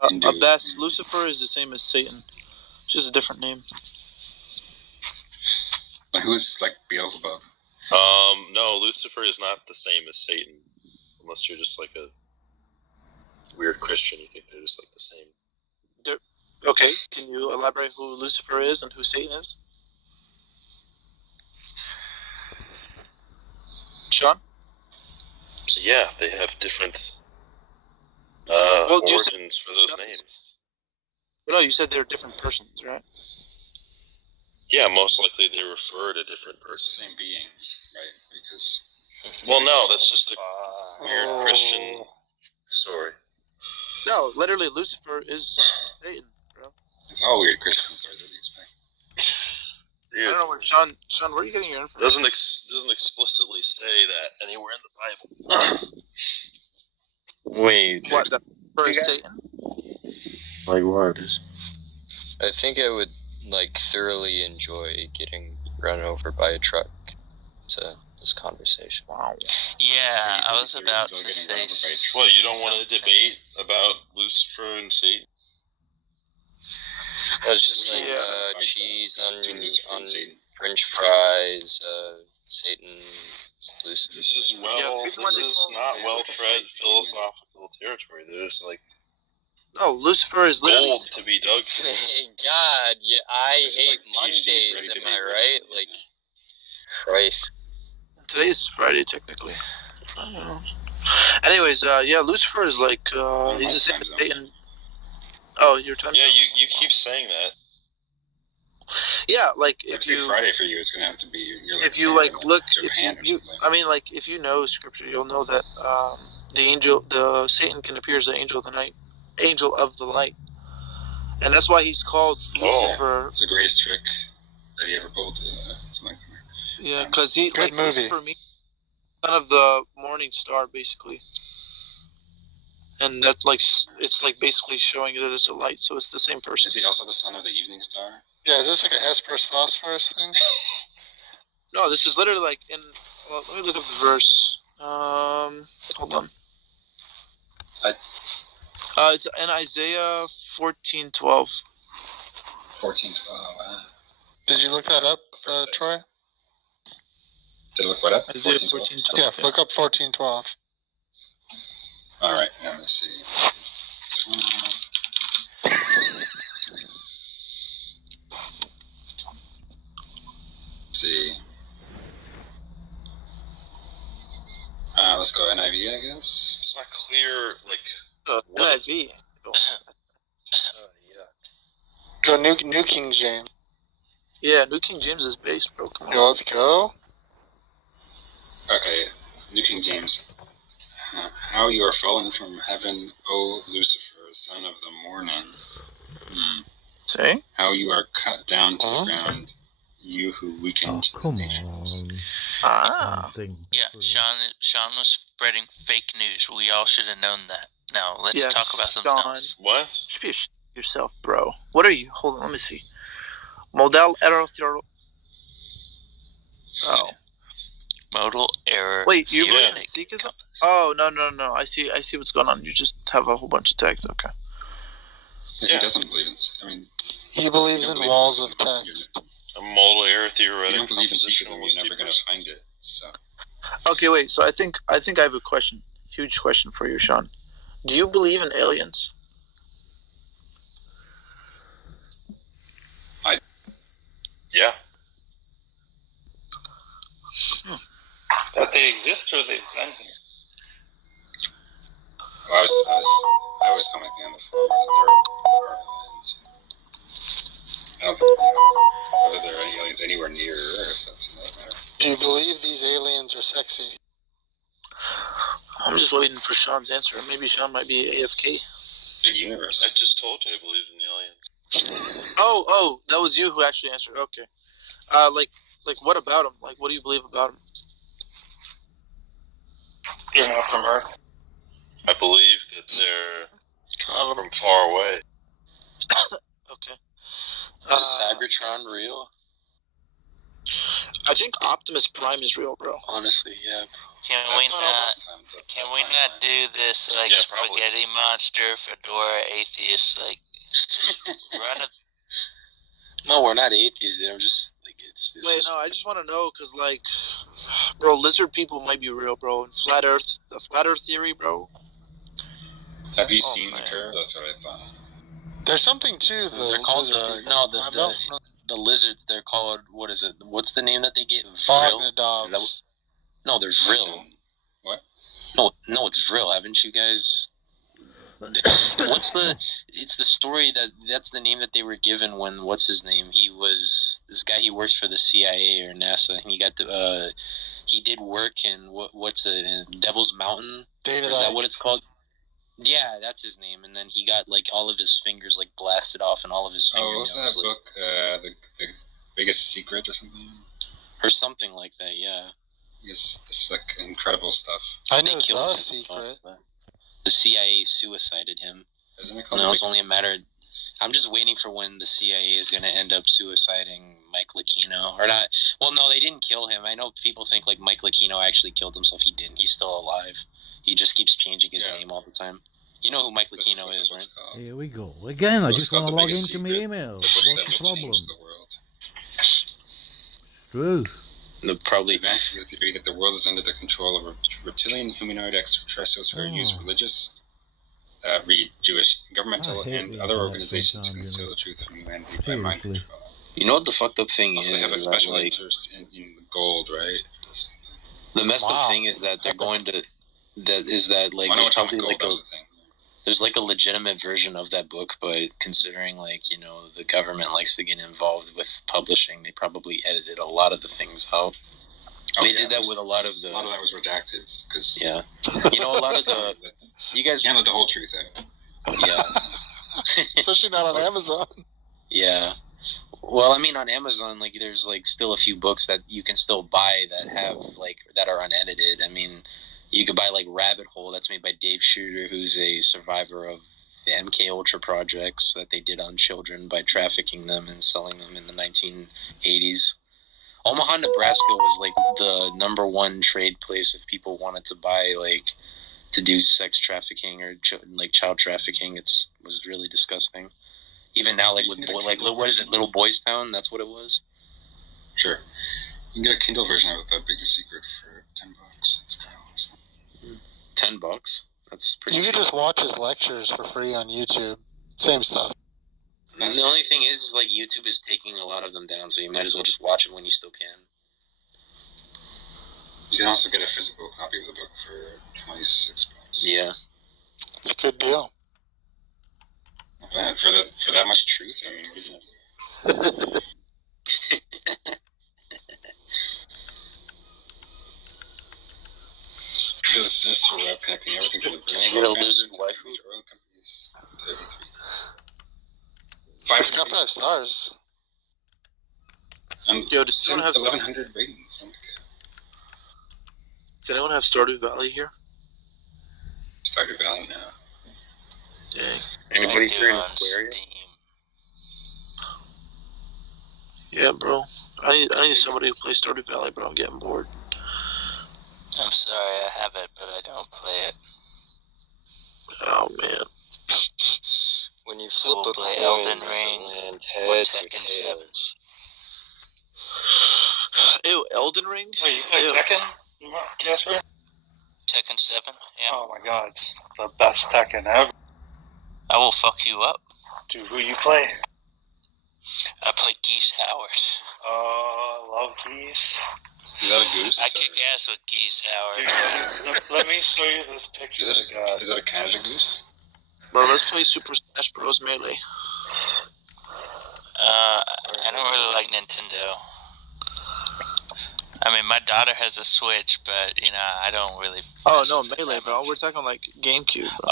Abbas, Lucifer is the same as Satan, just a different name. Who is like Beelzebub? No, Lucifer is not the same as Satan, unless you're just like a weird Christian. You think they're just like the same. Okay, can you elaborate who Lucifer is and who Satan is? Sean? Yeah, they have different origins for those names. No, you said they're different persons, right? Yeah, most likely they refer to different persons. Same being, right? Because. Well, no, that's just a weird Christian story. No, literally, Lucifer is Satan, bro. It's all weird Christian stories. What do you expect? Dude, I don't know where Sean, where are you getting your information? Doesn't explicitly say that anywhere in the Bible. Wait. What? That for Satan? Like what? I think I would thoroughly enjoy getting run over by a truck to this conversation. Wow. Yeah, I was about to say. What, you don't want to debate about Lucifer and Satan? It's just cheese on French fries, Satan, Lucifer. This is not well-tread philosophical territory. There's no, Lucifer is literally gold to be dug. God, yeah, I hate Mondays. Am I right? Christ. Today's Friday, technically. I don't know. Anyways, yeah, Lucifer is he's the same as Satan. Oh, you're talking. Yeah, you keep saying that. Yeah, if you Friday for you, it's gonna have to be. If you look, if you know Scripture, you'll know that Satan can appear as the angel of the night, angel of the light, and that's why he's called Lucifer. It's the greatest trick that he ever pulled. Something like that. Yeah, because he good movie. For me, son of the morning star, basically. And that it's basically showing that it's a light, so it's the same person. Is he also the son of the evening star? Yeah, is this like a Hesperus Phosphorus thing? No, this is literally let me look up the verse. Hold on. It's in Isaiah 14:12. 14:12. Wow. Did you look that up, Troy? Did I look what up? Isaiah 14:12. Yeah, look up 14:12. All right, let's see. Let's see. Let's go NIV, I guess. It's not clear, NIV. Yeah. Go New King James. Yeah, New King James is base, bro. Come on. Yeah, let's go. Okay, New King James. How you are fallen from heaven, O Lucifer, son of the morning. See? How you are cut down to the ground, you who weakened the nations. Yeah, Sean was spreading fake news. We all should have known that. Now, let's talk about something else. What? Yourself, bro. What are you? Hold on, let me see. Modal error. Oh. Modal error. Wait, you believe in Sikhism? Oh, no. I see what's going on. You just have a whole bunch of text. Okay. Yeah. He doesn't believe in. He believes in walls of text. A modal error theoretic. You don't believe in Sikhism, you're never going to find it. So. Okay, wait. So I think I have a question. Huge question for you, Sean. Do you believe in aliens? Yeah. That they exist or they've been here? Well, I was commenting on the former that there are aliens. I don't think whether there are aliens anywhere near Earth. That's another matter. Do you believe these aliens are sexy? I'm just waiting for Sean's answer. Maybe Sean might be AFK. Big universe. I just told you I believe in aliens. Oh, that was you who actually answered. Okay. What about them? What do you believe about them? They're not from Earth. I believe that they're from far away. Okay. Is Cybertron real? I think Optimus Prime is real, bro. Honestly, yeah. Can we not do this like spaghetti monster, fedora, atheist, like run a No, we're not atheists. They're just like it's. Wait, no, I just want to know because, like, bro, lizard people might be real, bro. And flat Earth, the flat Earth theory, bro. Have you seen the curve? That's what I thought. There's something to the. They're called the lizards. They're called, what is it? What's the name that they get? Vril? Bognadogs. No, they're Vril. What? No, it's Vril. Haven't you guys? It's the story that's the name that they were given when, what's his name? He was this guy. He works for the CIA or NASA. And he got he did work in in Devil's Mountain. David. Is that what it's called? Yeah, that's his name. And then he got like all of his fingers like blasted off and all of his fingernails. Oh, wasn't that book the Biggest Secret or something? Or something like that. Yeah. It's like incredible stuff. I know The Secret. The CIA suicided him. Isn't it called? No, it's only a matter. I'm just waiting for when the CIA is going to end up suiciding Mike Lucchino. Or not. Well, no, they didn't kill him. I know people think like Mike Lucchino actually killed himself. He didn't. He's still alive. He just keeps changing his name all the time. You know who Mike Lucchino is, right? Here we go. Again, I just want to log into my email. What's the problem? True. Probably advances the theory that the world is under the control of reptilian humanoid extraterrestrials who use religious, read Jewish, governmental, and other organizations to conceal the truth from humanity by mind control. You know what the fucked up thing also, is? They have a special interest in gold, right? The messed up thing is that they're going to. There's probably like there's like a legitimate version of that book, but considering like, you know, the government likes to get involved with publishing, they probably edited a lot of the things out. They did that with a lot of the. A lot of that was redacted because. Yeah, you know, a lot of the. You guys can't let the whole truth out. Yeah. Especially not on Amazon. Yeah. Well, I mean, on Amazon, like, there's like still a few books that you can still buy that have like that are unedited. I mean. You could buy like Rabbit Hole, that's made by Dave Shooter, who's a survivor of the MK Ultra projects that they did on children by trafficking them and selling them in the 1980s. Omaha, Nebraska was like the #1 trade place if people wanted to buy like to do sex trafficking or like child trafficking. It was really disgusting. Even now, like with what is it, Little Boys Town? That's what it was. Sure, you can get a Kindle version of The Biggest Secret for $10. It's kind of $10. That's pretty. You can just watch his lectures for free on YouTube. Same stuff. And the only thing is like YouTube is taking a lot of them down, so you might as well just watch it when you still can. You can also get a physical copy of the book for $26. Yeah, it's a good deal. Man, for that much truth, I mean, what are you gonna do? There's a sinister web connecting everything to the Can I get a lizard waifu? Oil companies. It's got 5 stars. Yo, does anyone have 1,100 ratings? Oh my god. Does anyone have Stardew Valley here? Stardew Valley now. Dang. Anybody here in Aquaria? Yeah, bro. I need somebody who plays Stardew Valley, bro. I'm getting bored. I'm sorry, I have it, but I don't play it. Oh man. When you flip a play coin, Elden does Ring it land or heads or Tekken tails? 7. Ew, Elden Ring? Wait, you play Tekken, Casper? Tekken 7, yeah. Oh my god, it's the best Tekken ever. I will fuck you up. Dude, who you play? I play Geese Howard. Oh, I love Geese. Is that a goose? I kick ass with Geese Howard. Dude, let me show you this picture. Is that a Canada goose? Bro, let's play Super Smash Bros. Melee. I don't really like Nintendo. I mean, my daughter has a Switch, but, you know, I don't really... Oh, no, Melee, bro. We're talking, like, GameCube, bro.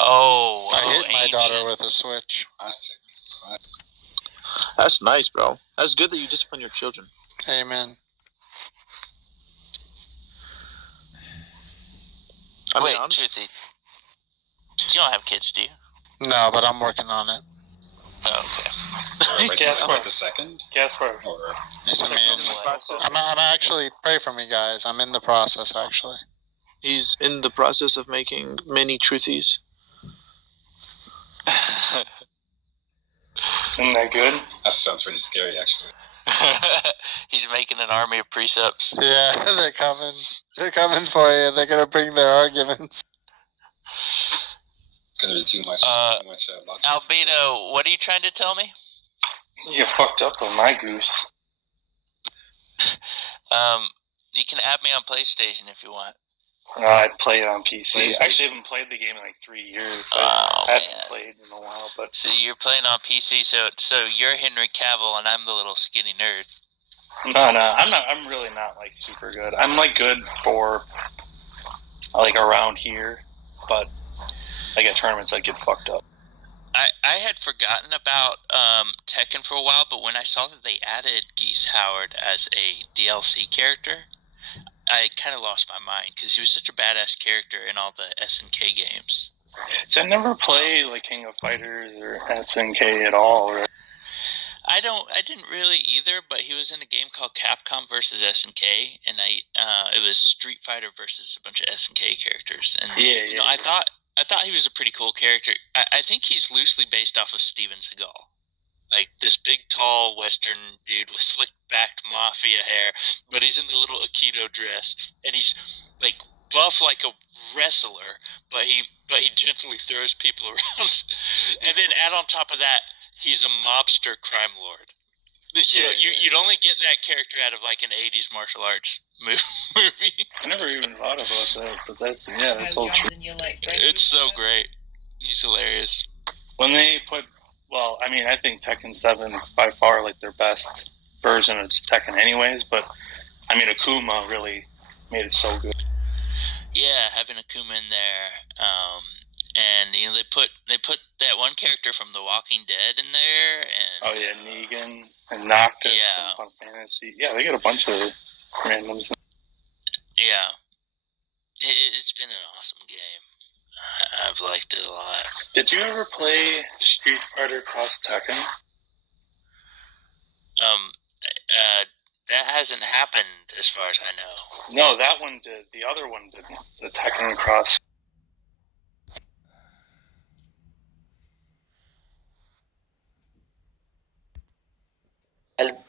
I hit my daughter with a Switch. Classic. That's nice, bro. That's good that you discipline your children. Amen. Wait, Truthy. You don't have kids, do you? No, but I'm working on it. Okay. Right Guess now, what? the second? Guess what? Or I mean, I'm actually, pray for me, guys. I'm in the process, actually. He's in the process of making many truthies. Isn't that good? that sounds pretty scary, actually. He's making an army of precepts. Yeah, they're coming. They're coming for you. They're gonna bring their arguments. It's gonna be too much logic. Albedo, what are you trying to tell me? You fucked up on my goose. You can add me on PlayStation if you want. I play it on PC. PlayStation. Actually, I haven't played the game in like 3 years. Oh, I haven't man. played in a while, but So you're playing on PC, so you're Henry Cavill and I'm the little skinny nerd. no, I'm not. I'm really not like super good. I'm like good for like around here, but like at tournaments, I get fucked up. I had forgotten about Tekken for a while, but when I saw that they added Geese Howard as a DLC character, I kind of lost my mind because he was such a badass character in all the SNK games. So I never play like King of Fighters or SNK at all. Or... I didn't really either, but he was in a game called Capcom versus SNK, and it was Street Fighter versus a bunch of SNK characters, and Yeah. I thought he was a pretty cool character. I think he's loosely based off of Steven Seagal. Like this big, tall Western dude with slick back mafia hair, but he's in the little Aikido dress, and he's like buff like a wrestler, but he gently throws people around. And then add on top of that, he's a mobster crime lord. You'd only get that character out of like an 80s martial arts movie. I never even thought about that, but that's all true. It's so great. He's hilarious. When they put, well, I mean, I think Tekken 7 is by far like their best version of Tekken anyways, but I mean, Akuma really made it so good. Yeah, having Akuma in there, and they put that one character from The Walking Dead in there, and Oh yeah, Negan and Noctis Yeah. and Final Fantasy. Yeah, they got a bunch of randoms. yeah, it's been an awesome game. I've liked it a lot. Did you ever play Street Fighter Cross Tekken? That hasn't happened as far as I know. No, that one did. The other one didn't. The Tekken Cross. Health,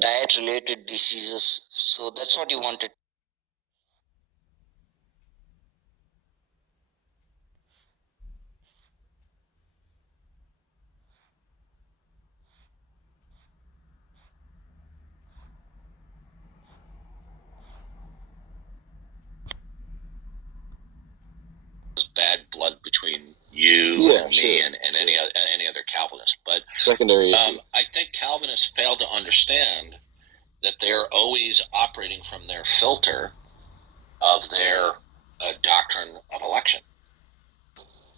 diet-related diseases. So that's what you wanted. Bad blood between you and me and any other Calvinist. But Secondary issue. I think Calvinists fail to understand that they're always operating from their filter of their doctrine of election.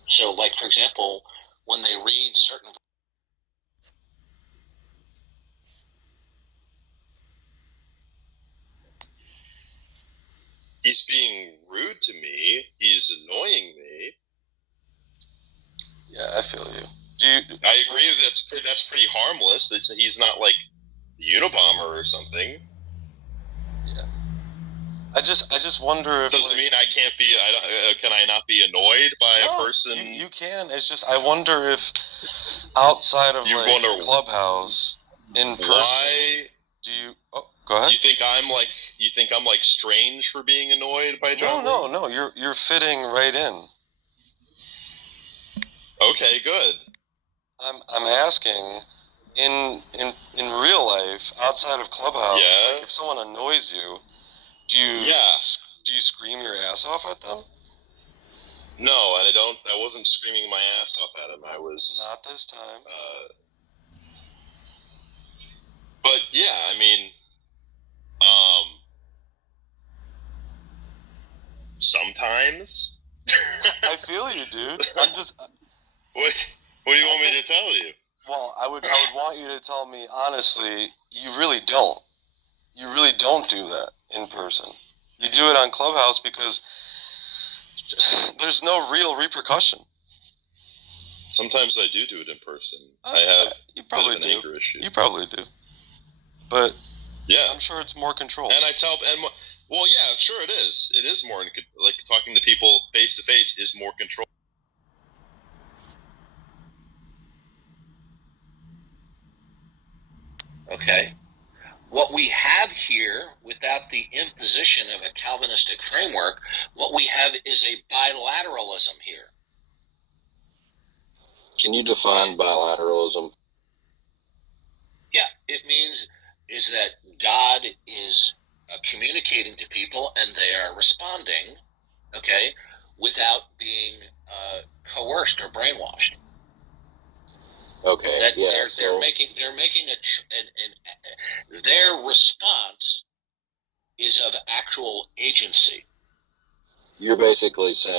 So, like, for example, when they read certain... He's being rude to me. He's annoying me. Yeah, I feel you. I agree that's pretty harmless. He's not like the Unabomber or something. Yeah. I just wonder if... Doesn't mean I can't be... can I not be annoyed by a person? You can. It's just, I wonder if outside of Clubhouse, in person... Why... Do you... Oh, go ahead. You think I'm like strange for being annoyed by John? No. You're fitting right in. Okay, good. I'm asking, in real life, outside of Clubhouse, like if someone annoys you, do you scream your ass off at them? No, and I wasn't screaming my ass off at him. I was not this time. But yeah, I mean, sometimes. I feel you, dude. I'm just. What do you want me to tell you? Well, I would want you to tell me honestly. You really don't. You really don't do that in person. You do it on Clubhouse because there's no real repercussion. Sometimes I do it in person. I have you probably a bit of an anger issue. You probably do. But yeah, I'm sure it's more controlled. And well, yeah, sure it is. It is more like talking to people face to face is more controlled. Okay. What we have here, without the imposition of a Calvinistic framework, what we have is a bilateralism here. Can you define bilateralism? Yeah, it means is that God is communicating to people and they are responding, okay, without being coerced or brainwashed. Okay. That yeah. They're making their response is of actual agency. You're basically saying.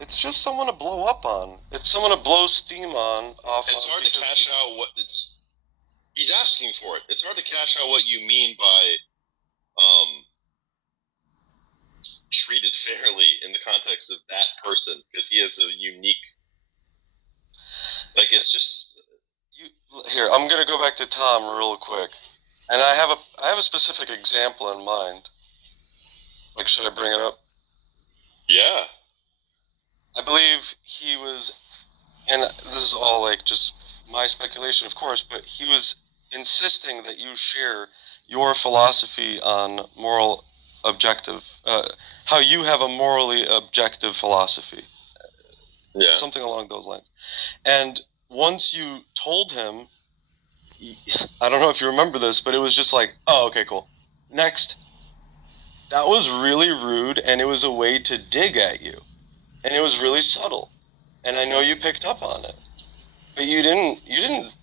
It's just someone to blow up on. It's someone to blow steam on off. It's hard to cash out what it's. He's asking for it. It's hard to cash out what you mean by treated fairly in the context of that person, because he has a unique. Like it's just. Here, I'm gonna go back to Tom real quick, and I have a specific example in mind. Like, should I bring it up? Yeah. I believe he was, and this is all like just my speculation, of course, but he was insisting that you share your philosophy on moral objective, how you have a morally objective philosophy. Yeah. Something along those lines. And once you told him, I don't know if you remember this, but it was just like, oh, okay, cool. Next. That was really rude, and it was a way to dig at you. And it was really subtle, and I know you picked up on it, but you didn't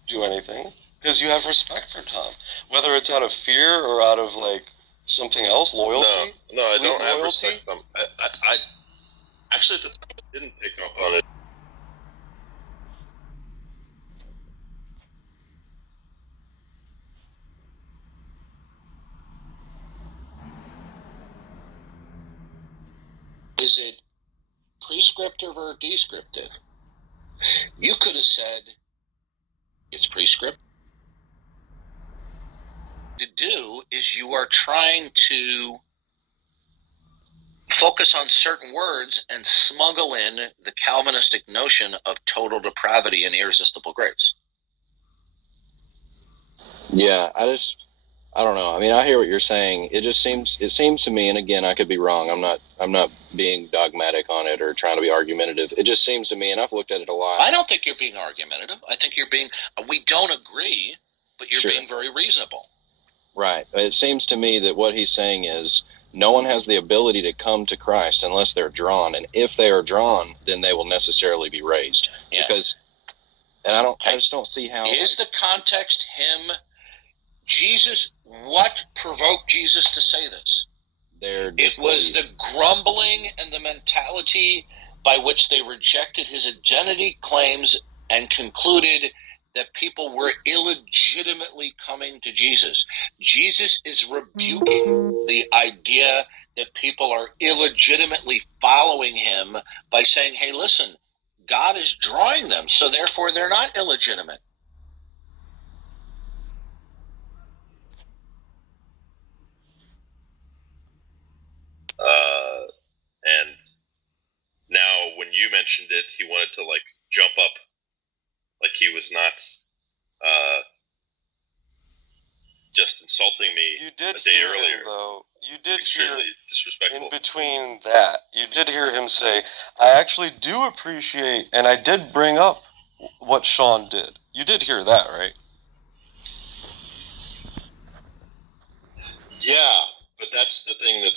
do anything because you have respect for Tom, whether it's out of fear or out of like something else, loyalty. No, I don't have respect for Tom. I actually at the time I didn't pick up on it. Is it prescriptive or descriptive? You could have said it's prescriptive. To do is you are trying to focus on certain words and smuggle in the Calvinistic notion of total depravity and irresistible grace. Yeah, I don't know. I mean, I hear what you're saying. It seems to me, and again, I could be wrong. I'm not being dogmatic on it or trying to be argumentative. It just seems to me, and I've looked at it a lot. I don't think you're being argumentative. I think you're being, we don't agree, but you're being very reasonable. Right. It seems to me that what he's saying is no one has the ability to come to Christ unless they're drawn, and if they are drawn, then they will necessarily be raised. Yeah. And I just don't see how. Is the context him? Jesus, what provoked Jesus to say this? It was the grumbling and the mentality by which they rejected his identity claims and concluded that people were illegitimately coming to Jesus. Jesus is rebuking the idea that people are illegitimately following him by saying, hey, listen, God is drawing them, so therefore they're not illegitimate. And now when you mentioned it, he wanted to like jump up like he was not just insulting me a day earlier. Though. You did hear disrespectful. In between that, you did hear him say, I actually do appreciate, and I did bring up what Sean did. You did hear that, right? Yeah, but that's the thing that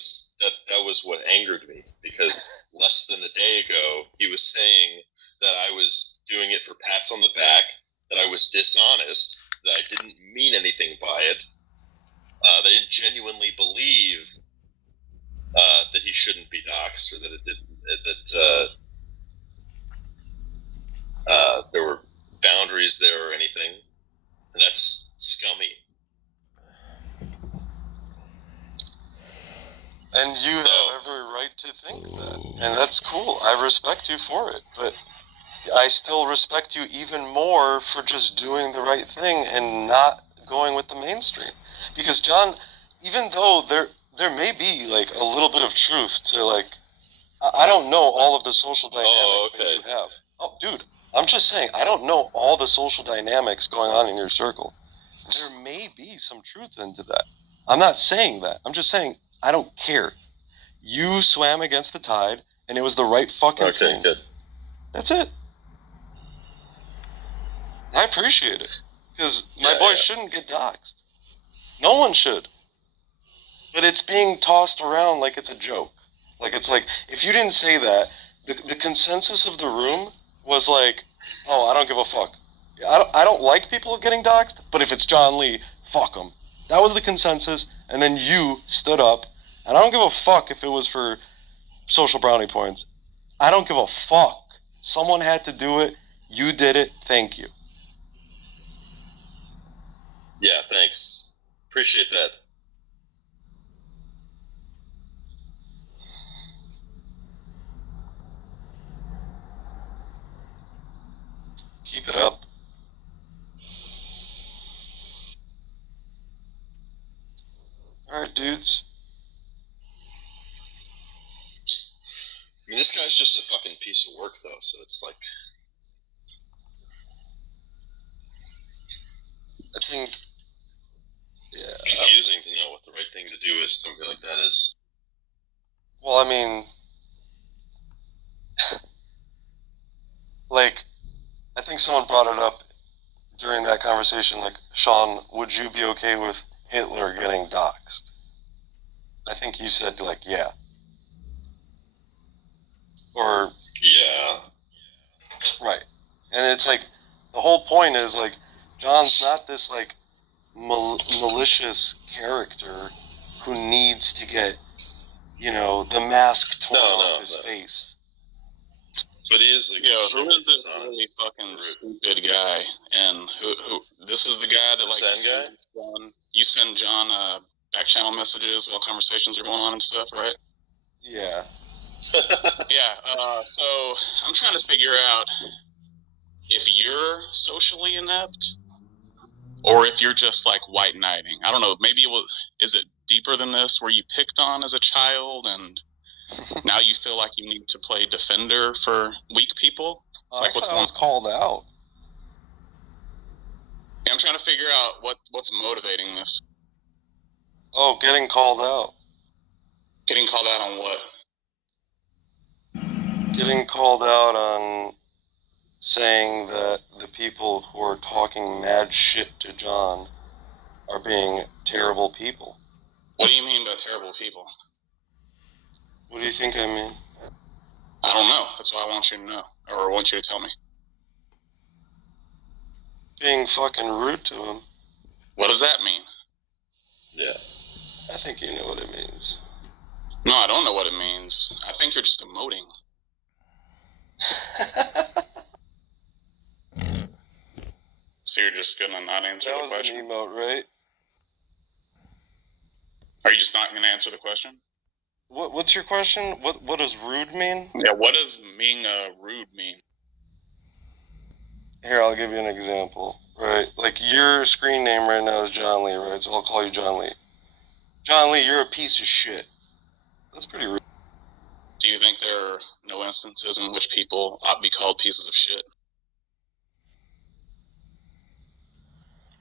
was what angered me, because less than a day ago he was saying that I was doing it for pats on the back, that I was dishonest, that I didn't mean anything by it. They didn't genuinely believe that he shouldn't be doxxed, or that it didn't, that there were boundaries there or anything, and that's scummy. And you have every right to think that. And that's cool. I respect you for it. But I still respect you even more for just doing the right thing and not going with the mainstream. Because, John, even though there may be, like, a little bit of truth to, like, I don't know all of the social dynamics that you have. Oh, dude, I'm just saying, I don't know all the social dynamics going on in your circle. There may be some truth into that. I'm not saying that. I'm just saying, I don't care. You swam against the tide, and it was the right fucking thing. Okay, good. That's it. I appreciate it. Because my boy shouldn't get doxxed. No one should. But it's being tossed around like it's a joke. Like, it's like, if you didn't say that, the consensus of the room was like, oh, I don't give a fuck. I don't like people getting doxxed, but if it's John Lee, fuck him. That was the consensus, and then you stood up, and I don't give a fuck if it was for social brownie points. I don't give a fuck. Someone had to do it. You did it. Thank you. Yeah, thanks. Appreciate that. Keep it up. Alright, dudes. I mean, this guy's just a fucking piece of work, though, so it's like... I think... Yeah. Confusing to know what the right thing to do is, something like that is. Well, I mean... like... I think someone brought it up during that conversation, like, Sean, would you be okay with Hitler getting doxxed? I think you said, like, yeah. Or... Yeah. Right. And it's like, the whole point is, like, John's not this, like, malicious character who needs to get, you know, the mask torn off his face. But he is like, who is this really fucking stupid guy? And who? This is the guy that like you send John back channel messages while conversations are going on and stuff, right? Yeah. Yeah. So I'm trying to figure out if you're socially inept or if you're just like white knighting. I don't know. Maybe is it deeper than this, where you picked on as a child and now you feel like you need to play defender for weak people? Like, what's going on? Called out. Yeah, I'm trying to figure out what's motivating this. Oh, getting called out. Getting called out on what? Getting called out on saying that the people who are talking mad shit to John are being terrible people. What do you mean by terrible people? What do you think I mean? I don't know. That's why I want you to know. Or I want you to tell me. Being fucking rude to him. What does that mean? Yeah. I think you know what it means. No, I don't know what it means. I think you're just emoting. So you're just gonna not answer the question? That was an emote, right? Are you just not gonna answer the question? What's your question? What does rude mean? Yeah, what does being rude mean? Here, I'll give you an example, right? Like, your screen name right now is John Lee, right? So I'll call you John Lee. John Lee, you're a piece of shit. That's pretty rude. Do you think there are no instances in which people ought to be called pieces of shit?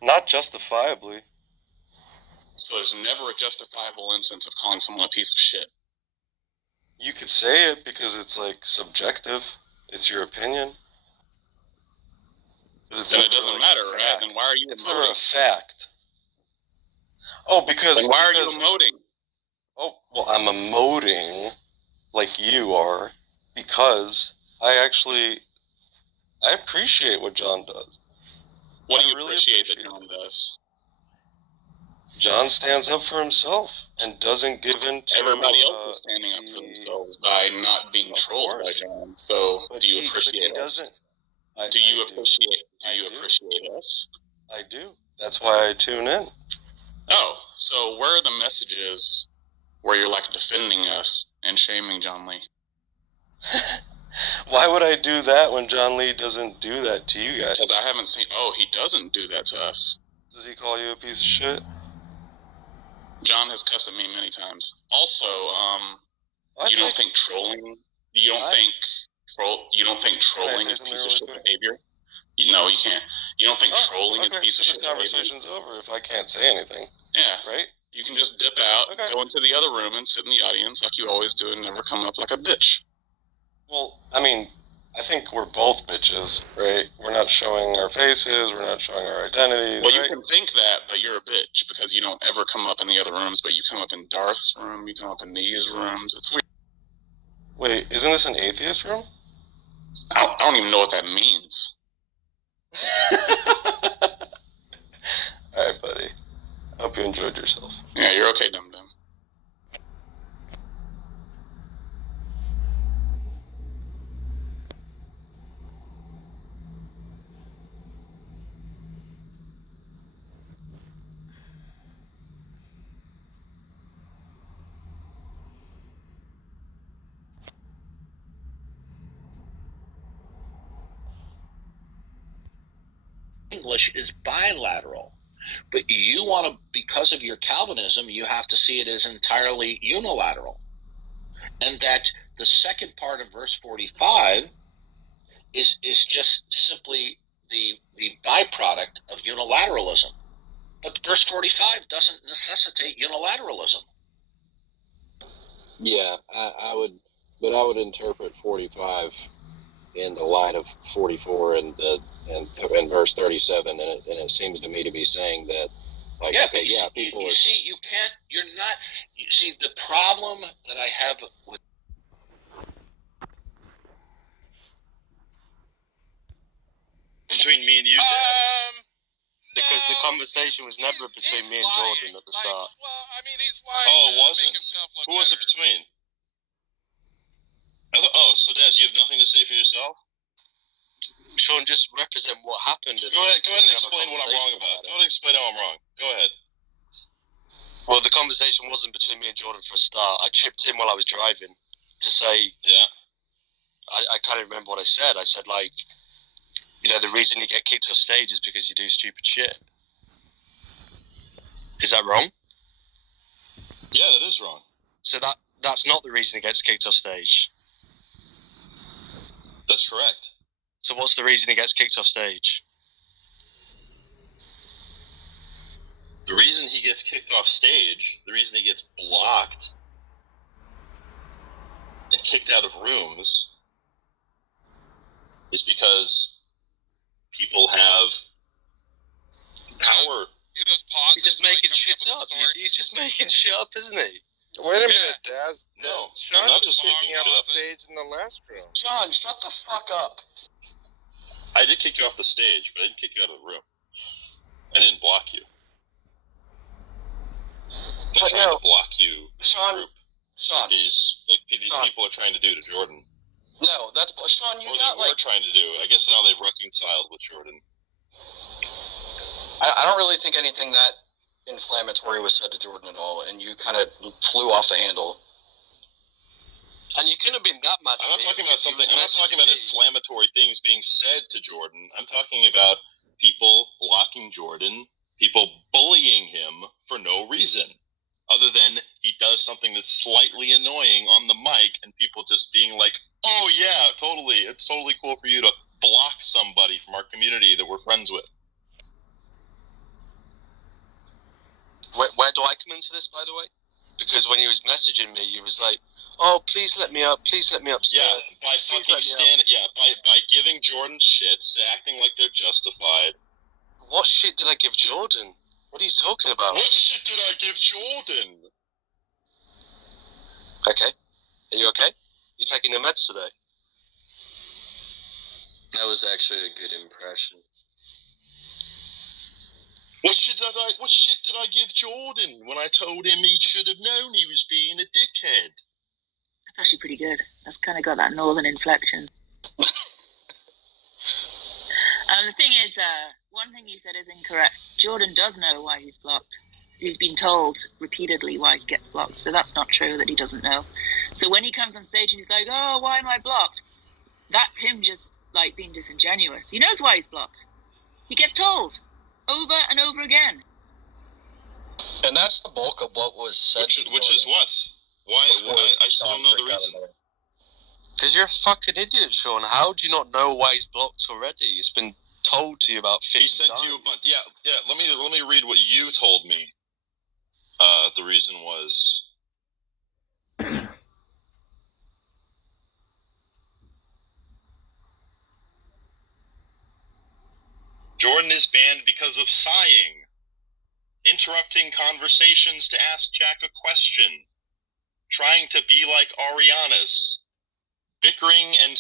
Not justifiably. So there's never a justifiable instance of calling someone a piece of shit? You could say it because it's, like, subjective. It's your opinion. But it's then it doesn't matter, right? Then why are you It's emoting? never a fact. Oh, because... Then why are you emoting? Oh, well, I'm emoting like you are because I appreciate what John does. What do you really appreciate that John does? John stands up for himself and doesn't give in to... Everybody else is standing up for themselves by not being trolled by John. So do you appreciate us? Do you appreciate us? I do. That's why I tune in. Oh, so where are the messages where you're like defending us and shaming John Lee. Why would I do that when John Lee doesn't do that to you guys? Because I haven't seen. Oh, he doesn't do that to us. Does he call you a piece of shit? John has cussed at me many times. Also, you don't think trolling? You don't think trolling is piece of shit behavior? No, you can't. You don't think trolling is piece of shit behavior? This conversation's over if I can't say anything. Yeah. Right? You can just dip out, go into the other room, and sit in the audience like you always do, and never come up like a bitch. Well, I mean, I think we're both bitches, right? We're not showing our faces, we're not showing our identities. Well, right? you can think that, but you're a bitch because you don't ever come up in the other rooms, but you come up in Darth's room, you come up in these rooms. It's weird. Wait, isn't this an atheist room? I don't even know what that means. Alright, buddy. I hope you enjoyed yourself. Yeah, you're okay, dum dum. English is bilateral. But you want to, because of your Calvinism, you have to see it as entirely unilateral. And that the second part of verse 45 is just simply the byproduct of unilateralism. But verse 45 doesn't necessitate unilateralism. Yeah, I would interpret 45 in the light of 44 and verse 37, and it seems to me to be saying that, like, yeah, okay, yeah, people are. See, you can't. You're not. You see, the problem that I have with between me and you, Dad. Because the conversation was never between me and Jordan at the start. Well, I mean, he's lying. Oh, it wasn't. Who was it between? Oh, so Dad, you have nothing to say for yourself? Sean, just represent what happened. Go ahead and explain what I'm wrong about. Go ahead and explain how I'm wrong. Go ahead. Well, the conversation wasn't between me and Jordan for a start. I chipped in while I was driving to say, yeah. I can't even remember what I said. I said, like, you know, the reason you get kicked off stage is because you do stupid shit. Is that wrong? Yeah, that is wrong. So that's not the reason he gets kicked off stage. That's correct. So what's the reason he gets kicked off stage? The reason he gets kicked off stage, the reason he gets blocked and kicked out of rooms is because people have power. He's just making shit up. He's just making shit up, isn't he? Wait a minute, Daz. No, Sean I'm not was just walking making off shit the up. stage in the last room. John, shut the fuck up. I did kick you off the stage, but I didn't kick you out of the room. I didn't block you. I'm trying to block you. Sean. These people are trying to do to Jordan. No, that's Sean. You or got they were trying to do. I guess now they've reconciled with Jordan. I don't really think anything that inflammatory was said to Jordan at all, and you kind of flew off the handle. And you couldn't have been that mad. I'm not talking about something. I'm not talking about inflammatory things being said to Jordan. I'm talking about people blocking Jordan, people bullying him for no reason, other than he does something that's slightly annoying on the mic, and people just being like, "Oh yeah, totally. It's totally cool for you to block somebody from our community that we're friends with." Where do I come into this, by the way? Because when he was messaging me, he was like, "Oh, please let me up. Please let me up." Yeah, by fucking standing. Yeah, by giving Jordan shits, acting like they're justified. What shit did I give Jordan? What are you talking about? What shit did I give Jordan? Okay. Are you okay? You taking the meds today? That was actually a good impression. What shit did I give Jordan when I told him he should have known he was being a dickhead? That's actually pretty good. That's kind of got that northern inflection. The thing is, one thing you said is incorrect. Jordan does know why he's blocked. He's been told repeatedly why he gets blocked, so that's not true that he doesn't know. So when he comes on stage and he's like, "Oh, why am I blocked?" That's him just like being disingenuous. He knows why he's blocked. He gets told over and over again. And that's the bulk of what was said. Which is what? Why? I still don't know the reason. Because you're a fucking idiot, Sean. How do you not know why he's blocked already? It's been told to you about 50 He said times. to you, but yeah. Let me read what you told me. The reason was. Jordan is banned because of sighing, interrupting conversations to ask Jack a question, trying to be like Arianas, bickering and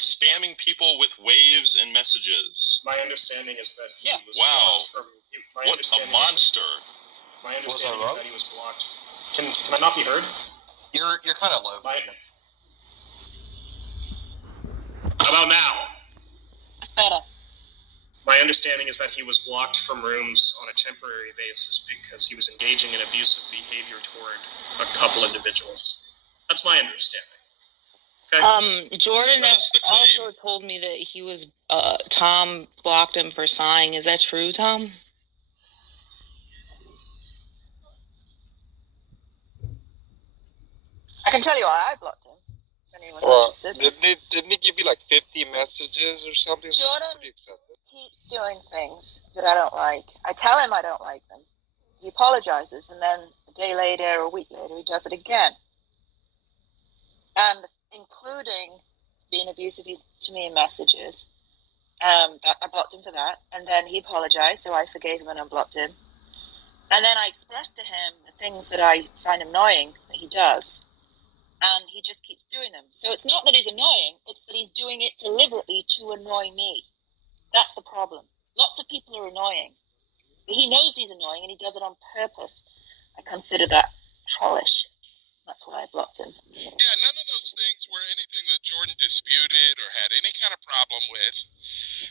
spamming people with waves and messages. My understanding is that he was Wow. blocked from. What a monster! My understanding is that he was blocked. Can I not be heard? You're kind of low. How about now? That's better. My understanding is that he was blocked from rooms on a temporary basis because he was engaging in abusive behavior toward a couple individuals. That's my understanding. Okay? Jordan That's the claim. also told me that he was, Tom blocked him for sighing. Is that true, Tom? I can tell you why I blocked him. If anyone's Well, interested. didn't he give you like 50 messages or something? Jordan Pretty excessive. keeps doing things that I don't like. I tell him I don't like them. He apologizes, and then a day later or a week later, he does it again. And including being abusive to me in messages. I blocked him for that. And then he apologized, so I forgave him and unblocked him. And then I expressed to him the things that I find annoying that he does. And he just keeps doing them. So it's not that he's annoying, it's that he's doing it deliberately to annoy me. That's the problem. Lots of people are annoying. But he knows he's annoying and he does it on purpose. I consider that trollish. That's why I blocked him. Yeah, none of those things were anything that Jordan disputed or had any kind of problem with.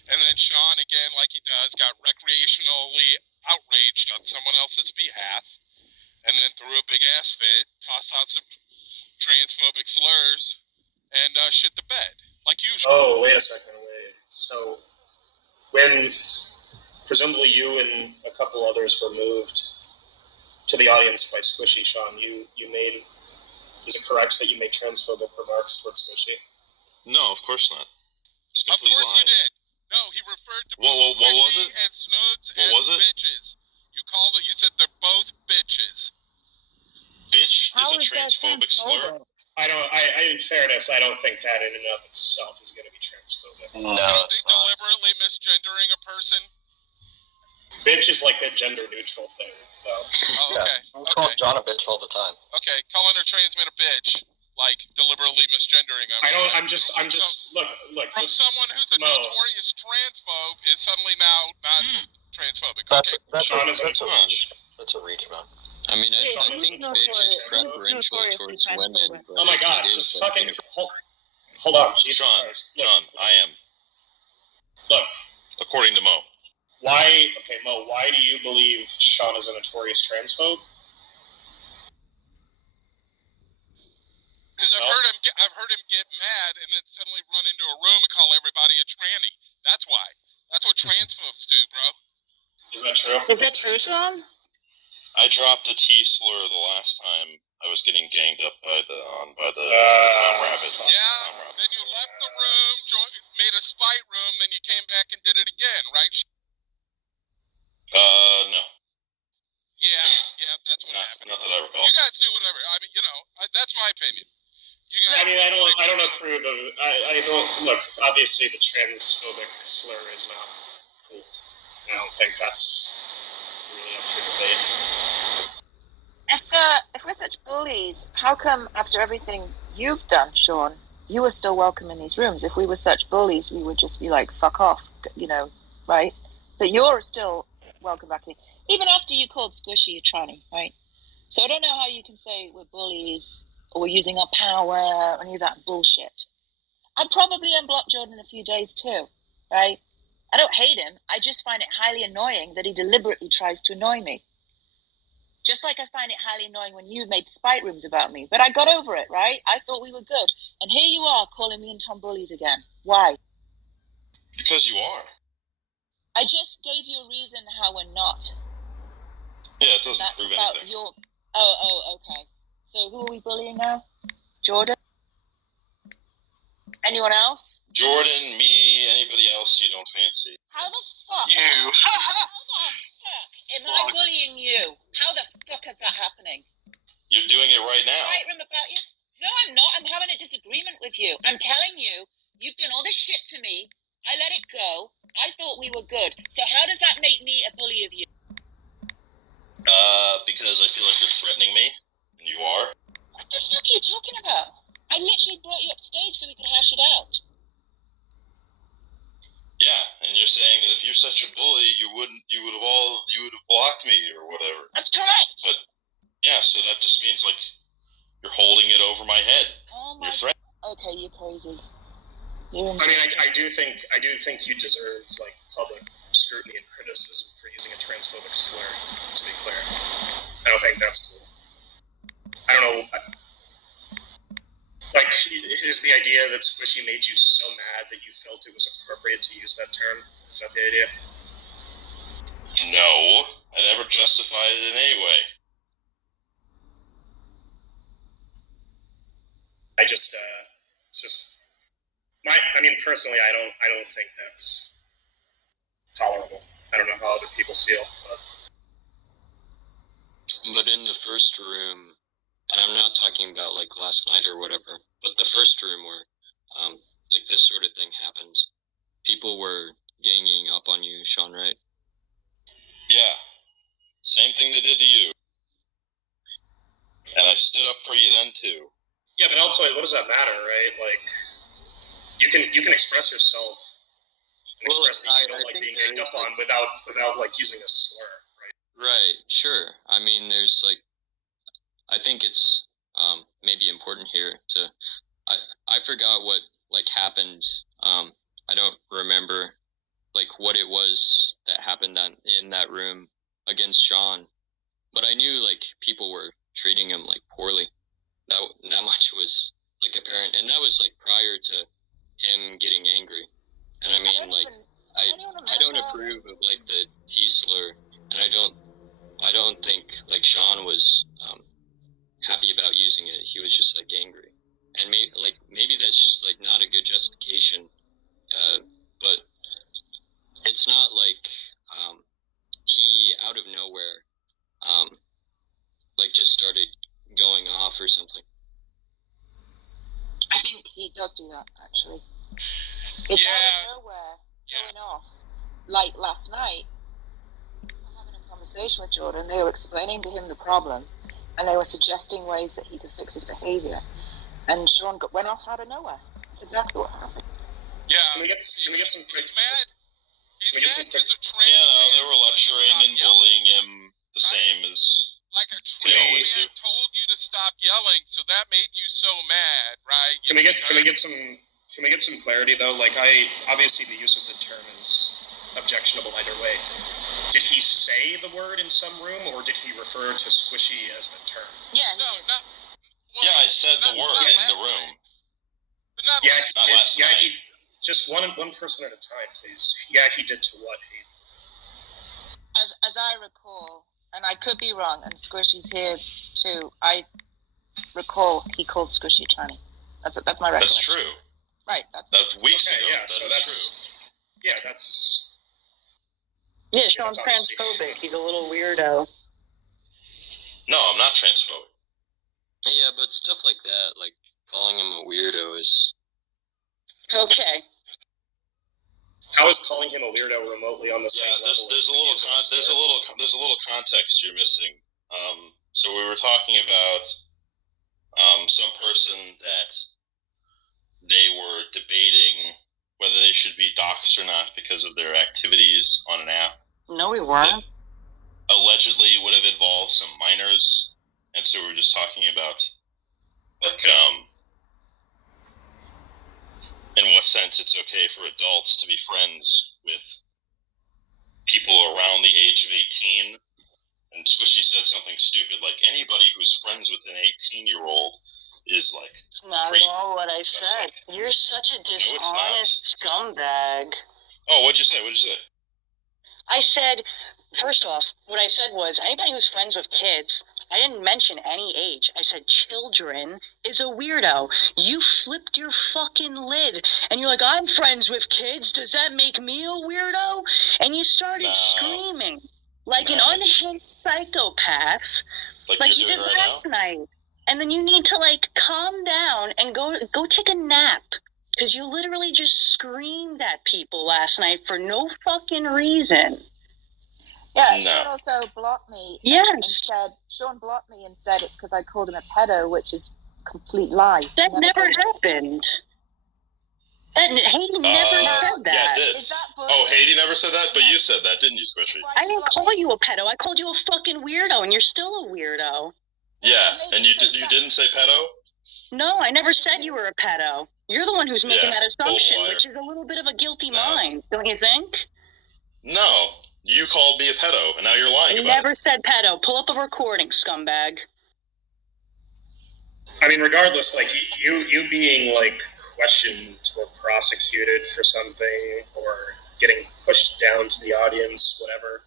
And then Sean, again, like he does, got recreationally outraged on someone else's behalf. And then threw a big ass fit, tossed out some transphobic slurs, and shit the bed, like usual. Oh, wait a second. So, when presumably you and a couple others were moved to the audience by Squishy, Sean, you made, is it correct that you made transphobic remarks towards Squishy? No, of course not. It's Of complete course lie. you did. No, he referred to both What was Squishy it? and Snugs What as was it? bitches. You called it, you said they're both bitches. Bitch How is a is that transphobic slur. In fairness, I don't think that in and of itself is going to be transphobic. No, You don't it's think deliberately misgendering a person? Bitch is like a gender neutral thing, though. Oh, okay. We call John a bitch all the time. Okay, calling her transman a bitch, like deliberately misgendering them. I'm just, look. From this- someone who's a Mo. notorious transphobe is suddenly now not transphobic. That's Okay. Sean is a reach. That's a reach, man. I mean, I Sean think is bitch is preferential towards women. But Oh my God! it is Just like fucking uniform. hold on, Jesus John, Christ. Look, John, I am. look. According to Mo. Why? Okay, Mo. Why do you believe Sean is a notorious transphobe? Because I've heard him get mad and then suddenly run into a room and call everybody a tranny. That's why. That's what transphobes do, bro. Is that true? Is that true, Sean? I dropped a T slur the last time I was getting ganged up by the Tom Rabbit. Yeah. Then you left the room, made a spite room, then you came back and did it again, right? No. Yeah, that's what happened. Not that I recall. You guys do whatever. I mean, that's my opinion. You guys. I mean, I don't approve of. I don't look. Obviously, the transphobic slur is not cool. I don't think that's really up for debate. If we're such bullies, how come after everything you've done, Sean, you were still welcome in these rooms? If we were such bullies, we would just be like, fuck off, right? But you're still welcome back here. Even after you called Squishy a tranny, right? So I don't know how you can say we're bullies or we're using our power or any of that bullshit. I'd probably unblock Jordan in a few days too, right? I don't hate him. I just find it highly annoying that he deliberately tries to annoy me. Just like I find it highly annoying when you made spite rooms about me. But I got over it, right? I thought we were good. And here you are calling me and Tom bullies again. Why? Because you are. I just gave you a reason how we're not. Yeah, it doesn't That's prove about anything. your... Oh, okay. So who are we bullying now? Jordan? Anyone else? Jordan, me, anybody else you don't fancy. How the fuck? You. How the fuck am I bullying you? How the fuck is that happening? You're doing it right now. Right room about you? No, I'm not. I'm having a disagreement with you. I'm telling you, you've done all this shit to me. I let it go. I thought we were good. So how does that make me a bully of you? Because I feel like you're threatening me. And you are. What the fuck are you talking about? I literally brought you upstage so we could hash it out. Yeah, and you're saying that if you're such a bully, you would have blocked me or whatever. That's correct. But yeah, so that just means like you're holding it over my head. Oh my. You're threatening. Okay, you're crazy. I mean, I do think you deserve like public scrutiny and criticism for using a transphobic slur. To be clear, I don't think that's cool. I don't know. Like, is the idea that Squishy made you so mad that you felt it was appropriate to use that term? Is that the idea? No, I never justified it in any way. It's just I mean, personally, I don't think that's tolerable. I don't know how other people feel, But in the first room, and I'm not talking about like last night or whatever, but the first room where like this sort of thing happened, people were ganging up on you, Sean, right? Yeah, same thing they did to you. And I stood up for you then too. Yeah, but also, what does that matter, right? Like, you can express yourself and express that you don't like being ganged up on without like using a slur, right? Right, sure. I mean, there's like, I think it's maybe important here to, I forgot what like happened. I don't remember like what it was that happened in that room against Sean, but I knew like people were treating him like poorly. That much was like apparent, and that was like prior to him getting angry. And I mean, like, I don't approve of like the T slur, and I don't think like Sean was happy about using it. He was just like angry, and maybe that's just like not a good justification, but it's not like he out of nowhere like just started going off or something. I think he does do that, actually. It's out of nowhere going off. Like last night, having a conversation with Jordan, they were explaining to him the problem, and they were suggesting ways that he could fix his behavior. And Sean went off out of nowhere. That's exactly what happened. Yeah. Can we get some quick... He's mad because a trans they were lecturing and bullying him the same as like a trans man told you to stop yelling, so that made you so mad, right? Can we get some clarity though? Like, obviously the use of the term is objectionable either way. Did he say the word in some room, or did he refer to Squishy as the term? Yeah. Yeah, I said the word in the room. But not last night. He just one person at a time, please. Yeah, he did to what? As I recall, and I could be wrong, and Squishy's here too, I recall he called Squishy a tranny. That's my recollection. That's true. Right, that's weeks ago. Yeah, so that's true. Yeah, that's... Yeah, Sean's transphobic. He's a little weirdo. No, I'm not transphobic. Yeah, but stuff like that, like calling him a weirdo is... Okay. How is calling him a weirdo remotely on the same level? There's a little context you're missing. So we were talking about some person that they were debating whether they should be doxxed or not because of their activities on an app. No, we weren't. Allegedly would have involved some minors, and so we were just talking about like in what sense it's okay for adults to be friends with people around the age of 18, and Squishy said something stupid like anybody who's friends with an 18-year-old is like. It's not at all what I said. You're such a dishonest scumbag. Oh, what'd you say? I said, first off, what I said was anybody who's friends with kids. I didn't mention any age. I said children is a weirdo. You flipped your fucking lid and you're like, I'm friends with kids. Does that make me a weirdo? And you started screaming like an unhinged psychopath, like you did last night. And then you need to like calm down and go take a nap. Because you literally just screamed at people last night for no fucking reason. Yeah, Sean also blocked me. Yes. Sean blocked me and said it's because I called him a pedo, which is complete lie. That never happened. Haiti never said that. Yeah, it did. Oh, Haiti never said that? But you said that, didn't you, Squishy? I didn't call you a pedo. I called you a fucking weirdo, and you're still a weirdo. Yeah, and you didn't say pedo? No, I never said you were a pedo. You're the one who's making that assumption, which is a little bit of a guilty mind, don't you think? No, you called me a pedo, and now you're lying about it. Never said pedo. Pull up a recording, scumbag. I mean, regardless, like, you being, like, questioned or prosecuted for something or getting pushed down to the audience, whatever,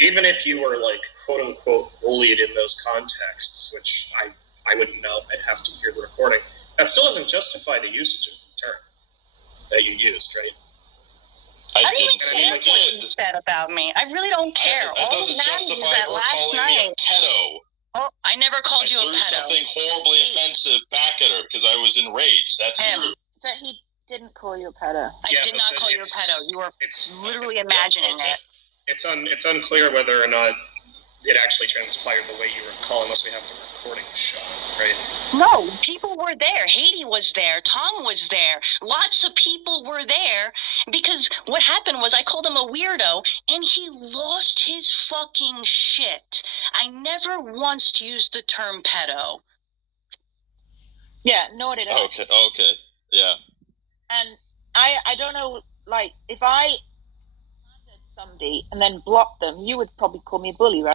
even if you were, like, quote-unquote bullied in those contexts, which I wouldn't know, I'd have to hear the recording, that still doesn't justify the usage of the term that you used, right? I don't even care what you said about me. I really don't care. All that matters is that last night. Pedo. Oh, I never called you a threw pedo. something horribly offensive back at her because I was enraged. That's true. But he didn't call you a pedo. I did not call you a pedo. You were literally imagining it. It's unclear whether or not it actually transpired the way you recall, unless we have the recording shot, right? No, people were there. Haiti was there. Tom was there. Lots of people were there because what happened was I called him a weirdo and he lost his fucking shit. I never once used the term pedo. Yeah, nor did I. Okay, yeah. And I don't know, like, if I slandered somebody and then blocked them, you would probably call me a bully, right?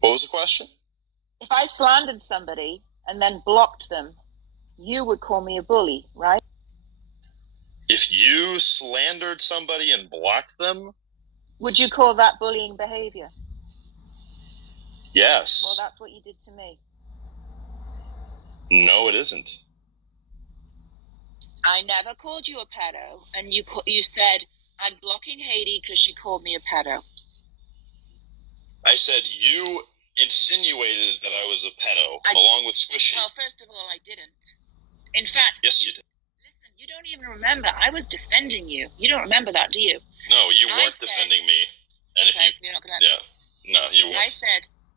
What was the question? If I slandered somebody and then blocked them, you would call me a bully, right? If you slandered somebody and blocked them? Would you call that bullying behavior? Yes. Well, that's what you did to me. No, it isn't. I never called you a pedo, and you said, I'm blocking Haiti because she called me a pedo. I said you insinuated that I was a pedo, along with Squishy. Well, first of all, I didn't. In fact... Yes, you did. Listen, you don't even remember. I was defending you. You don't remember that, do you? No, you weren't defending me. And okay, if you're not gonna... Yeah. No, you weren't.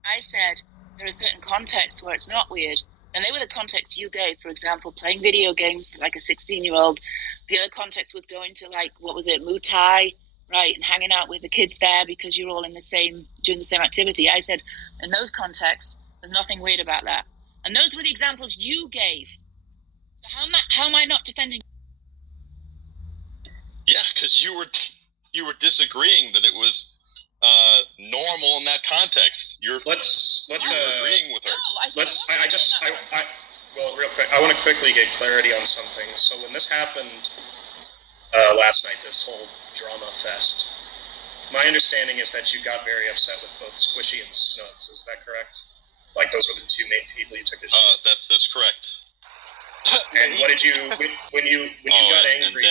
I said there are certain contexts where it's not weird. And they were the contexts you gave. For example, playing video games like a 16-year-old. The other context was going to, like, what was it, Muay Thai, right, and hanging out with the kids there because you're all doing the same activity. I said, in those contexts, there's nothing weird about that. And those were the examples you gave. So how am I not defending? Yeah, because you were disagreeing that it was normal in that context. Let's agreeing with her. Well, real quick, I want to quickly get clarity on something. So when this happened last night, this whole drama fest, my understanding is that you got very upset with both Squishy and Snugs. Is that correct? Like, those were the two main people you took issue with. That's correct. And what did you when you got angry?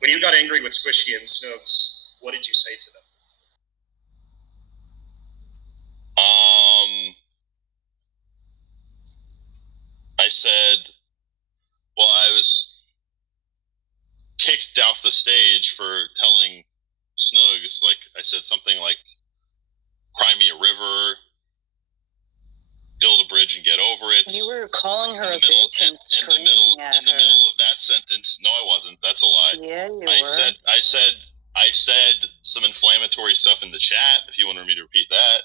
When you got angry with Squishy and Snugs, what did you say to them? I said, well, I was kicked off the stage for telling Snugs, like, I said something like, cry me a river, build a bridge and get over it. You were calling her a bitch and screaming at her. In the middle of that sentence, no, I wasn't. That's a lie. Yeah, you were. I said some inflammatory stuff in the chat, if you wanted me to repeat that.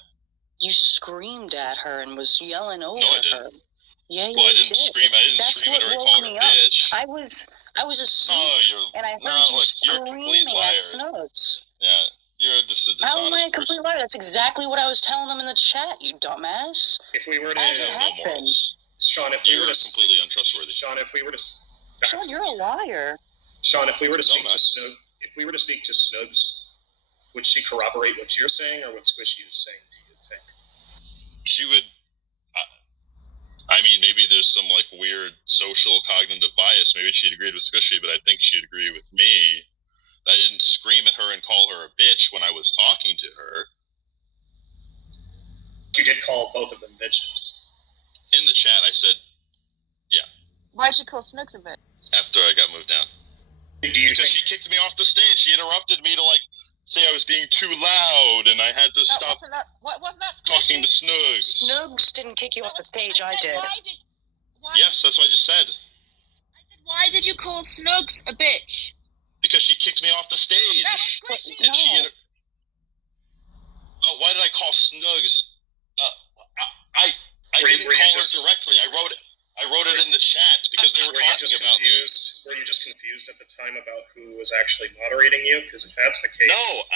You screamed at her and was yelling over her. Yeah, well, I didn't scream. I didn't scream at her and call her a bitch. I was asleep, and I heard you screaming at Snugs. Yeah, you're just a dishonest How am I a complete liar? That's exactly what I was telling them in the chat, you dumbass. If we were to, As it happened. Sean, if we You're were to, completely untrustworthy. Sean, if we were to, Sean, you're a liar. Sean, if we were to speak to Snug, if we were to speak to Snugs, would she corroborate what you're saying or what Squishy is saying? Do you think? She would. I mean, maybe there's some like weird social cognitive bias. Maybe she'd agreed with Squishy, but I think she'd agree with me. I didn't scream at her and call her a bitch when I was talking to her. You did call both of them bitches. In the chat, I said, yeah. Why'd you call Snugs a bit? After I got moved down. Because she kicked me off the stage. She interrupted me to like say I was being too loud, and I had to stop Wasn't that talking to Snugs. Snugs didn't kick you off the stage, I did. Yes, that's what I just said. Why did you call Snugs a bitch? Because she kicked me off the stage. And she why did I call Snugs? I didn't call her directly. I wrote it in the chat because they were talking about me. Were you just confused at the time about who was actually moderating you? Because if that's the case...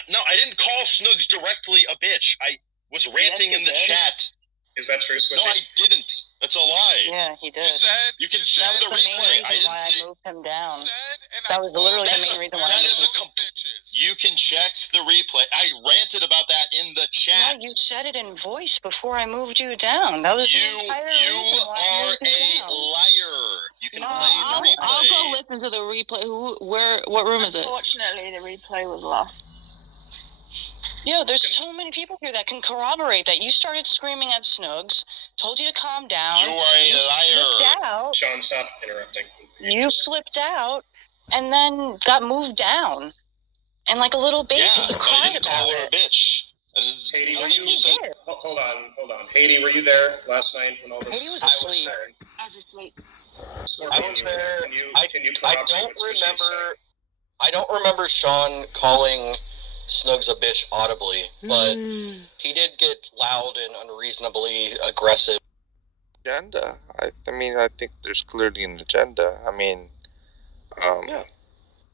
No, I didn't call Snugs directly a bitch. I was ranting in the chat. Is that true, Squishy? No, I didn't. That's a lie. Yeah, he did. You can check That the was the main replay. reason why I moved him down. That was literally the main reason why I moved him down. You can check the replay. I ranted about that in the chat. No, you said it in voice before I moved you down. That was the entire reason why I moved you down. Liar. You can play the replay. I'll go listen to the replay. What room is it? Unfortunately, the replay was lost. Yo, there's so many people here that can corroborate that. You started screaming at Snugs, told you to calm down. You are a liar. Slipped out. Sean, stop interrupting. You slipped out and then got moved down. And like a little baby, you cried about it. Haiti, were you... Hold on. Haiti, were you there last night when all this... Haiti was asleep. I was asleep. I was there. Can you I don't remember Sean calling Snugs a bitch audibly, but he did get loud and unreasonably aggressive. Agenda. I mean, I think there's clearly an agenda. I mean, yeah.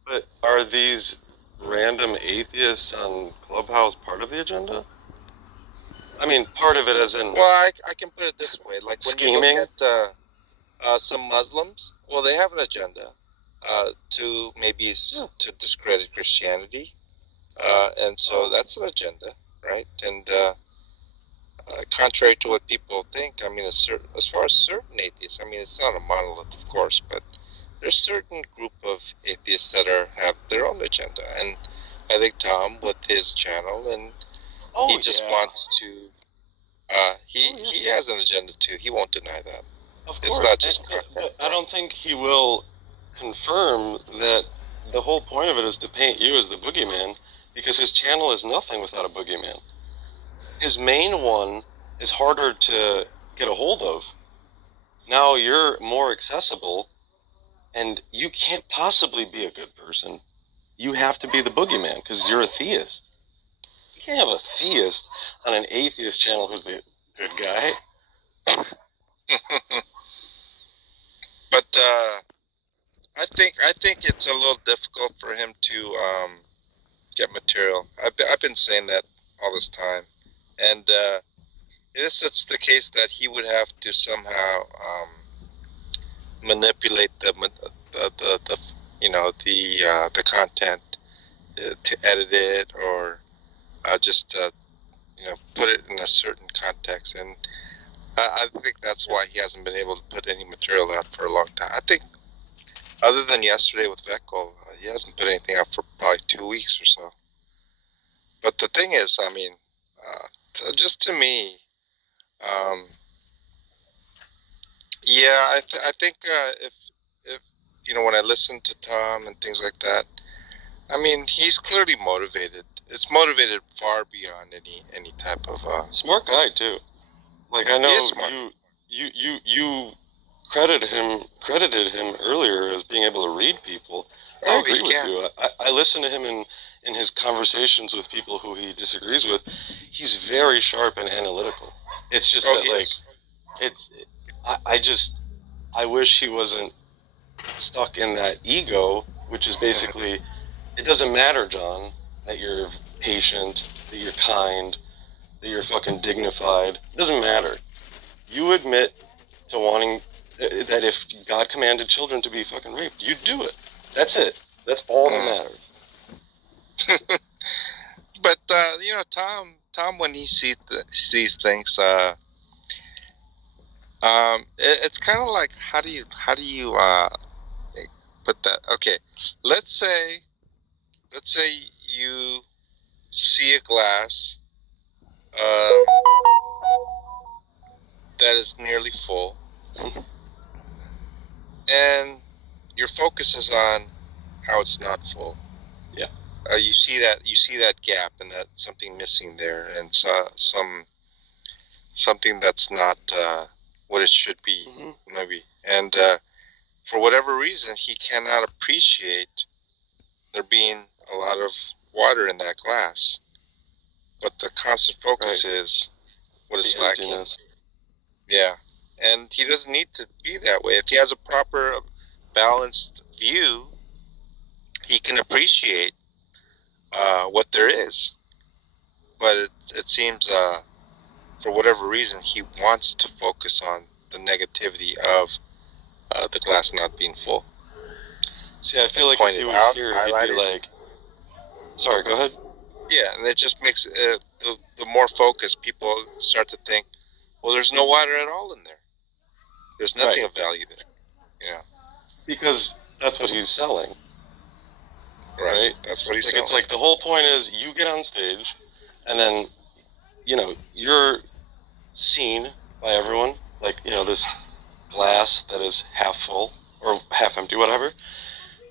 But are these random atheists on Clubhouse part of the agenda? I mean, part of it as in... Well, I can put it this way. Like, when scheming? you look at some Muslims, well, they have an agenda to maybe to discredit Christianity. And so that's an agenda, right? And contrary to what people think, I mean, as far as certain atheists, I mean, it's not a monolith, of course, but there's a certain group of atheists that have their own agenda. And I think Tom, with his channel, and he just wants to, he has an agenda too. He won't deny that. Of it's course. not just content. I don't think he will confirm that the whole point of it is to paint you as the boogeyman, because his channel is nothing without a boogeyman. His main one is harder to get a hold of. Now you're more accessible, and you can't possibly be a good person. You have to be the boogeyman, because you're a theist. You can't have a theist on an atheist channel who's the good guy. But I think it's a little difficult for him to get material. I've been saying that all this time, and it is such the case that he would have to somehow manipulate the content to edit it or just put it in a certain context, and I think that's why he hasn't been able to put any material out for a long time. I think other than yesterday with Vekol, he hasn't put anything out for probably 2 weeks or so. But the thing is, I mean, just to me, I think if when I listen to Tom and things like that, I mean, he's clearly motivated. It's motivated far beyond any type of smart guy too. Like, I know you credited him earlier as being able to read people. I agree with you. I listen to him in his conversations with people who he disagrees with. He's very sharp and analytical. It's just I wish he wasn't stuck in that ego, which is basically, it doesn't matter, John, that you're patient, that you're kind, that you're fucking dignified. It doesn't matter. You admit to wanting that if God commanded children to be fucking raped, you'd do it. That's it. That's all that matters. But you know, Tom, when he sees things, it's kind of like how do you put that? Okay, let's say you see a glass that is nearly full, and your focus is on how it's not full. Yeah. You see that gap and that something missing there, and something that's not what it should be, maybe. And for whatever reason, he cannot appreciate there being a lot of water in that glass. But the constant focus is what is lacking. Emptiness. Yeah. And he doesn't need to be that way. If he has a proper, balanced view, he can appreciate what there is. But it seems, for whatever reason, he wants to focus on the negativity of the glass not being full. See, I feel like if he was here, he'd be like... Sorry, go ahead. Yeah, and it just makes the more focused people start to think, well, there's no water at all in there. There's nothing of value there. Yeah. Because that's what he's selling. Right? That's what he's selling. It's like the whole point is you get on stage, and then, you know, you're seen by everyone. Like, you know, this glass that is half full, or half empty, whatever.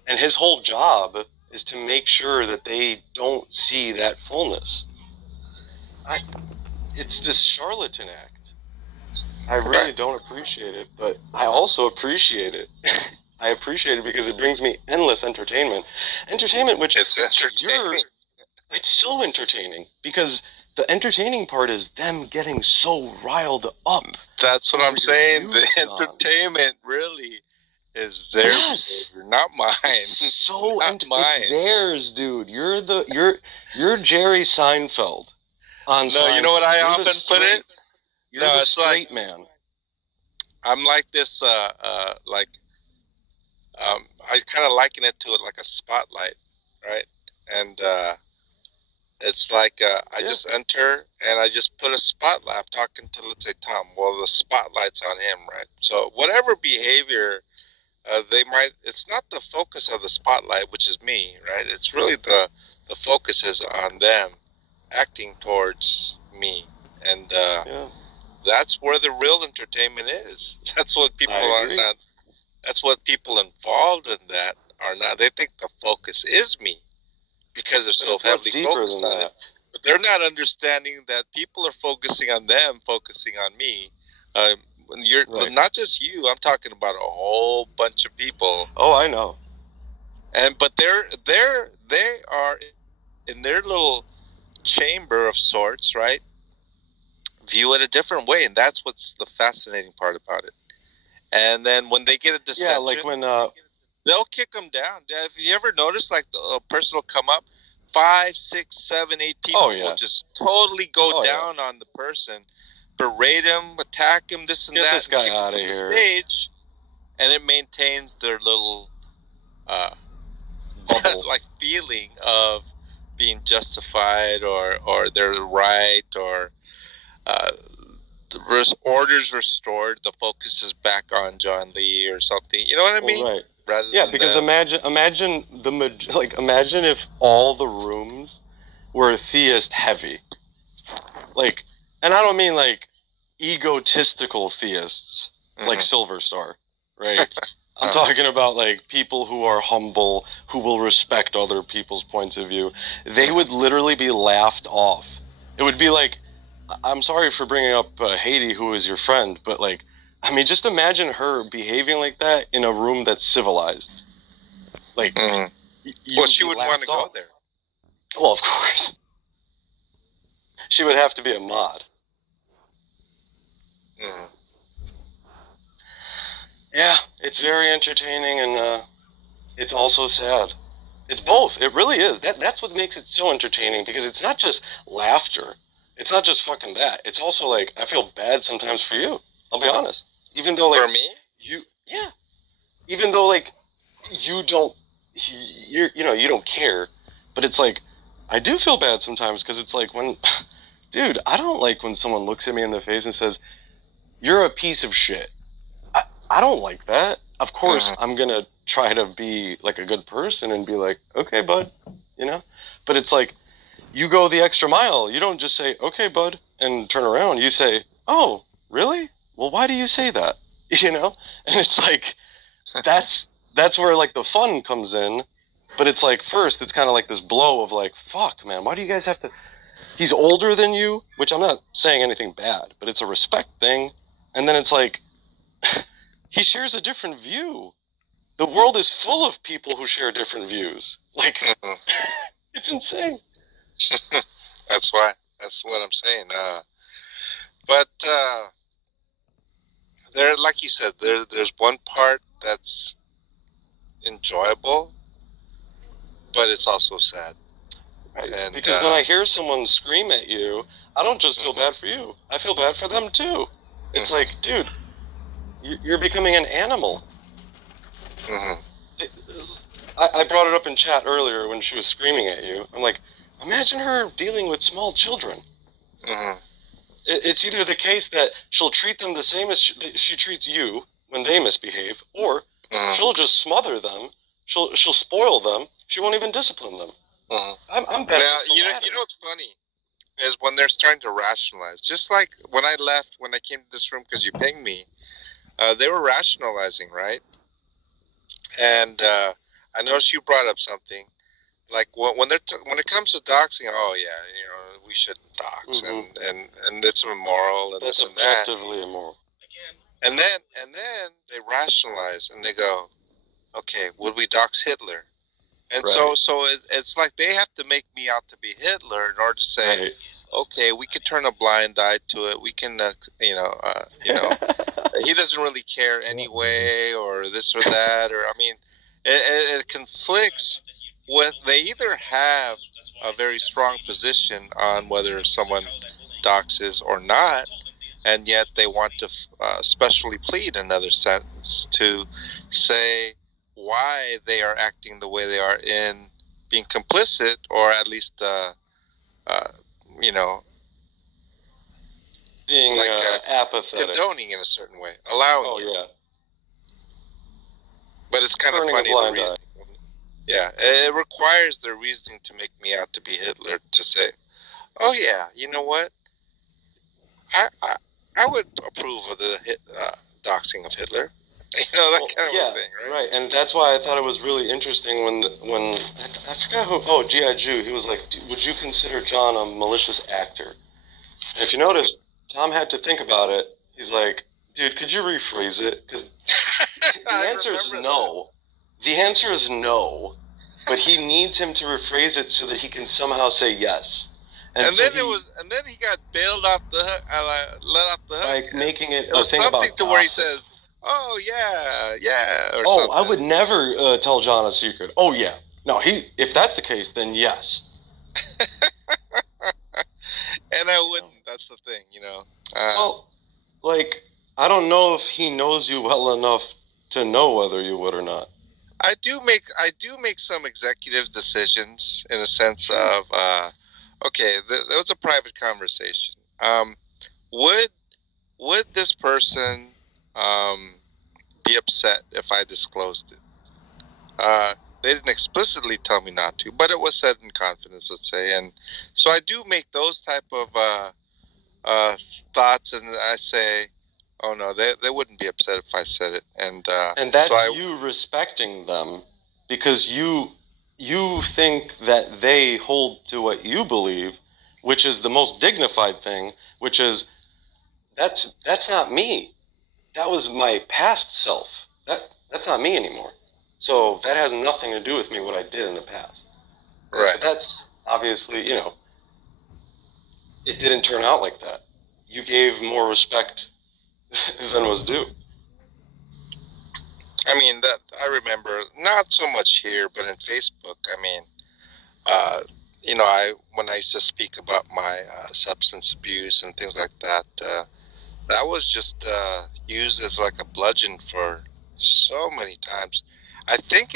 And his whole job is to make sure that they don't see that fullness. It's this charlatan act. I really don't appreciate it, but I also appreciate it. I appreciate it because it brings me endless entertainment. Entertainment, which it's entertaining. It's so entertaining because the entertaining part is them getting so riled up. That's what I'm saying. The entertainment really is their behavior, not mine. So not mine. It's theirs, dude. You're Jerry Seinfeld. On no, you know what I often put it? You're the straight man. I'm like this, I kind of liken it to like a spotlight, right? And it's like I just enter and I just put a spotlight. I'm talking to, let's say, Tom. Well, the spotlight's on him, right? So whatever behavior they might, it's not the focus of the spotlight, which is me, right? It's really the focus is on them acting towards me. And that's where the real entertainment is. That's what people are not. That's what people involved in that are not. They think the focus is me because they're so heavily focused on it. But they're not understanding that people are focusing on them, focusing on me. You're not just you. I'm talking about a whole bunch of people. Oh, I know. But they are in their little chamber of sorts, right? View it a different way, and that's what's the fascinating part about it. And then when they get a dissension, yeah, like when they'll kick them down. Have you ever noticed, like, the person will come up, 5, 6, 7, 8 people will just totally go down on the person, berate him, attack him, this and Get that, this guy kick him out of from the here. stage, and it maintains their little like feeling of being justified or they're right or the orders restored, the focus is back on John Lee or something. You know what I mean? Right. Rather yeah, than because them. imagine imagine if all the rooms were theist heavy. Like, and I don't mean like egotistical theists like Silver Star, right? I'm talking about like people who are humble, who will respect other people's points of view. They would literally be laughed off. It would be like, I'm sorry for bringing up Haiti, who is your friend, but like, I mean, just imagine her behaving like that in a room that's civilized. Like, well, she wouldn't want to go there. Well, of course. She would have to be a mod. Yeah, It's very entertaining, and it's also sad. It's both. It really is. That's what makes it so entertaining, because it's not just laughter. It's not just fucking that. It's also like, I feel bad sometimes for you. I'll be honest. Even though, like, For me? Yeah. Even though, like, you don't care, but it's like, I do feel bad sometimes, because it's like when, dude, I don't like when someone looks at me in the face and says, "You're a piece of shit." I don't like that. Of course, I'm gonna try to be like a good person and be like, "Okay, bud," But it's like, you go the extra mile. You don't just say, "Okay, bud," and turn around. You say, "Oh, really? Well, why do you say that?" And it's like, that's where like the fun comes in. But it's like, first, it's kind of like this blow of like, fuck, man, why do you guys have to? He's older than you, which I'm not saying anything bad, but it's a respect thing. And then it's like, he shares a different view. The world is full of people who share different views. Like, it's insane. That's what I'm saying. But there, like you said, there's one part that's enjoyable, but it's also sad. Right. And, because when I hear someone scream at you, I don't just feel bad for you. I feel bad for them too. It's like, dude, you're becoming an animal. I brought it up in chat earlier when she was screaming at you. I'm like, imagine her dealing with small children. It's either the case that she'll treat them the same as she treats you when they misbehave, or she'll just smother them. She'll spoil them. She won't even discipline them. I'm better. Now, you know what's funny is when they're starting to rationalize. Just like when I came to this room because you pinged me, they were rationalizing, right? And I noticed you brought up something like when it comes to doxing. Oh yeah, we shouldn't dox, and it's immoral, and that's this and that. objectively immoral. And then they rationalize and they go, okay, would we dox Hitler? And Right. so it's like they have to make me out to be Hitler in order to say, okay, we can turn a blind eye to it. We can, he doesn't really care anyway, or this or that, or I mean, it conflicts with. They either have a very strong position on whether someone doxes or not, and yet they want to specially plead another sentence to say why they are acting the way they are in being complicit, or at least, being like apathetic, condoning in a certain way, allowing. Oh yeah. But it's kind of Turning a funny the blind reasoning. Yeah, it requires their reasoning to make me out to be Hitler to say, "Oh yeah, you know what? I would approve of the doxing of Hitler." That kind of thing, right? Right, and that's why I thought it was really interesting when I forgot who. Oh, G.I. Jew. He was like, "Would you consider John a malicious actor?" And if you notice, Tom had to think about it. He's like, "Dude, could you rephrase it?" Because the answer is no. The answer is no, but he needs him to rephrase it so that he can somehow say yes. And then he got bailed off the hook, let off the hook, by making it a a thing something about to where he gossip. says, "Oh yeah," or Oh, something. I would never tell John a secret. Oh yeah, no. If that's the case, then yes. And I wouldn't. That's the thing, Well, like, I don't know if he knows you well enough to know whether you would or not. I do make some executive decisions in the sense of, okay, that was a private conversation. Would this person be upset if I disclosed it? They didn't explicitly tell me not to, but it was said in confidence, let's say, and so I do make those type of thoughts, and I say, oh no, they wouldn't be upset if I said it, and that's so you respecting them, because you think that they hold to what you believe, which is the most dignified thing, which is that's not me. That was my past self. That's not me anymore. So that has nothing to do with me, what I did in the past. Right. But that's obviously, it didn't turn out like that. You gave more respect than was due. I mean, that I remember not so much here, but in Facebook. I mean, when I used to speak about my substance abuse and things like that, that was just used as like a bludgeon for so many times. I think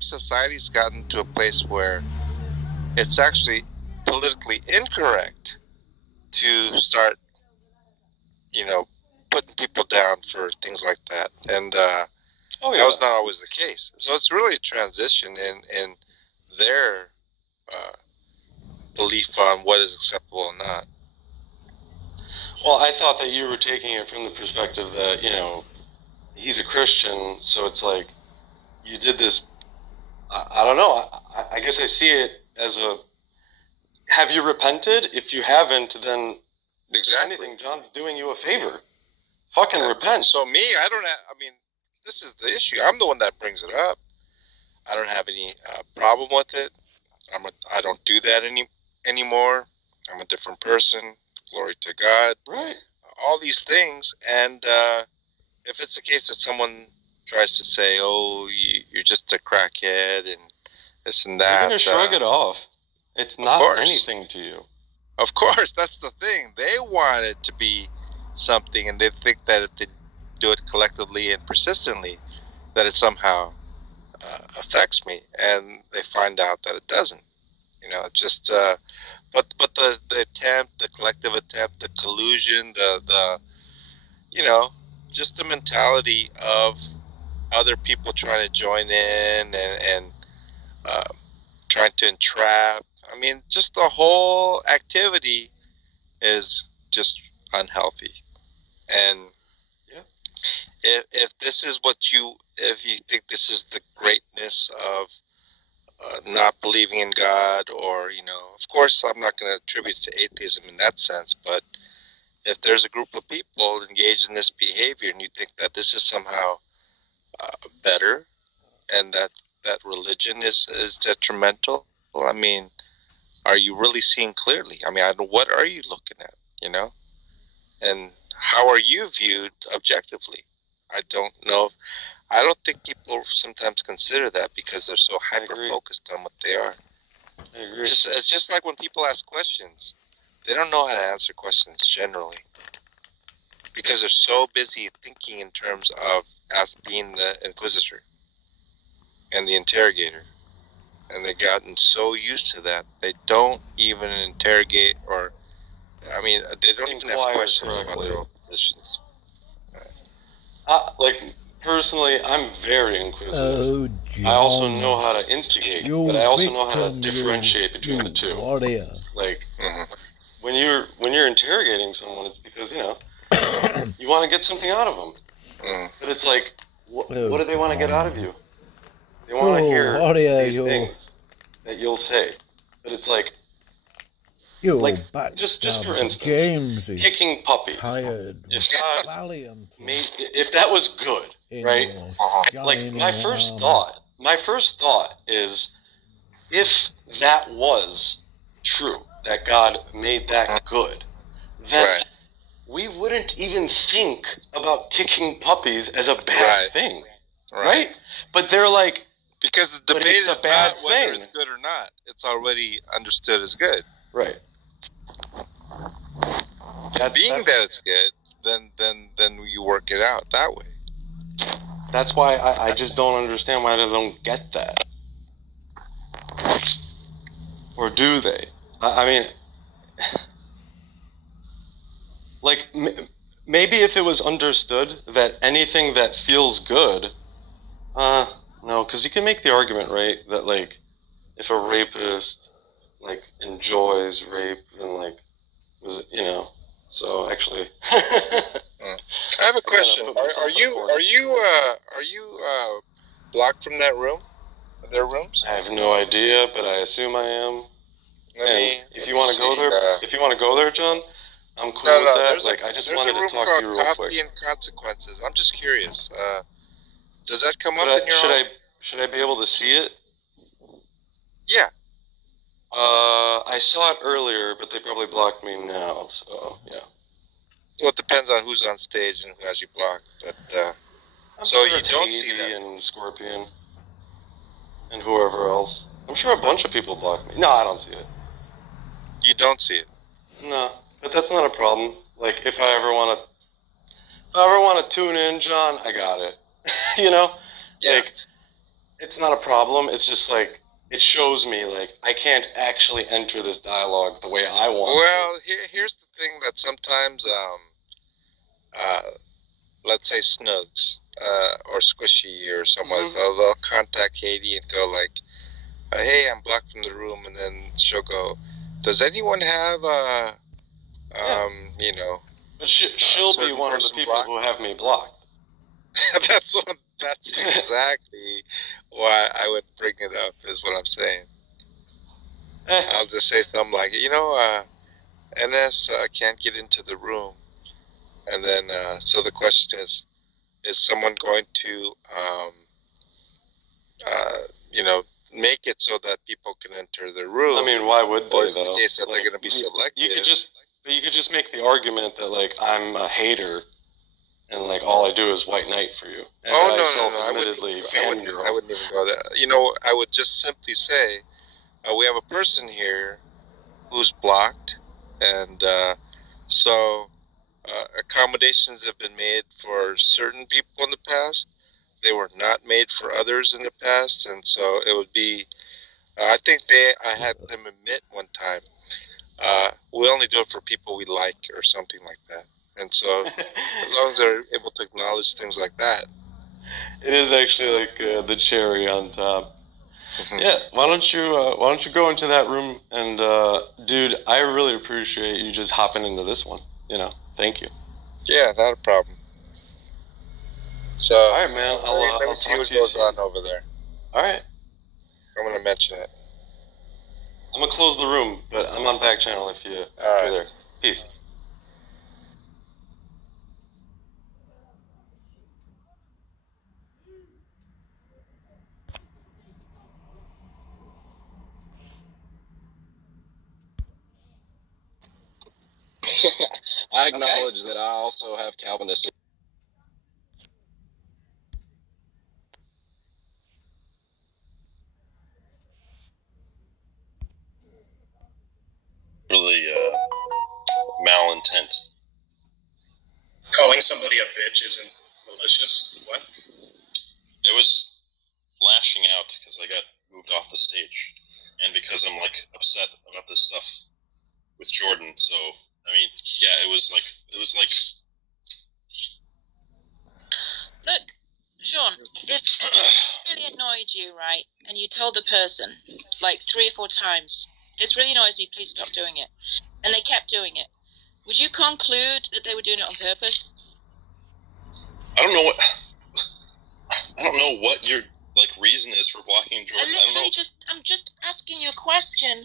society's gotten to a place where it's actually politically incorrect to start, putting people down for things like that, and that was not always the case. So it's really a transition in their belief on what is acceptable and not. Well, I thought that you were taking it from the perspective that, he's a Christian, so it's like, you did this, I don't know, I guess I see it as have you repented? If you haven't, then, if anything, John's doing you a favor. Fucking repent. So me, this is the issue. I'm the one that brings it up. I don't have any problem with it. I don't do that anymore. I'm a different person. Glory to God. Right. All these things. And if it's the case that someone tries to say, oh, you're just a crackhead and this and that. You're going to shrug it off. It's not anything to you. Of course. That's the thing. They want it to be something, and they think that if they do it collectively and persistently, that it somehow affects me. And they find out that it doesn't. Just... But the attempt, the collective attempt, the collusion, the just the mentality of other people trying to join in and trying to entrap. I mean, just the whole activity is just unhealthy. And if this is if you think this is the greatness of not believing in God, or of course I'm not going to attribute it to atheism in that sense, but if there's a group of people engaged in this behavior and you think that this is somehow better and that religion is detrimental, well, I mean, are you really seeing clearly? I mean, what are you looking at, and how are you viewed objectively? I don't know. I don't think people sometimes consider that because they're so hyper-focused on what they are. I agree. It's just like when people ask questions. They don't know how to answer questions generally because they're so busy thinking in terms of as being the inquisitor and the interrogator. And they've gotten so used to that, they don't even interrogate they don't even ask questions about their own positions. Personally, I'm very inquisitive. I also know how to instigate, but I also know how to differentiate between the two. Like, when you're interrogating someone, it's because, you want to get something out of them. But it's like, what do they want to get out of you? They want to hear these things that you'll say. But it's like, just for instance, kicking puppies. If that was good, right? Like my first thought is, if that was true, that God made that good, then we wouldn't even think about kicking puppies as a bad thing, right? But they're like, because the debate is not whether it's good or not. It's already understood as good. Right. Being that it's good, then you work it out that way. That's why I just don't understand why they don't get that. Or do they? I mean, like, maybe if it was understood that anything that feels good, no, because you can make the argument, right, that, like, if a rapist, like, enjoys rape, then, like, so actually. I have a question. Are you blocked from that room? Their rooms? I have no idea, but I assume I am. If you want to go there, John, I'm cool with that. I just wanted to talk to you real quick. There's a room called Coffee and Consequences. I'm just curious. Does that come up in your Should I be able to see it? Yeah. I saw it earlier, but they probably blocked me now, so, yeah. Well, it depends on who's on stage and who has you blocked, but So sure you it's don't see Hazy that. and Scorpion and whoever else. I'm sure a bunch of people block me. No, I don't see it. You don't see it. No, but that's not a problem. Like if I ever want to tune in, John, I got it. You know, like it's not a problem. It's just like it shows me like I can't actually enter this dialogue the way I want. Well, here's the thing that sometimes, let's say Snugs, or Squishy or someone, they'll contact Katie and go like, hey, I'm blocked from the room, and then she'll go, does anyone have, you know... But she'll be one of the people who have me blocked. That's exactly why I would bring it up, is what I'm saying. I'll just say something like, you know, NS can't get into the room. And then, so the question is someone going to, you know, make it so that people can enter the room? I mean, why would they, or is though? it the case that they're going to be selected? You could just make the argument that, like, I'm a hater, and, like, all I do is white knight for you. And Oh, no, I wouldn't even go there. You know, I would just simply say, we have a person here who's blocked, and so accommodations have been made for certain people in the past. They were not made for others in the past, and so it would be, I think I had them admit one time, we only do it for people we like or something like that. And so as long as they're able to acknowledge things like that. It is actually like the cherry on top. Yeah, why don't you go into that room and dude, I really appreciate you just hopping into this one. You know, thank you. Yeah, not a problem. So, all right, man. Let me see what goes on over there. All right. I'm gonna mention it. I'm gonna close the room, but I'm on back channel if you're there. Peace. I acknowledge that I also have Calvinist. Really malintent. Calling somebody a bitch isn't malicious. What? It was lashing out because I got moved off the stage, and because I'm like upset about this stuff with Jordan. So I mean, yeah, it was like. Look, Sean, if it really annoyed you, right, and you told the person like 3 or 4 times, this really annoys me, please stop doing it, and they kept doing it, would you conclude that they were doing it on purpose? I don't know what your like reason is for blocking Jordan. I'm just asking you a question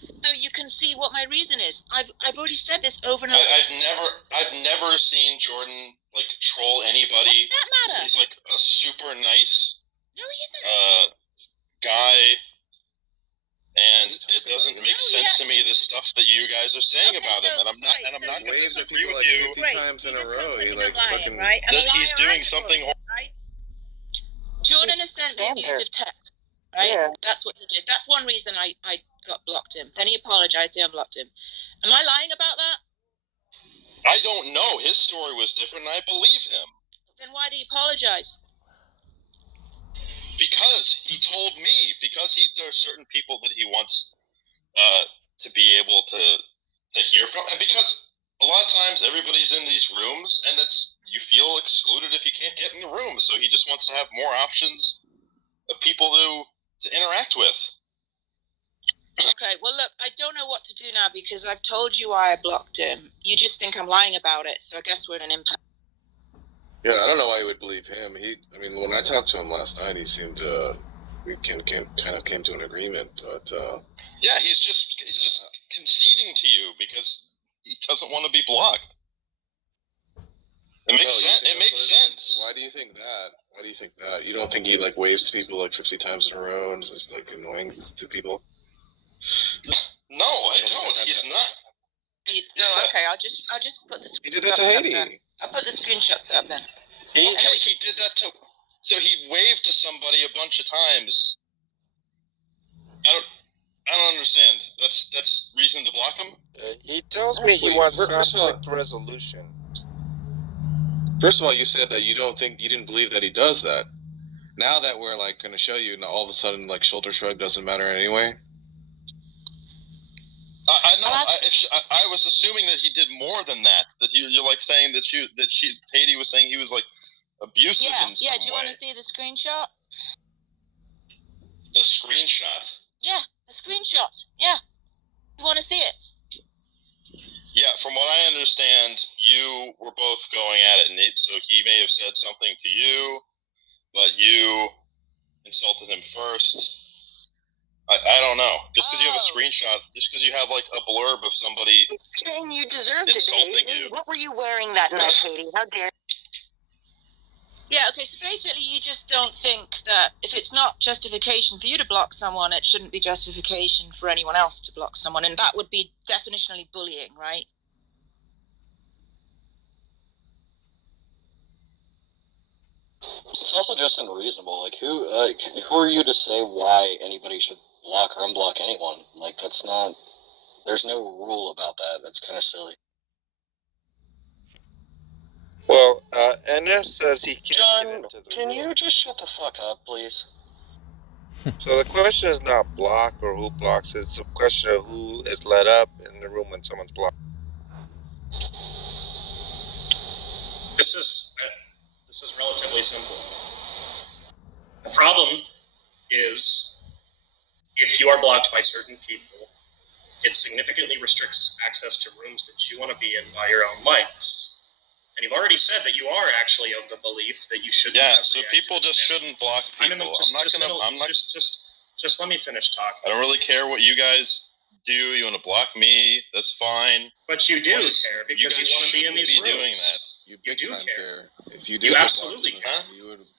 so you can see what my reason is. I've already said this over and over. I've never seen Jordan like troll anybody. What does that matter? He's like a super nice guy, and it doesn't make sense to me, this stuff that you guys are saying about him, and I'm not going to disagree with you. 50 times in a row. He like fucking. Right? That he's doing something. Right? Jordan has sent me abusive text. Right? Yeah. That's what he did. That's one reason I got blocked him. Then he apologized, I unblocked him. Am I lying about that? I don't know. His story was different, and I believe him. Then why did he apologize? Because he told me. Because there are certain people that he wants to be able to hear from, and because a lot of times everybody's in these rooms, and you feel excluded if you can't get in the room. So he just wants to have more options of people to interact with. Okay, well look, I don't know what to do now because I've told you why I blocked him. You just think I'm lying about it, so I guess we're in an impasse. Yeah, I don't know why you would believe him. I mean, when I talked to him last night, he seemed to, we kind of came to an agreement, but... Yeah, he's just conceding to you because he doesn't want to be blocked. It makes sense. It makes sense. Why do you think that? Why do you think that? You don't think he, like, waves to people, like, 50 times in a row and is just, like, annoying to people? No, I don't. He's not. No, okay, I'll just put the screenshots. He did that to Haiti. I'll put the screenshots up then. He did that to. So he waved to somebody a bunch of times. I don't understand. That's reason to block him. He tells me he wants conflict resolution. First of all, you said that you didn't believe that he does that. Now that we're like going to show you, and all of a sudden, like shoulder shrug doesn't matter anyway. I was assuming that he did more than that. That you're like saying that Katie was saying he was like abusive in some way. Do you want to see the screenshot? The screenshot. Yeah, the screenshot. Yeah. You want to see it? Yeah, from what I understand, you were both going at it, and so he may have said something to you, but you insulted him first. I don't know. Just because you have a screenshot, just because you have like a blurb of somebody saying you deserved insulting it, you. What were you wearing that night, Katie? How dare Yeah, okay, so basically you just don't think that if it's not justification for you to block someone, it shouldn't be justification for anyone else to block someone, and that would be definitionally bullying, right? It's also just unreasonable. Like who are you to say why anybody should block or unblock anyone? Like that's not. There's no rule about that. That's kind of silly. Well, NS says he can't John, get into the can room. you just shut the fuck up, please? So the question is not block or who blocks. It's a question of who is let up in the room when someone's blocked. This is relatively simple. The problem is if you are blocked by certain people, it significantly restricts access to rooms that you want to be in by your own lights. And you've already said that you are actually of the belief that you shouldn't. Yeah, so people just shouldn't block people. Just let me finish talking. I don't really care what you guys do. You want to block me? That's fine. But you do care because you want to be in these rooms. Doing that. You do care. If you did, absolutely care.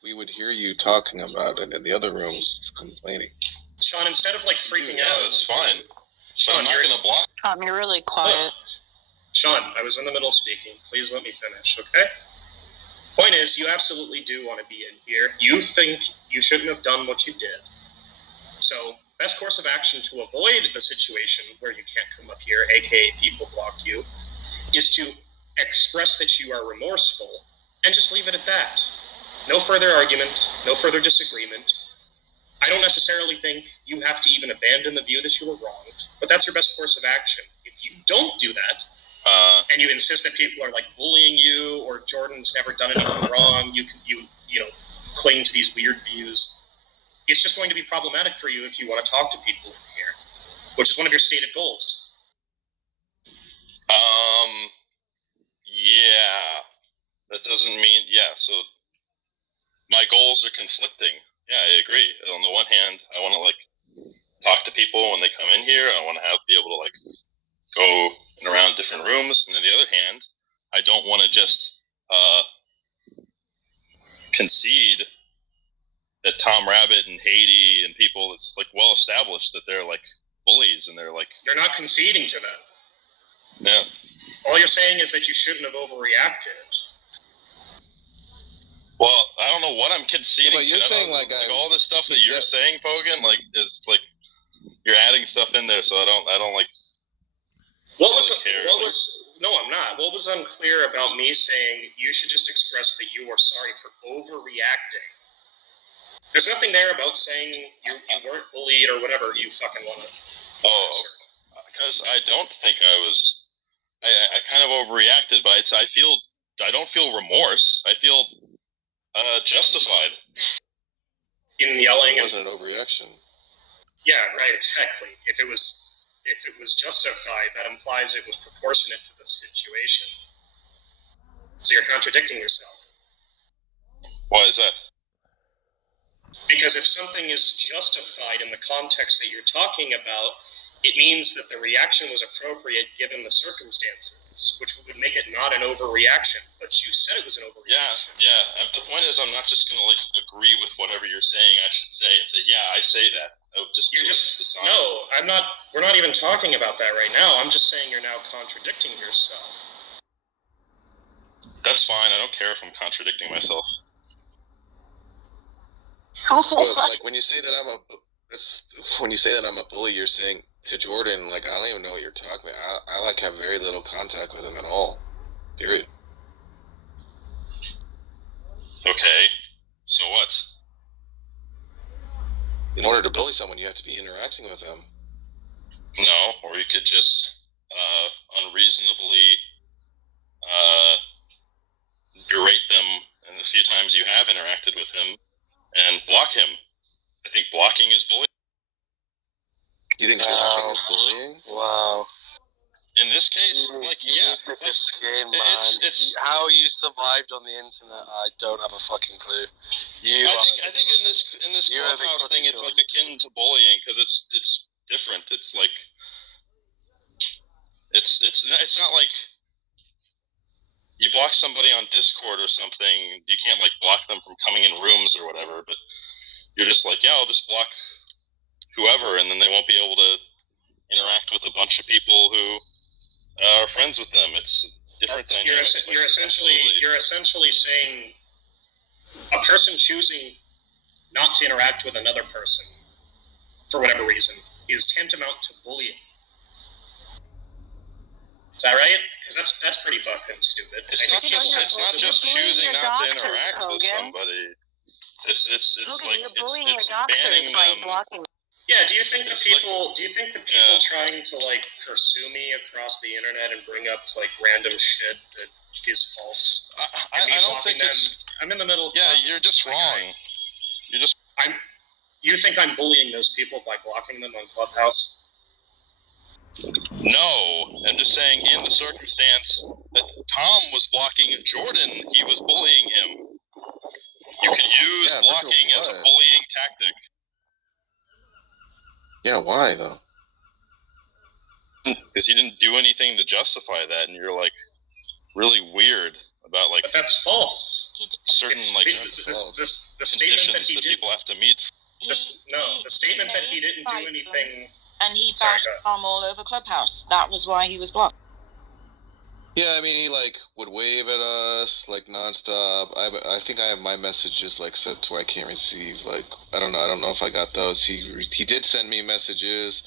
We would hear you talking about it in the other rooms, complaining. Sean, instead of like freaking out, that's fine. Sean, I'm not going to block. You're really quiet. Sean, I was in the middle of speaking. Please let me finish, okay? Point is, you absolutely do want to be in here. You think you shouldn't have done what you did. So, best course of action to avoid the situation where you can't come up here, aka people block you, is to express that you are remorseful and just leave it at that. No further argument, no further disagreement. I don't necessarily think you have to even abandon the view that you were wronged, but that's your best course of action. If you don't do that, and you insist that people are like bullying you or Jordan's never done anything wrong, you cling to these weird views. It's just going to be problematic for you if you want to talk to people in here, which is one of your stated goals. Yeah, that doesn't mean so my goals are conflicting. Yeah, I agree. On the one hand, I want to like talk to people when they come in here. I want to be able to like go around different rooms, and on the other hand, I don't want to just concede that Tom Rabbit and Haiti and people, it's like well established that they're like bullies and they're like. You're not conceding to that. Yeah. All you're saying is that you shouldn't have overreacted. Well, I don't know what I'm conceding. But you're saying like all this stuff that you're saying, Pogan, like is like you're adding stuff in there, so I don't like. What was no, I'm not. What was unclear about me saying you should just express that you are sorry for overreacting? There's nothing there about saying you weren't bullied or whatever you fucking want to. Because I don't think I was. I kind of overreacted, but I don't feel remorse. I feel justified. In yelling, it wasn't an overreaction. Yeah, right. Exactly. If it was justified, that implies it was proportionate to the situation. So you're contradicting yourself. Why is that? Because if something is justified in the context that you're talking about, it means that the reaction was appropriate given the circumstances, which would make it not an overreaction. But you said it was an overreaction. Yeah. The point is, I'm not just going to like agree with whatever you're saying. I should say and say, yeah, I say that. I would just. No, I'm not. We're not even talking about that right now. I'm just saying you're now contradicting yourself. That's fine. I don't care if I'm contradicting myself. Well, like when you say that I'm a bully, you're saying to Jordan, like, I don't even know what you're talking about. I like have very little contact with him at all. Period. Okay, so what? In order to bully someone, you have to be interacting with them. No, or you could just unreasonably berate them in the few times you have interacted with him and block him. I think blocking is bullying. You think blocking is bullying? Wow. In this case, it's how you survived on the internet. I don't have a fucking clue. I think in this Clubhouse thing, it's like akin to bullying because it's different. It's like it's not like you block somebody on Discord or something. You can't like block them from coming in rooms or whatever. But you're just like, yeah, I'll just block whoever, and then they won't be able to interact with a bunch of people who are friends with them. It's different dynamic. You're essentially saying a person choosing not to interact with another person for whatever reason is tantamount to bullying. Is that right? Because that's pretty fucking stupid. It's not just choosing not to interact with somebody. It's like it's banning them. Yeah, do you think the people trying to like pursue me across the internet and bring up like random shit that is false? I don't think it's. I'm in the middle of. Yeah, you're just wrong. You think I'm bullying those people by blocking them on Clubhouse? No, I'm just saying in the circumstance that Tom was blocking Jordan, he was bullying him. You could use blocking as a bullying tactic. Yeah, why though? Because he didn't do anything to justify that, and you're like really weird about like. But that's false. Certain the statement that people have to meet. The statement that he didn't do anything. And he bashed Tom all over Clubhouse. That was why he was blocked. Yeah, I mean, he like would wave at us like nonstop. I think I have my messages like set to where I can't receive. Like I don't know if I got those. He did send me messages.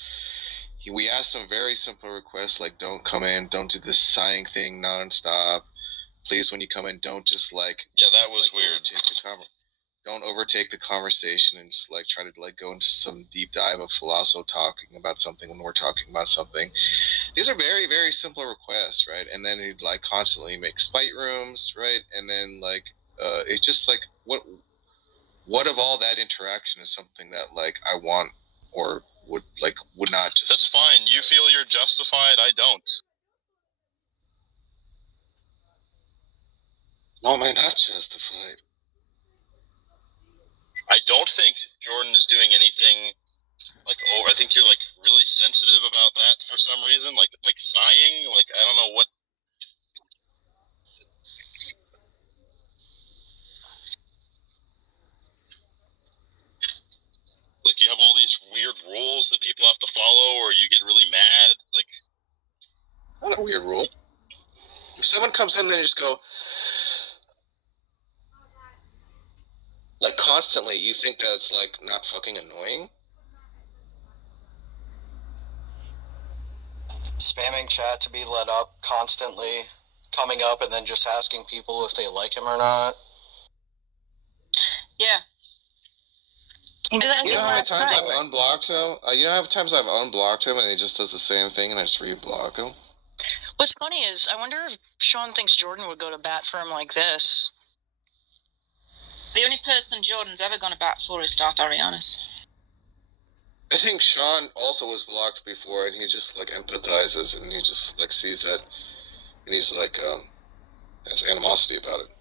We asked him very simple requests like don't come in, don't do this sighing thing nonstop. Please, when you come in, don't just like that was weird. Don't overtake the conversation and just like try to like go into some deep dive of philosophy talking about something when we're talking about something. These are very, very simple requests, right? And then he'd like constantly make spite rooms, right? And then like it's just like what of all that interaction is something that like I want or would not just. That's fine. You feel you're justified. I don't. Why am I not justified? I don't think Jordan is doing anything like over. I think you're like really sensitive about that for some reason, like sighing. Like I don't know what. Like you have all these weird rules that people have to follow, or you get really mad. Like not a weird rule. If someone comes in, then you just go. Like constantly, you think that's like not fucking annoying? Spamming chat to be let up constantly, coming up and then just asking people if they like him or not. Yeah. You know how many times I've unblocked him? You know how many times I've unblocked him and he just does the same thing and I just reblock him? What's funny is, I wonder if Sean thinks Jordan would go to bat for him like this. The only person Jordan's ever gone to bat for is Darth Arianis. I think Sean also was blocked before, and he just like empathizes, and he just like sees that, and he's like has animosity about it.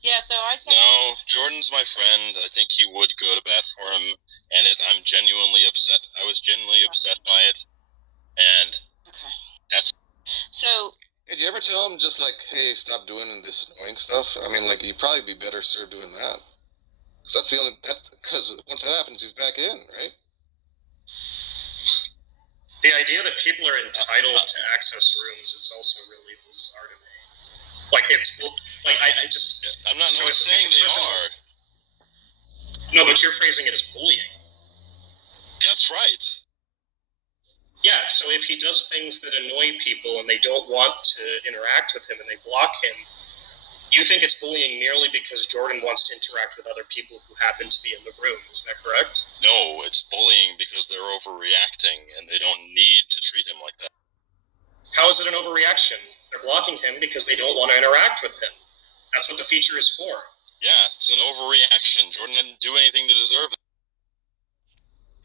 Yeah, so I said. No, Jordan's my friend. I think he would go to bat for him, and I'm genuinely upset. I was genuinely upset by it, and that's. So. Did you ever tell him just like, hey, stop doing this annoying stuff? I mean, like, you'd probably be better served doing that. Because that's the only, because once that happens, he's back in, right? The idea that people are entitled to access rooms is also really bizarre to me. Like it's like I just. I'm not saying they are. No, but you're phrasing it as bullying. That's right. Yeah, so if he does things that annoy people and they don't want to interact with him and they block him, you think it's bullying merely because Jordan wants to interact with other people who happen to be in the room. Is that correct? No, it's bullying because they're overreacting and they don't need to treat him like that. How is it an overreaction? They're blocking him because they don't want to interact with him. That's what the feature is for. Yeah, it's an overreaction. Jordan didn't do anything to deserve it.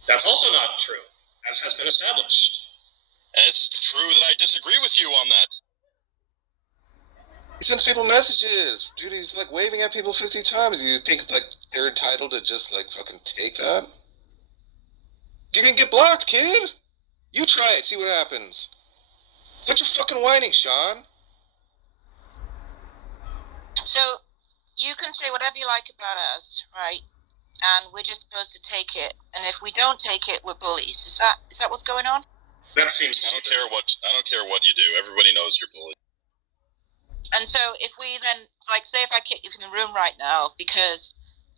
That's also not true, as has been established. And it's true that I disagree with you on that. He sends people messages. Dude, he's like waving at people 50 times. You think like they're entitled to just like fucking take that? You're gonna get blocked, kid. You try it, see what happens. Quit your fucking whining, Sean. So, you can say whatever you like about us, right? And we're just supposed to take it. And if we don't take it, we're bullies. Is that what's going on? That seems. I don't care what you do. Everybody knows you're bullied. And so, if we then, like, say if I kick you from the room right now because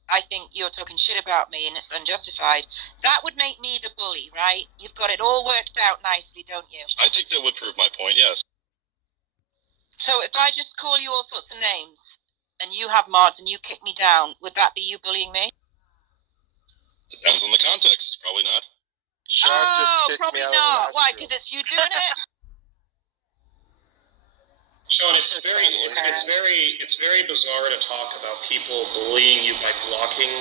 I think you're talking shit about me and it's unjustified, that would make me the bully, right? You've got it all worked out nicely, don't you? I think that would prove my point, yes. So if I just call you all sorts of names and you have mods and you kick me down, would that be you bullying me? Depends on the context. Probably not. Probably not. Why? Because it's you doing it? Sean, it's very bizarre to talk about people bullying you by blocking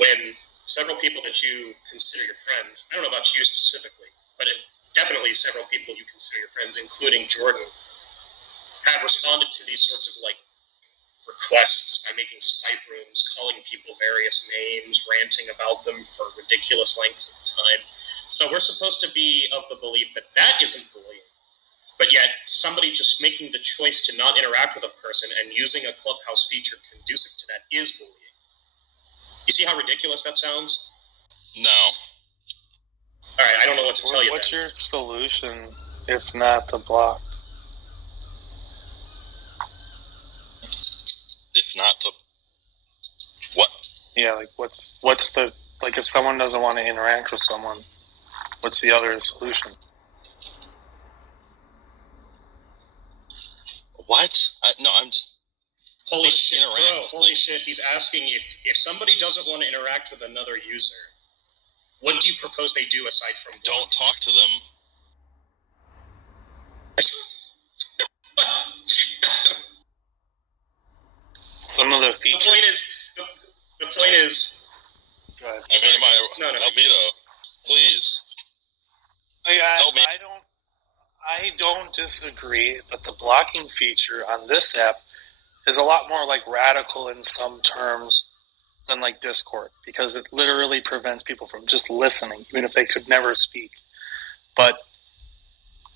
when several people that you consider your friends, I don't know about you specifically, but definitely several people you consider your friends, including Jordan, have responded to these sorts of like requests by making spite rooms, calling people various names, ranting about them for ridiculous lengths of time. So we're supposed to be of the belief that that isn't bullying. But yet, somebody just making the choice to not interact with a person and using a Clubhouse feature conducive to that is bullying. You see how ridiculous that sounds? No. All right, I don't know what to tell you. What's your solution if not to block? If not to what? Yeah, like what's the like if someone doesn't want to interact with someone, what's the other solution? What? No, I'm just. Holy shit, bro! Holy shit! He's asking if somebody doesn't want to interact with another user, what do you propose they do aside from don't talk to them? Some of the features. The point is. Go ahead. No, Albedo, please. Help me. I don't disagree, but the blocking feature on this app is a lot more like radical in some terms than like Discord, because it literally prevents people from just listening, even if they could never speak. But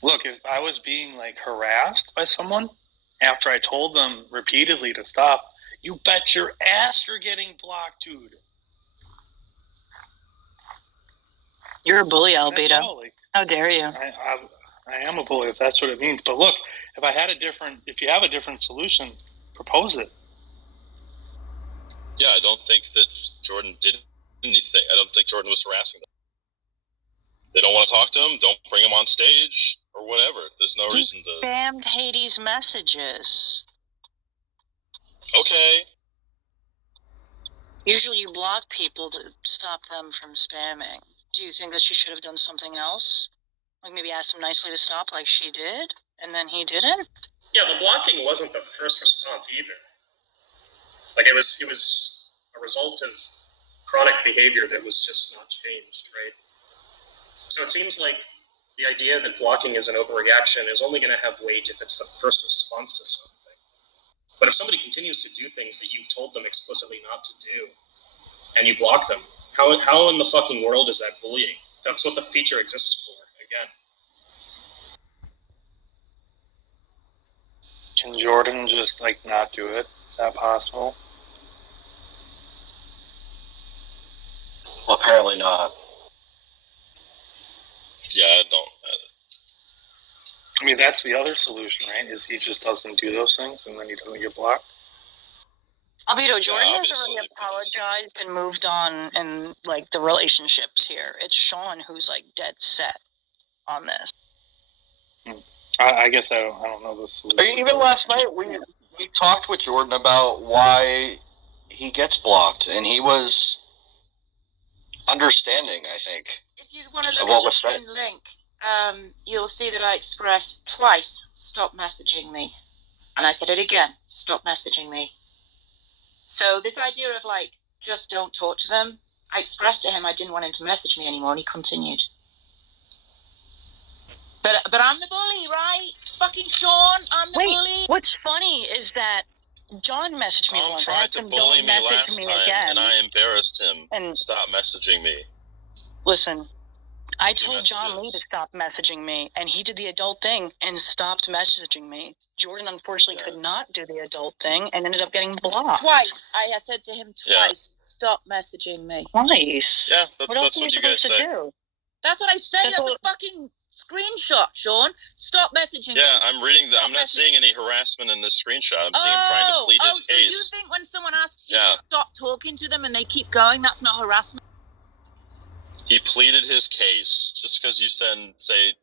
look, if I was being like harassed by someone after I told them repeatedly to stop, you bet your ass you're getting blocked, dude. You're a bully, Albedo. How dare you? I am a bully if that's what it means. But look, if you have a different solution, propose it. Yeah, I don't think that Jordan did anything. I don't think Jordan was harassing them. They don't want to talk to him, don't bring him on stage, or whatever. There's no reason to. Spammed Hades messages. Okay. Usually you block people to stop them from spamming. Do you think that she should have done something else? Like maybe ask him nicely to stop like she did, and then he didn't? Yeah, the blocking wasn't the first response either. Like it was a result of chronic behavior that was just not changed, right? So it seems like the idea that blocking is an overreaction is only going to have weight if it's the first response to something. But if somebody continues to do things that you've told them explicitly not to do, and you block them, how in the fucking world is that bullying? That's what the feature exists for, again. Can Jordan just like not do it? Is that possible? Well, apparently not. Yeah, I don't. I mean, that's the other solution, right? Is he just doesn't do those things and then he doesn't get blocked? Albedo, Jordan has already apologized and moved on in, like, the relationships here. It's Sean who's, like, dead set on this. I guess I don't know the solution. Even last night, we talked with Jordan about why he gets blocked, and he was understanding, I think, If you want to of look what at was the said. pinned link, you'll see that I expressed twice, stop messaging me. And I said it again, stop messaging me. So this idea of, like, just don't talk to them, I expressed to him I didn't want him to message me anymore, and he continued. But I'm the bully, right? Fucking Sean, I'm the bully. What's funny is that John messaged me Tom once. I tried asked to him, bully don't me message last me time, again. and I embarrassed him. And stop messaging me. listen, I told John Lee to stop messaging me, and he did the adult thing and stopped messaging me. Jordan, unfortunately, could not do the adult thing and ended up getting blocked. Twice. I said to him twice, stop messaging me. Twice? Yeah, What else are you supposed to do? That's what I said. That's a fucking screenshot, Sean. Stop messaging me. Yeah, I'm reading that. I'm not seeing any harassment in this screenshot. I'm seeing him trying to plead his so case. you think when someone asks you to stop talking to them and they keep going, that's not harassment? He pleaded his case. Just because you say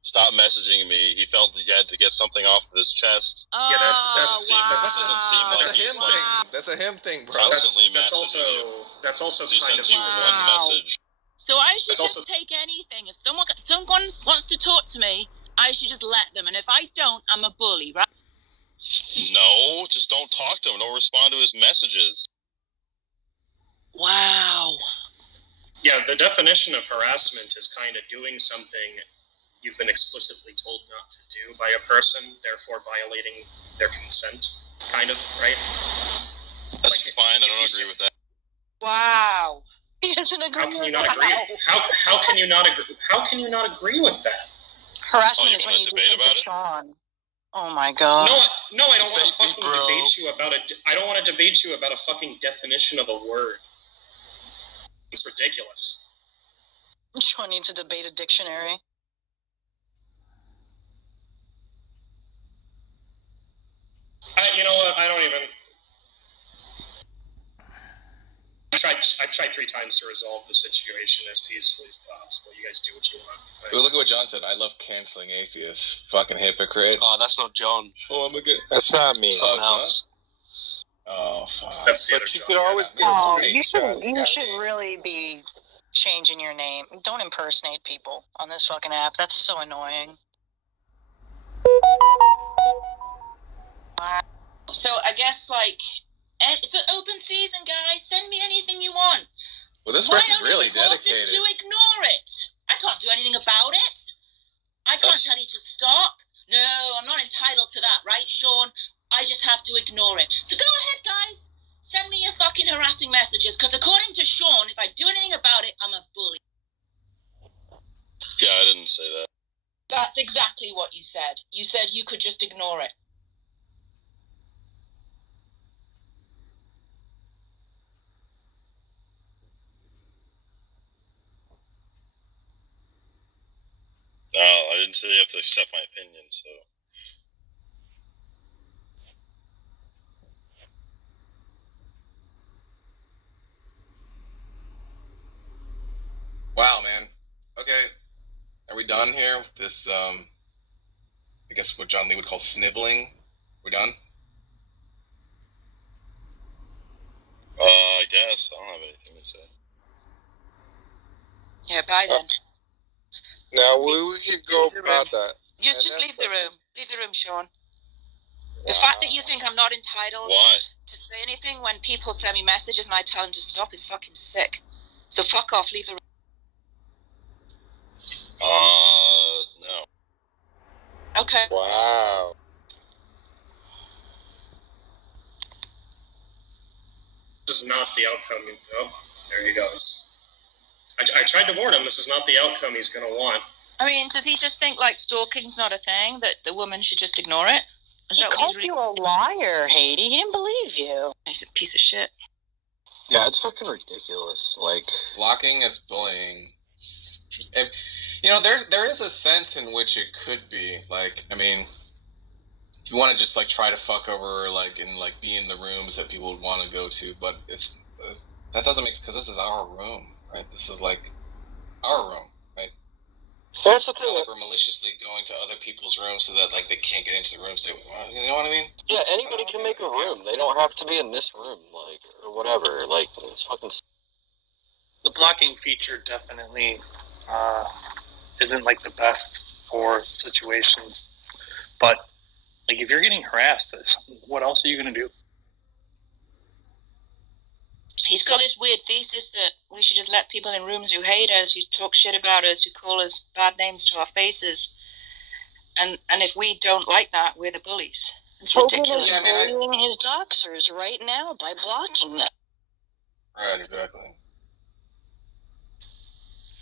stop messaging me, he felt he had to get something off of his chest. Yeah, that's That doesn't seem like That's a him he's like thing. That's a him thing, bro. constantly That's messaging you. also He kind sends of you one message. So I should That's just take anything. If someone wants to talk to me, I should just let them. And if I don't, I'm a bully, right? No, just don't talk to him. Don't respond to his messages. Wow. Yeah, the definition of harassment is kind of doing something you've been explicitly told not to do by a person, therefore violating their consent, kind of, right? That's fine. I don't agree with that. Wow. He doesn't agree How can you with not that. agree? How can you not agree? How can you not agree with that? Harassment is when you do things to Sean. Oh my god. No, I don't want to fucking debate you about I don't want to debate you about a fucking definition of a word. It's ridiculous. Sean needs to debate a dictionary. You know what? I don't even. I've tried 3 times to resolve the situation as peacefully as possible. You guys do what you want. Well, look at what John said. I love canceling atheists. Fucking hypocrite. Oh, that's not John. Oh, I'm a good. That's not me. Oh, Someone else. Oh, fuck. That's the But other you John. could always get Oh, a you screenshot. should really be changing your name. Don't impersonate people on this fucking app. That's so annoying. So I guess, like, it's an open season, guys. Send me anything you want. Well, this Why person's don't really you force us dedicated. to ignore it? I can't do anything about it. I can't tell you to stop. No, I'm not entitled to that, right, Sean? I just have to ignore it. So go ahead, guys. Send me your fucking harassing messages, because according to Sean, if I do anything about it, I'm a bully. Yeah, I didn't say that. That's exactly what you said. You said you could just ignore it. No, I didn't say you have to accept my opinion, so. Wow, man. Okay. Are we done here with this, I guess what John Lee would call sniveling? We're done? I guess. I don't have anything to say. Yeah, bye then. Now, we could go about that. Just leave the room. Leave the room, Sean. The fact that you think I'm not entitled to say anything when people send me messages and I tell them to stop is fucking sick. So fuck off, leave the room. No. Okay. Wow. This is not the outcome. Oh, there he goes. I tried to warn him. This is not the outcome he's going to want. I mean, does he just think, like, stalking's not a thing, that the woman should just ignore it? He called you a liar, Haiti. He didn't believe you. He's a piece of shit. Yeah, it's fucking ridiculous. Like, blocking is bullying. You know, there is a sense in which it could be like, I mean, if you want to just like try to fuck over like and like be in the rooms that people would want to go to, but it's that doesn't make, because this is our room, right? This is like our room, right? That's the thing. Like we're maliciously going to other people's rooms so that like they can't get into the rooms they want. You know what I mean? Yeah, anybody can make a room. They don't have to be in this room, like, or whatever. Like, it's fucking. The blocking feature definitely isn't like the best for situations, but like if you're getting harassed, what else are you gonna do? He's got this weird thesis that we should just let people in rooms who hate us, who talk shit about us, who call us bad names to our faces, and if we don't like that, we're the bullies. It's ridiculous. Hogan is bullying his doxers right now by blocking them. Right, exactly.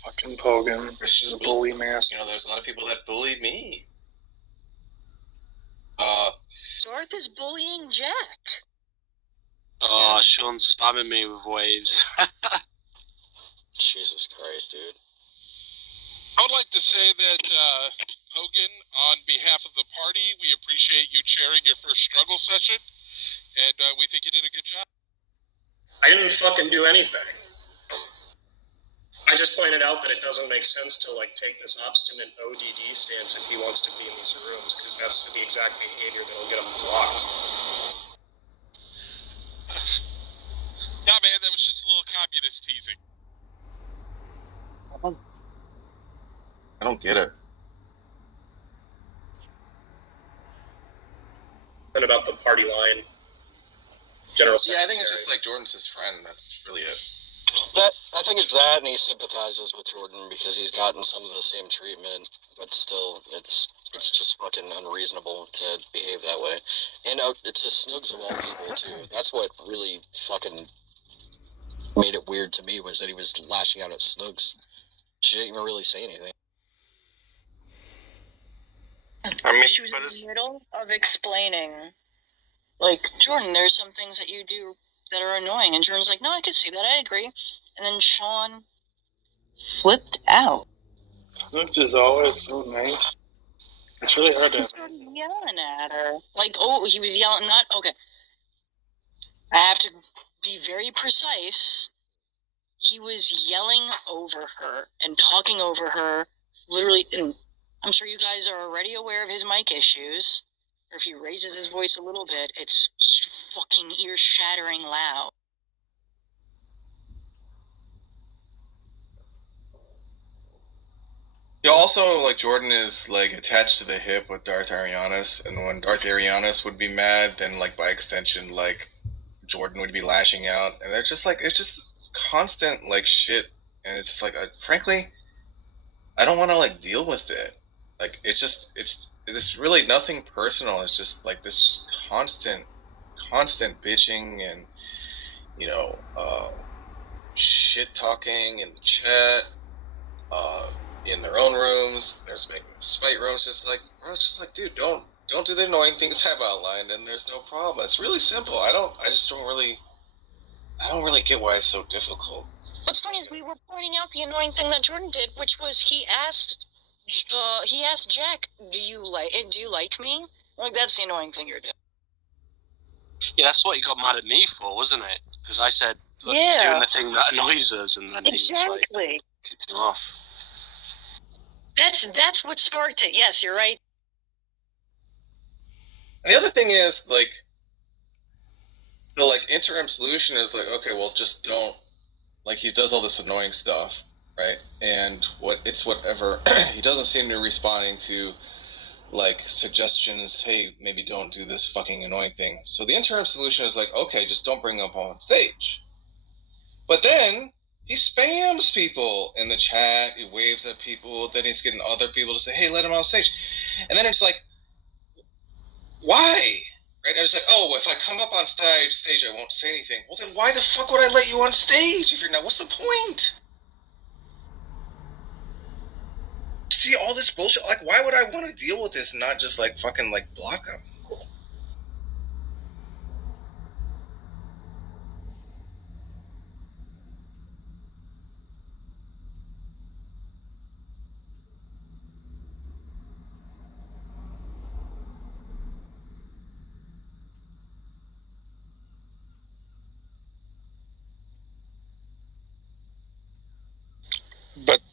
Fucking Hogan. This is a bully mask. You know, there's a lot of people that bully me. Darth is bullying Jack. Oh, Sean's spamming me with waves. Jesus Christ, dude. I would like to say that, Hogan, on behalf of the party, we appreciate you chairing your first struggle session, and we think you did a good job. I didn't fucking do anything. I just pointed out that it doesn't make sense to like take this obstinate ODD stance if he wants to be in these rooms, because that's the exact behavior that'll get him blocked. Nah, man, that was just a little communist teasing. I don't get it. And about the party line, General Secretary. Yeah, I think it's just like Jordan's his friend. That's really it. I think it's that, and he sympathizes with Jordan because he's gotten some of the same treatment, but still, it's just fucking unreasonable to behave that way. And to Snugs of all people, too. That's what really fucking made it weird to me, was that he was lashing out at Snugs. She didn't even really say anything. I mean, she was in the middle of explaining, like, Jordan, there's some things that you do that are annoying. And Jordan's like, no, I can see that, I agree. And then Sean flipped out. Snooks is always so nice. It's really hard to... He started yelling at her. Like, oh, he was yelling, not... Okay. I have to be very precise. He was yelling over her and talking over her, literally, and I'm sure you guys are already aware of his mic issues. Or if he raises his voice a little bit, it's fucking ear-shattering loud. Yeah, also, like, Jordan is, like, attached to the hip with Darth Arianis, and when Darth Arianis would be mad, then, like, by extension, like, Jordan would be lashing out, and they're just, like, it's just constant, like, shit, and it's just, like, frankly, I don't want to, like, deal with it. Like, it's really nothing personal, it's just, like, this constant bitching and, you know, shit-talking in the chat, in their own rooms. There's making spite rooms, just like, dude, don't do the annoying things I've outlined, and there's no problem. It's really simple. I don't really get why it's so difficult. What's funny is we were pointing out the annoying thing that Jordan did, which was he asked Jack, do you like me? Like, that's the annoying thing you're doing. Yeah, that's what he got mad at me for, wasn't it? Because I said, look, Yeah. you're doing the thing that annoys us, and then he was like, Exactly. kicked him off. That's what sparked it. Yes, you're right. And the other thing is, like, the, like, interim solution is, like, okay, well, just don't, like, he does all this annoying stuff, right? And whatever, he doesn't seem to be responding to, like, suggestions, hey, maybe don't do this fucking annoying thing. So the interim solution is, like, okay, just don't bring him up on stage. But then he spams people in the chat, he waves at people, then he's getting other people to say, hey, let him on stage. And then it's like, why? Right? And it's like, oh, if I come up on stage, I won't say anything. Well, then why the fuck would I let you on stage if you're not? What's the point? See all this bullshit? Like, why would I want to deal with this and not just, like, fucking, like, block him?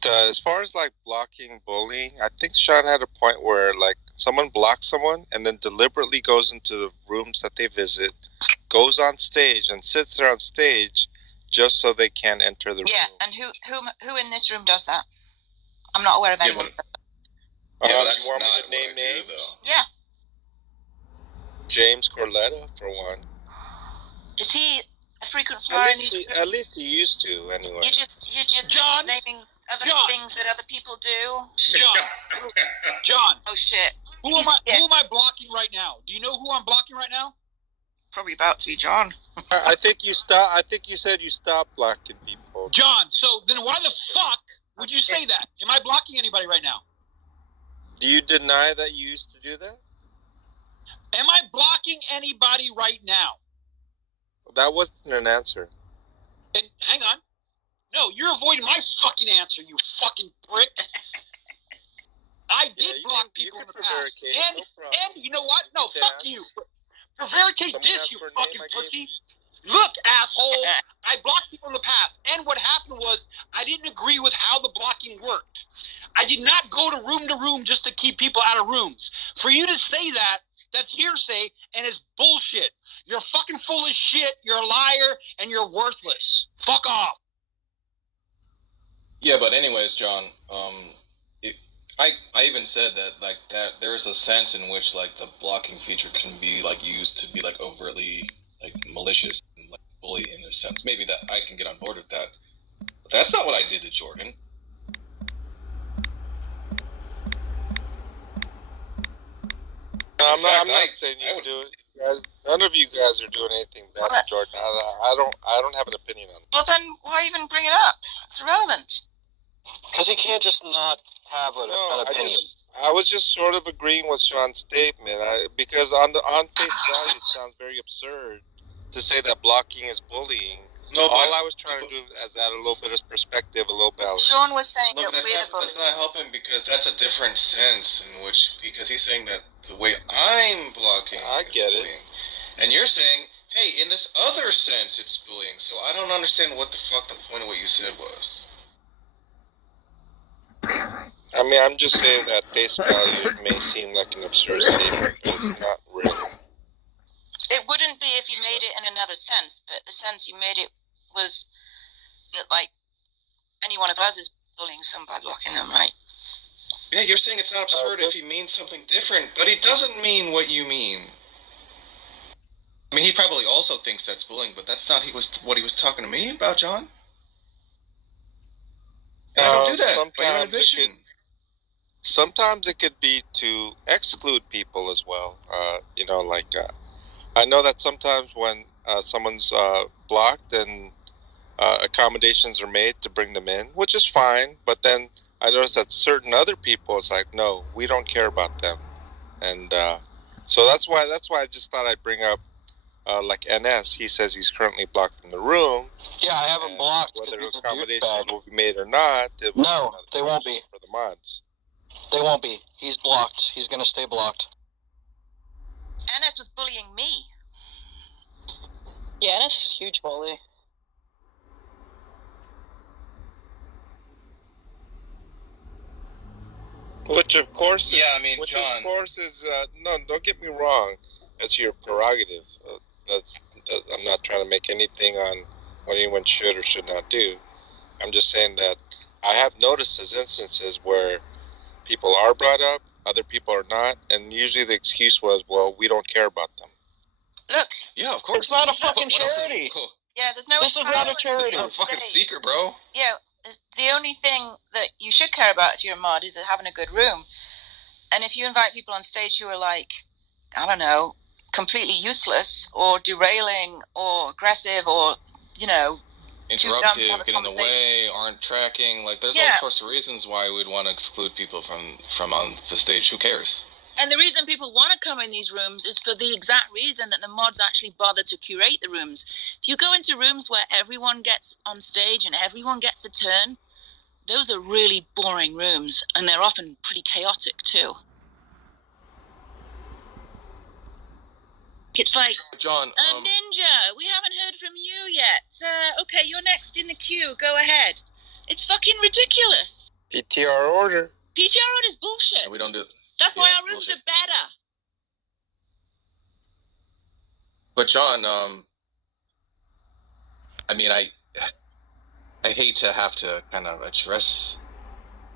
as far as like blocking bullying, I think Sean had a point where like someone blocks someone and then deliberately goes into the rooms that they visit, goes on stage and sits there on stage just so they can't enter the room. Yeah, and who in this room does that? I'm not aware of anyone. But, Yeah, but that's you want not me to name what I do, names? though. Yeah. James Corletta, for one. Is he a frequent flyer in these rooms? At least he used to, anyway. You're just John? naming other John. things that other people do. John. Oh shit. Who am I blocking right now? Do you know who I'm blocking right now? Probably about to be John. I think you stopped. I think you said you stopped blocking people. John. So then why the fuck would you say that? Am I blocking anybody right now? Do you deny that you used to do that? Am I blocking anybody right now? That wasn't an answer. And hang on. No, you're avoiding my fucking answer, you fucking prick. I did block people in the past. And you know what? No, fuck you. Prevaricate this, you fucking pussy. Look, asshole. I blocked people in the past. And what happened was I didn't agree with how the blocking worked. I did not go to room just to keep people out of rooms. For you to say that, that's hearsay and it's bullshit. You're fucking full of shit, you're a liar, and you're worthless. Fuck off. Yeah, but anyways, John, I even said that there is a sense in which like the blocking feature can be like used to be like overtly like malicious and like bully in a sense. Maybe that I can get on board with that. But that's not what I did to Jordan. I'm not saying you would do it. Guys, none of you guys are doing anything bad to Jordan. I don't have an opinion on it. Well, then why even bring it up? It's irrelevant. Because he can't just not have an opinion. I was just sort of agreeing with Sean's statement because on face value it sounds very absurd to say that blocking is bullying. No, but all I was trying to do is add a little bit of perspective, a little balance. Sean was saying No, that but we're the bullies. that's not helping because that's a different sense in which because he's saying that the way I'm blocking is bullying. And you're saying, hey, in this other sense it's bullying. So I don't understand what the fuck the point of what you said was. I mean, I'm just saying that face value may seem like an absurd statement, but it's not really. It wouldn't be if you made it in another sense, but the sense you made it was that, like, any one of us is bullying somebody, blocking them, right? Yeah, you're saying it's not absurd if he means something different, but he doesn't mean what you mean. I mean, he probably also thinks that's bullying, but that's not what he was talking to me about, John. And I don't do that by your admission. Sometimes it could be to exclude people as well. I know that sometimes when someone's blocked and accommodations are made to bring them in, which is fine, but then I notice that certain other people, it's like, no, we don't care about them. And so that's why I just thought I'd bring up like NS. He says he's currently blocked in the room. Yeah, I haven't blocked. Whether accommodations will be made or not, no, they won't be. For the mods. They won't be. He's blocked. He's going to stay blocked. NS was bullying me. Yeah, NS is a huge bully. Which of course, John. Of course is no. Don't get me wrong. That's your prerogative. I'm not trying to make anything on what anyone should or should not do. I'm just saying that I have noticed those instances where people are brought up, other people are not, and usually the excuse was, well, we don't care about them. Look. Yeah, of course. It's not a fucking charity. Yeah, there's no. This is not a charity. It's not a fucking secret, bro. Yeah, the only thing that you should care about if you're a mod is having a good room. And if you invite people on stage who are like, I don't know, completely useless or derailing or aggressive or, you know, interruptive, get in the way, aren't tracking. Like, there's all sorts of reasons why we'd want to exclude people from on the stage. Who cares? And the reason people want to come in these rooms is for the exact reason that the mods actually bother to curate the rooms. If you go into rooms where everyone gets on stage and everyone gets a turn, those are really boring rooms, and they're often pretty chaotic too. It's like, John, Ninja, we haven't heard from you yet. Okay, you're next in the queue. Go ahead. It's fucking ridiculous. PTR order. PTR order is bullshit. We don't do. That's why our rooms are better. But John, I mean, I hate to have to kind of address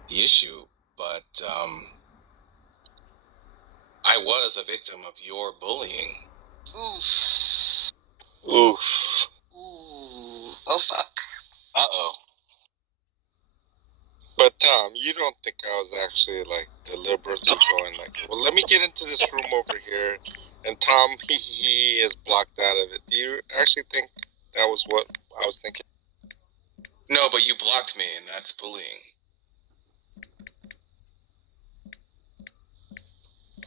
the issue, but I was a victim of your bullying. Oof. Oof. Ooh. Oh fuck. Uh-oh. But Tom, you don't think I was actually like deliberately going like, well, let me get into this room over here, and Tom he is blocked out of it. Do you actually think that was what I was thinking? No, but you blocked me, and that's bullying.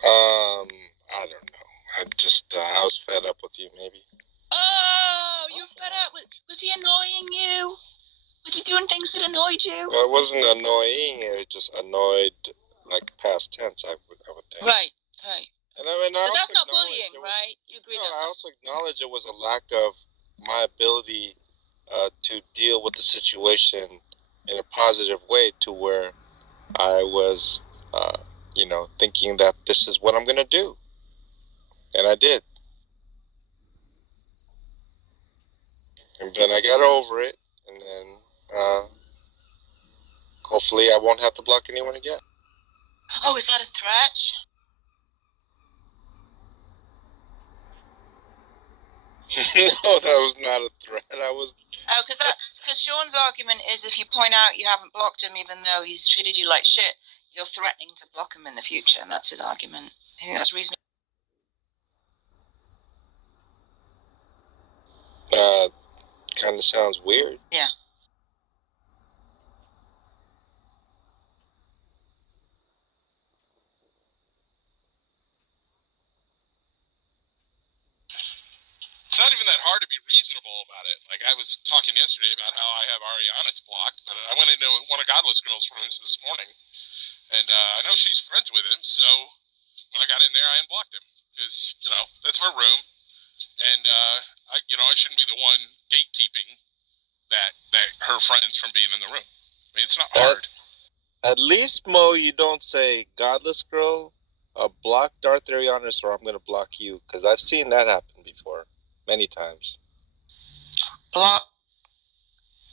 I don't know. I was fed up with you, maybe. Oh, you're fed up with? Was he annoying you? Was he doing things that annoyed you? Well, it wasn't annoying. It was just annoyed, like past tense. I would think. Right. And I mean, But that's not bullying, right? You agree? No, I also acknowledge it was a lack of my ability to deal with the situation in a positive way, to where I was, thinking that this is what I'm gonna do, and I did. And then I got over it, and then hopefully I won't have to block anyone again. Oh, is that a threat? No, that was not a threat. Oh, because Sean's argument is if you point out you haven't blocked him, even though he's treated you like shit, you're threatening to block him in the future, and that's his argument. I think that's reasonable. Kind of sounds weird. Yeah. It's not even that hard to be reasonable about it. Like, I was talking yesterday about how I have Ariana's blocked, but I went into one of Godless Girls' rooms this morning, and I know she's friends with him, so when I got in there, I unblocked him, because, that's her room, and, I shouldn't be the one gatekeeping that her friends from being in the room. I mean, it's not hard. At least, Mo, you don't say, Godless Girl, block Darth Arianis or I'm going to block you, because I've seen that happen before. Many times. Block.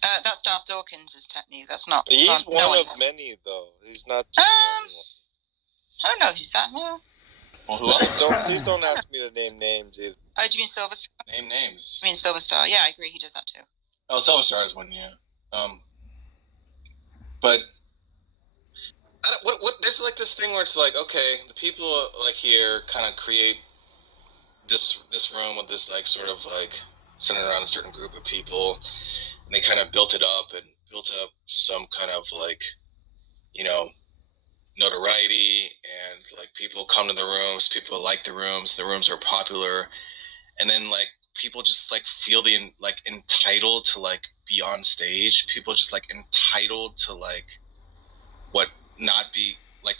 That's Darth Dawkins' technique. That's not. He's not, one no of many, though. He's not just the only one. I don't know if he's that. Well, who else? Please don't ask me to name names either. Oh, do you mean Silver Star? Name names. I mean Silver Star. Yeah, I agree. He does that too. Oh, Silver Star is one, yeah. But what? There's like this thing where it's like, okay, the people like here kind of create this room with this like sort of like centered around a certain group of people, and they kind of built up some kind of like, notoriety, and like people come to the rooms, people like the rooms are popular, and then like people just like feel like entitled to like be on stage. People just like entitled to like not be like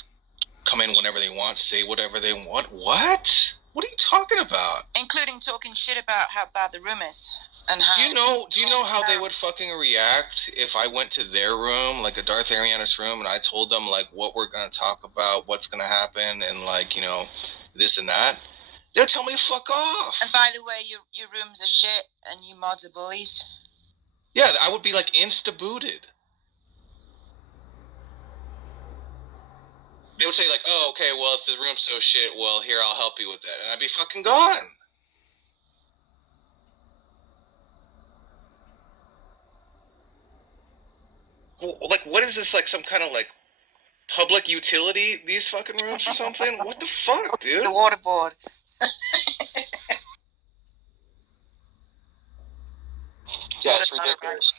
come in whenever they want, say whatever they want. What? What are you talking about? Including talking shit about how bad the room is and how. Do you know how they would fucking react if I went to their room, like a Darth Arianis room, and I told them like what we're gonna talk about, what's gonna happen, and like this and that? They'll tell me to fuck off. And by the way, your rooms are shit, and you mods are bullies. Yeah, I would be like insta booted. They would say like, oh, okay, well, if the room's so shit, well, here, I'll help you with that. And I'd be fucking gone. Like, what is this, like, some kind of, like, public utility, these fucking rooms or something? What the fuck, dude? The water board. Yeah, it's ridiculous.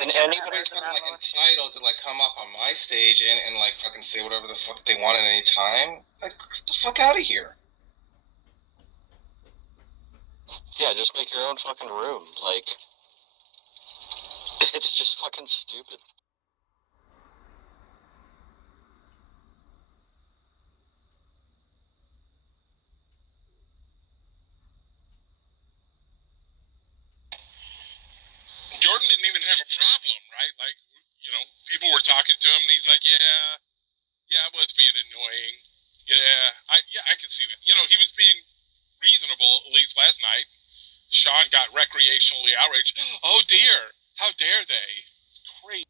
And anybody's fucking like entitled to like come up on my stage and like fucking say whatever the fuck they want at any time. Like, get the fuck out of here. Yeah, just make your own fucking room. Like, it's just fucking stupid. Jordan didn't even have a problem, right? Like, people were talking talking to him, and he's like, yeah, I was being annoying. I could see that. He was being reasonable, at least last night. Sean got recreationally outraged. Oh dear, how dare they? It's crazy.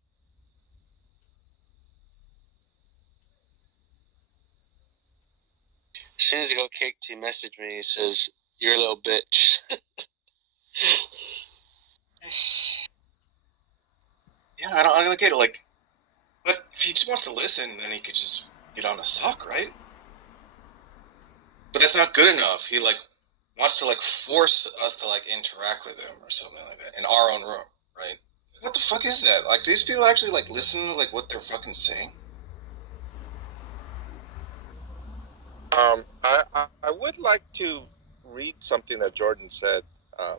As soon as he got kicked, he messaged me. He says, "You're a little bitch." Yeah, I don't get it. Like, but if he just wants to listen, then he could just get on a suck, right? But that's not good enough. He wants to force us to interact with him or something like that in our own room, right? What the fuck is that? Like, these people actually listen to what they're fucking saying? I would like to read something that Jordan said. I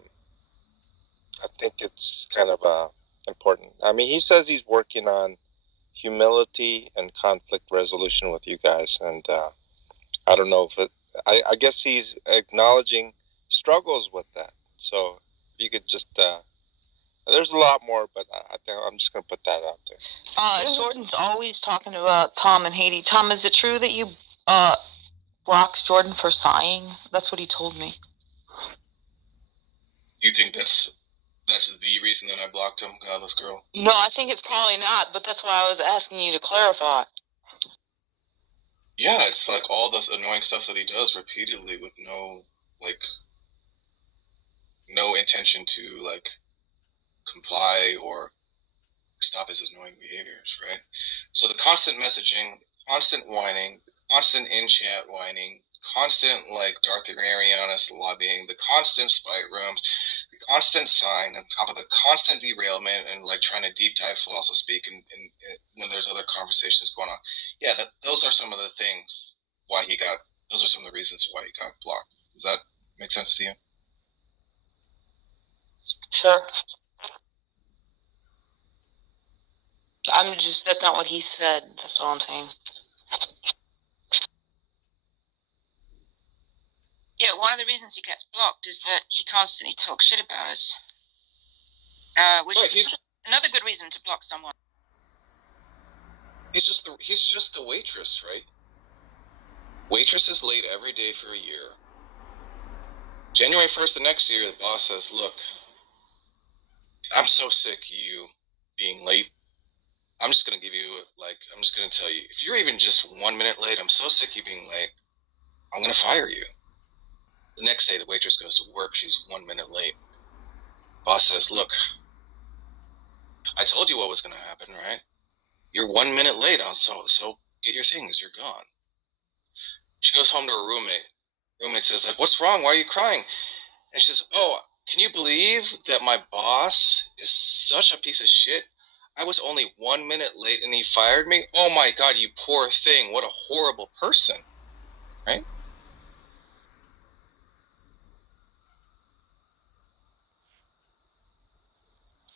think it's kind of important. I mean, he says he's working on humility and conflict resolution with you guys, and I don't know if I guess he's acknowledging struggles with that. So you could just there's a lot more, but I think I'm just gonna put that out there. Jordan's always talking about Tom and Haiti. Tom, is it true that you blocked Jordan for sighing? That's what he told me. You think that's the reason that I blocked him, godless girl? No, I think it's probably not, but that's why I was asking you to clarify. Yeah, it's all this annoying stuff that he does repeatedly with no intention to comply or stop his annoying behaviors, right? So the constant messaging, constant whining, constant in-chat whining, constant Darth and Marianas lobbying, the constant spite rooms, the constant sighing, on top of the constant derailment and trying to deep dive philosophy speak and when there's other conversations going on. Yeah, those are some of the things those are some of the reasons why he got blocked. Does that make sense to you? Sure. That's not what he said. That's all I'm saying. Yeah, one of the reasons he gets blocked is that he constantly talks shit about us. Which is another good reason to block someone. He's just the waitress, right? Waitress is late every day for a year. January 1st the next year, the boss says, look, I'm so sick of you being late. I'm just going to give you, I'm just going to tell you, if you're even just 1 minute late, I'm so sick of you being late, I'm going to fire you. The next day, the waitress goes to work. She's 1 minute late. Boss says, look, I told you what was going to happen, right? You're 1 minute late, so get your things. You're gone. She goes home to her roommate. Roommate says, what's wrong? Why are you crying? And she says, oh, can you believe that my boss is such a piece of shit? I was only 1 minute late and he fired me? Oh my God, you poor thing. What a horrible person. Right?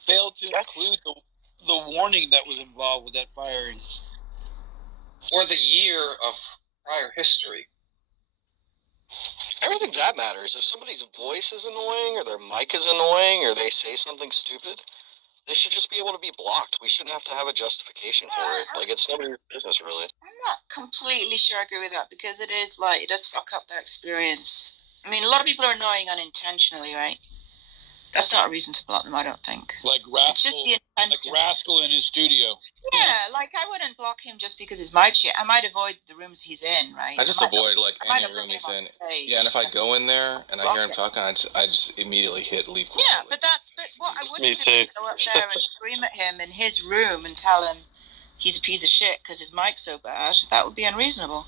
Failed to include the warning that was involved with that firing. Or the year of prior history. I don't think that matters. If somebody's voice is annoying, or their mic is annoying, or they say something stupid, they should just be able to be blocked. We shouldn't have to have a justification for it. It's nobody's business, really. I'm not completely sure I agree with that, because it does fuck up their experience. I mean, a lot of people are annoying unintentionally, right? That's not a reason to block them, I don't think. Like Rascal in his studio. Yeah, I wouldn't block him just because his mic shit. I might avoid the rooms he's in, right? I just avoid any room he's in. Yeah, and if I go in there and I hear him talking, I just immediately hit leave quietly. Yeah, but what I wouldn't do is go up there and scream at him in his room and tell him he's a piece of shit because his mic's so bad. That would be unreasonable.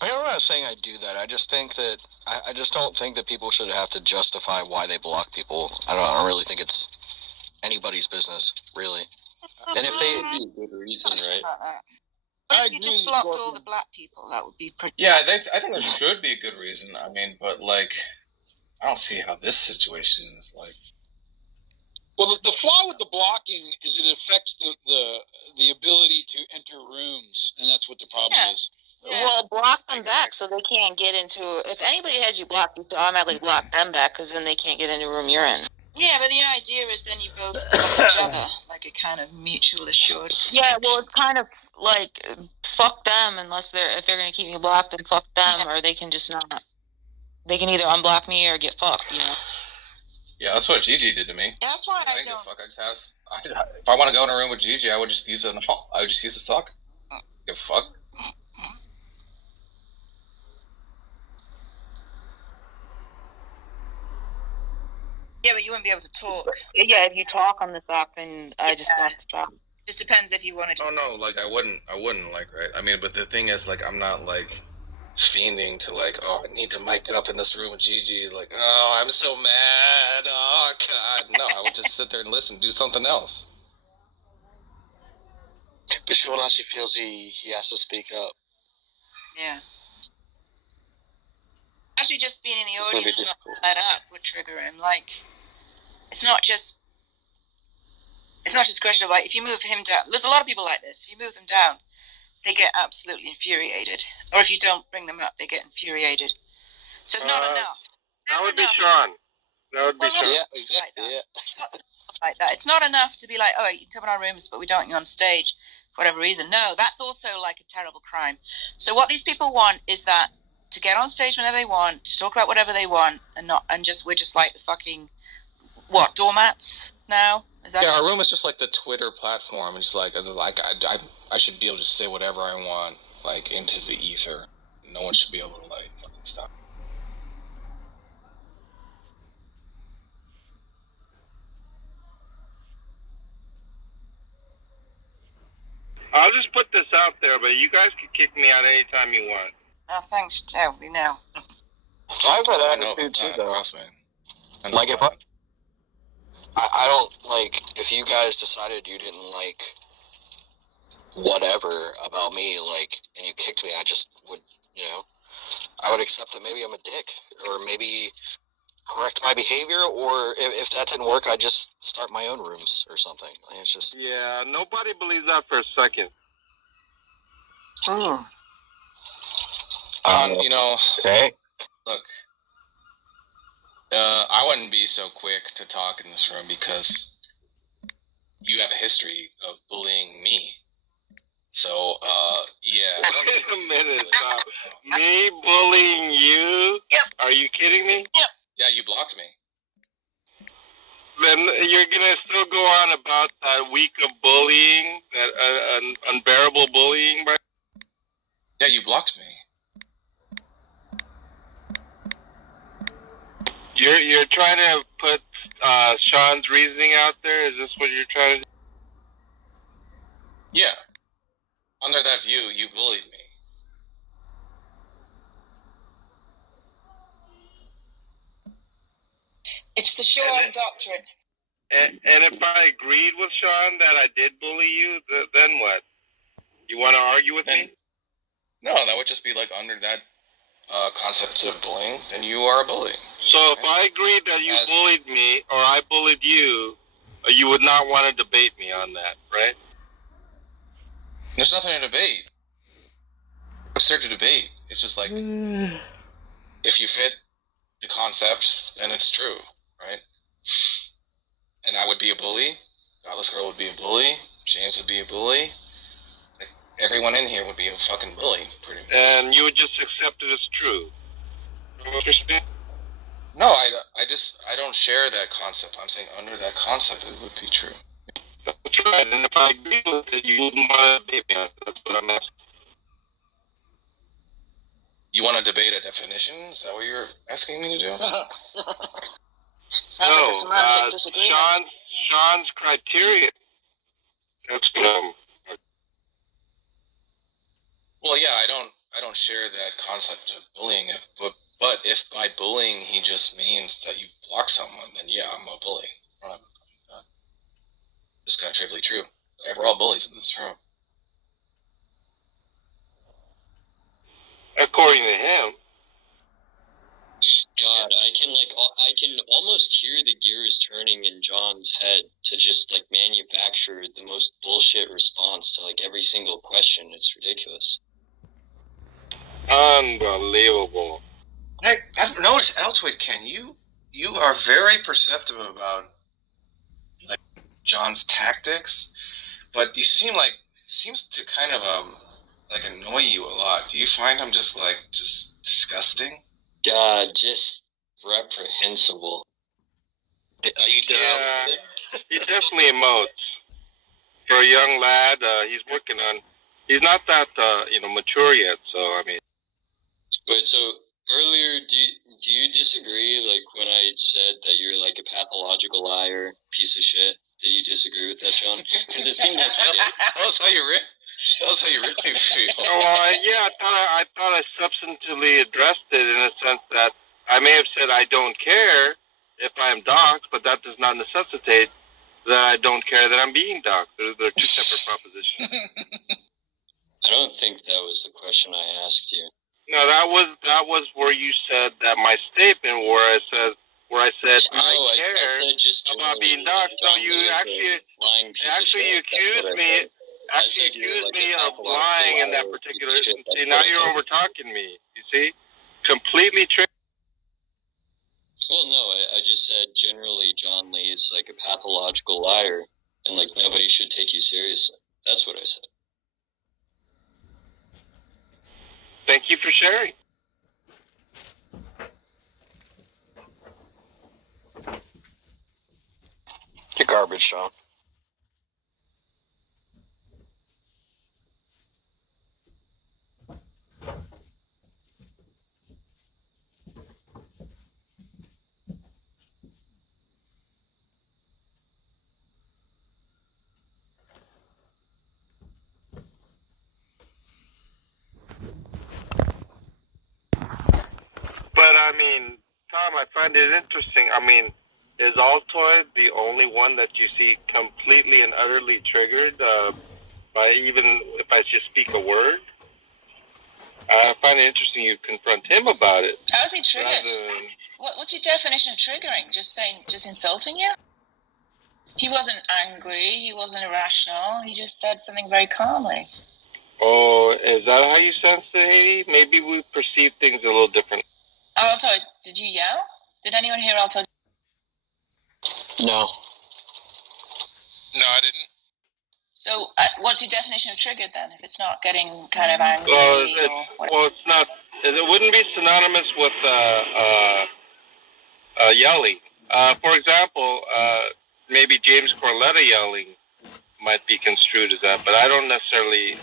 I'm not saying I do that. I just think that I just don't think that people should have to justify why they block people. I don't really think it's anybody's business, really. And if they be a good reason, right? If you just blocked all the black people, that would be pretty. Yeah, I think there should be a good reason. I mean, but I don't see how this situation is Well, the flaw with the blocking is it affects the ability to enter rooms, and that's what the problem is. Yeah. Well, block them back so they can't get into. If anybody has you blocked, you should automatically block them back because then they can't get into the room you're in. Yeah, but the idea is then you both block each other, like a kind of mutual assured. Yeah, well, it's kind of like fuck them if they're gonna keep me blocked, then fuck them, or they can just not. They can either unblock me or get fucked, you know. Yeah, that's what Gigi did to me. That's why I didn't don't. give a fuck. I just have. If I want to go in a room with Gigi, I would just use it. I would just use the sock. Give a fuck. Yeah, but you wouldn't be able to talk. Yeah, if you talk on the sock, then I just block the talk. Just depends if you wanted to. Oh no, like I wouldn't like, right? I mean, but the thing is, like, I'm not like fiending to like, oh, I need to mic up in this room with Gigi. Like, oh, I'm so mad. Oh God, no, I would just sit there and listen, do something else. But Sean actually feels he has to speak up. Yeah. Actually, just being in the audience and not let up would trigger him. Like, it's not just a question of like, if you move him down. There's a lot of people like this. If you move them down, they get absolutely infuriated. Or if you don't bring them up, they get infuriated. So it's not enough. That would be Sean. That would be Sean. Yeah, exactly. Like that. It's not enough to be like, oh, you can come in our rooms, but we don't want you on stage for whatever reason. No, that's also like a terrible crime. So what these people want is that to get on stage whenever they want, to talk about whatever they want, we're just like the fucking doormats now. Is that our room is just like the Twitter platform. It's like I should be able to say whatever I want, like into the ether. No one should be able to like fucking stop. I'll just put this out there, but you guys can kick me out anytime you want. Oh, thanks, Joe. We know. I've had attitude too, though. Like if I don't like if you guys decided you didn't like whatever about me, like, and you kicked me, I just would, I would accept that maybe I'm a dick, or maybe correct my behavior, or if that didn't work, I'd just start my own rooms or something. Like, it's just nobody believes that for a second. Okay. Look, I wouldn't be so quick to talk in this room because you have a history of bullying me. So, yeah. Wait a minute. Me bullying you? Yep. Are you kidding me? Yep. Yeah, you blocked me. Then you're gonna still go on about that week of bullying, that unbearable bullying, right? Yeah, you blocked me. You're trying to put Sean's reasoning out there? Is this what you're trying to do? Yeah. Under that view, you bullied me. It's the Sean doctrine. And if I agreed with Sean that I did bully you, then what? You want to argue with me? No, that would just be like under that concept of bullying, then you are a bully. So if I agreed that you bullied me, or I bullied you, you would not want to debate me on that, right? There's nothing to debate. What's there to debate? It's just like, if you fit the concepts, then it's true, right? And I would be a bully. Godless Girl would be a bully. James would be a bully. Like, everyone in here would be a fucking bully, pretty much. And you would just accept it as true. You know what you're saying? No, I don't share that concept. I'm saying under that concept, it would be true. That's right. And if I agree with it, you wouldn't want to debate me on it. That's what I'm asking. You want to debate a definition? Is that what you're asking me to do? Sounds like a semantic disagreement. Sean's criteria. That's Well, yeah, I don't share that concept of bullying, but if by bullying he just means that you block someone, then yeah, I'm a bully. Just kind of trivially true. We're all bullies in this room. According to him. God, I can almost hear the gears turning in John's head to just like manufacture the most bullshit response to like every single question. It's ridiculous. Unbelievable. Hey, I've noticed, Altoid, can you you are very perceptive about like John's tactics, but you seems to kind of like annoy you a lot. Do you find him just disgusting? God, just reprehensible. Are you Yeah, he definitely emotes. For a young lad, he's working on. He's not that mature yet. So I mean. Wait, so earlier, do you disagree? Like when I said that you're like a pathological liar, piece of shit. Did you disagree with that, John? Because it seemed like Tell us how you really feel. Yeah, I thought I substantively addressed it in a sense that I may have said I don't care if I'm doxxed, but that does not necessitate that I don't care that I'm being doxxed. They're two separate propositions. I don't think that was the question I asked you. No, that was where you said that my statement where I said I care about being doxxed. No, you actually accused me. Actually accused me of lying in that particular instance. See, now you're over talking me. You see, completely tricked. Well, no, I just said generally John Lee is like a pathological liar, and like nobody should take you seriously. That's what I said. Thank you for sharing. You're garbage, Sean. But I mean, Tom, I find it interesting. I mean, is Altoid the only one that you see completely and utterly triggered by even if I just speak a word? I find it interesting you confront him about it. How's he triggered? What's your definition of triggering? Just insulting you? He wasn't angry. He wasn't irrational. He just said something very calmly. Oh, is that how you sense it, Haiti? Maybe we perceive things a little different. Altoid, did you yell? Did anyone hear Altoid? No. No, I didn't. So, what's your definition of triggered then? If it's not getting kind of angry it's not. It wouldn't be synonymous with yelling. For example, maybe James Corletta yelling might be construed as that, but I don't necessarily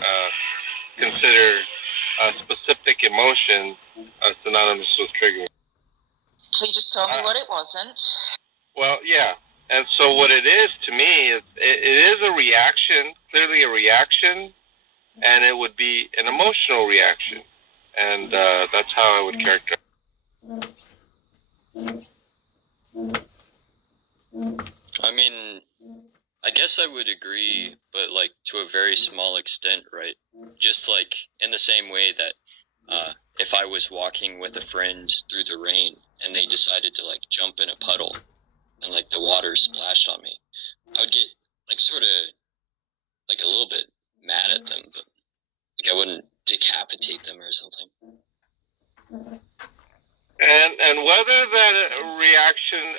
consider a specific emotion synonymous with triggering. So you just told me what it wasn't. Well, yeah. And so what it is to me is it is a reaction, clearly a reaction, and it would be an emotional reaction. And that's how I would characterize it. I mean, I guess I would agree, but like to a very small extent, right? Just like in the same way that if I was walking with a friend through the rain and they decided to like jump in a puddle and like the water splashed on me, I would get like sort of like a little bit mad at them, but like I wouldn't decapitate them or something. And whether that reaction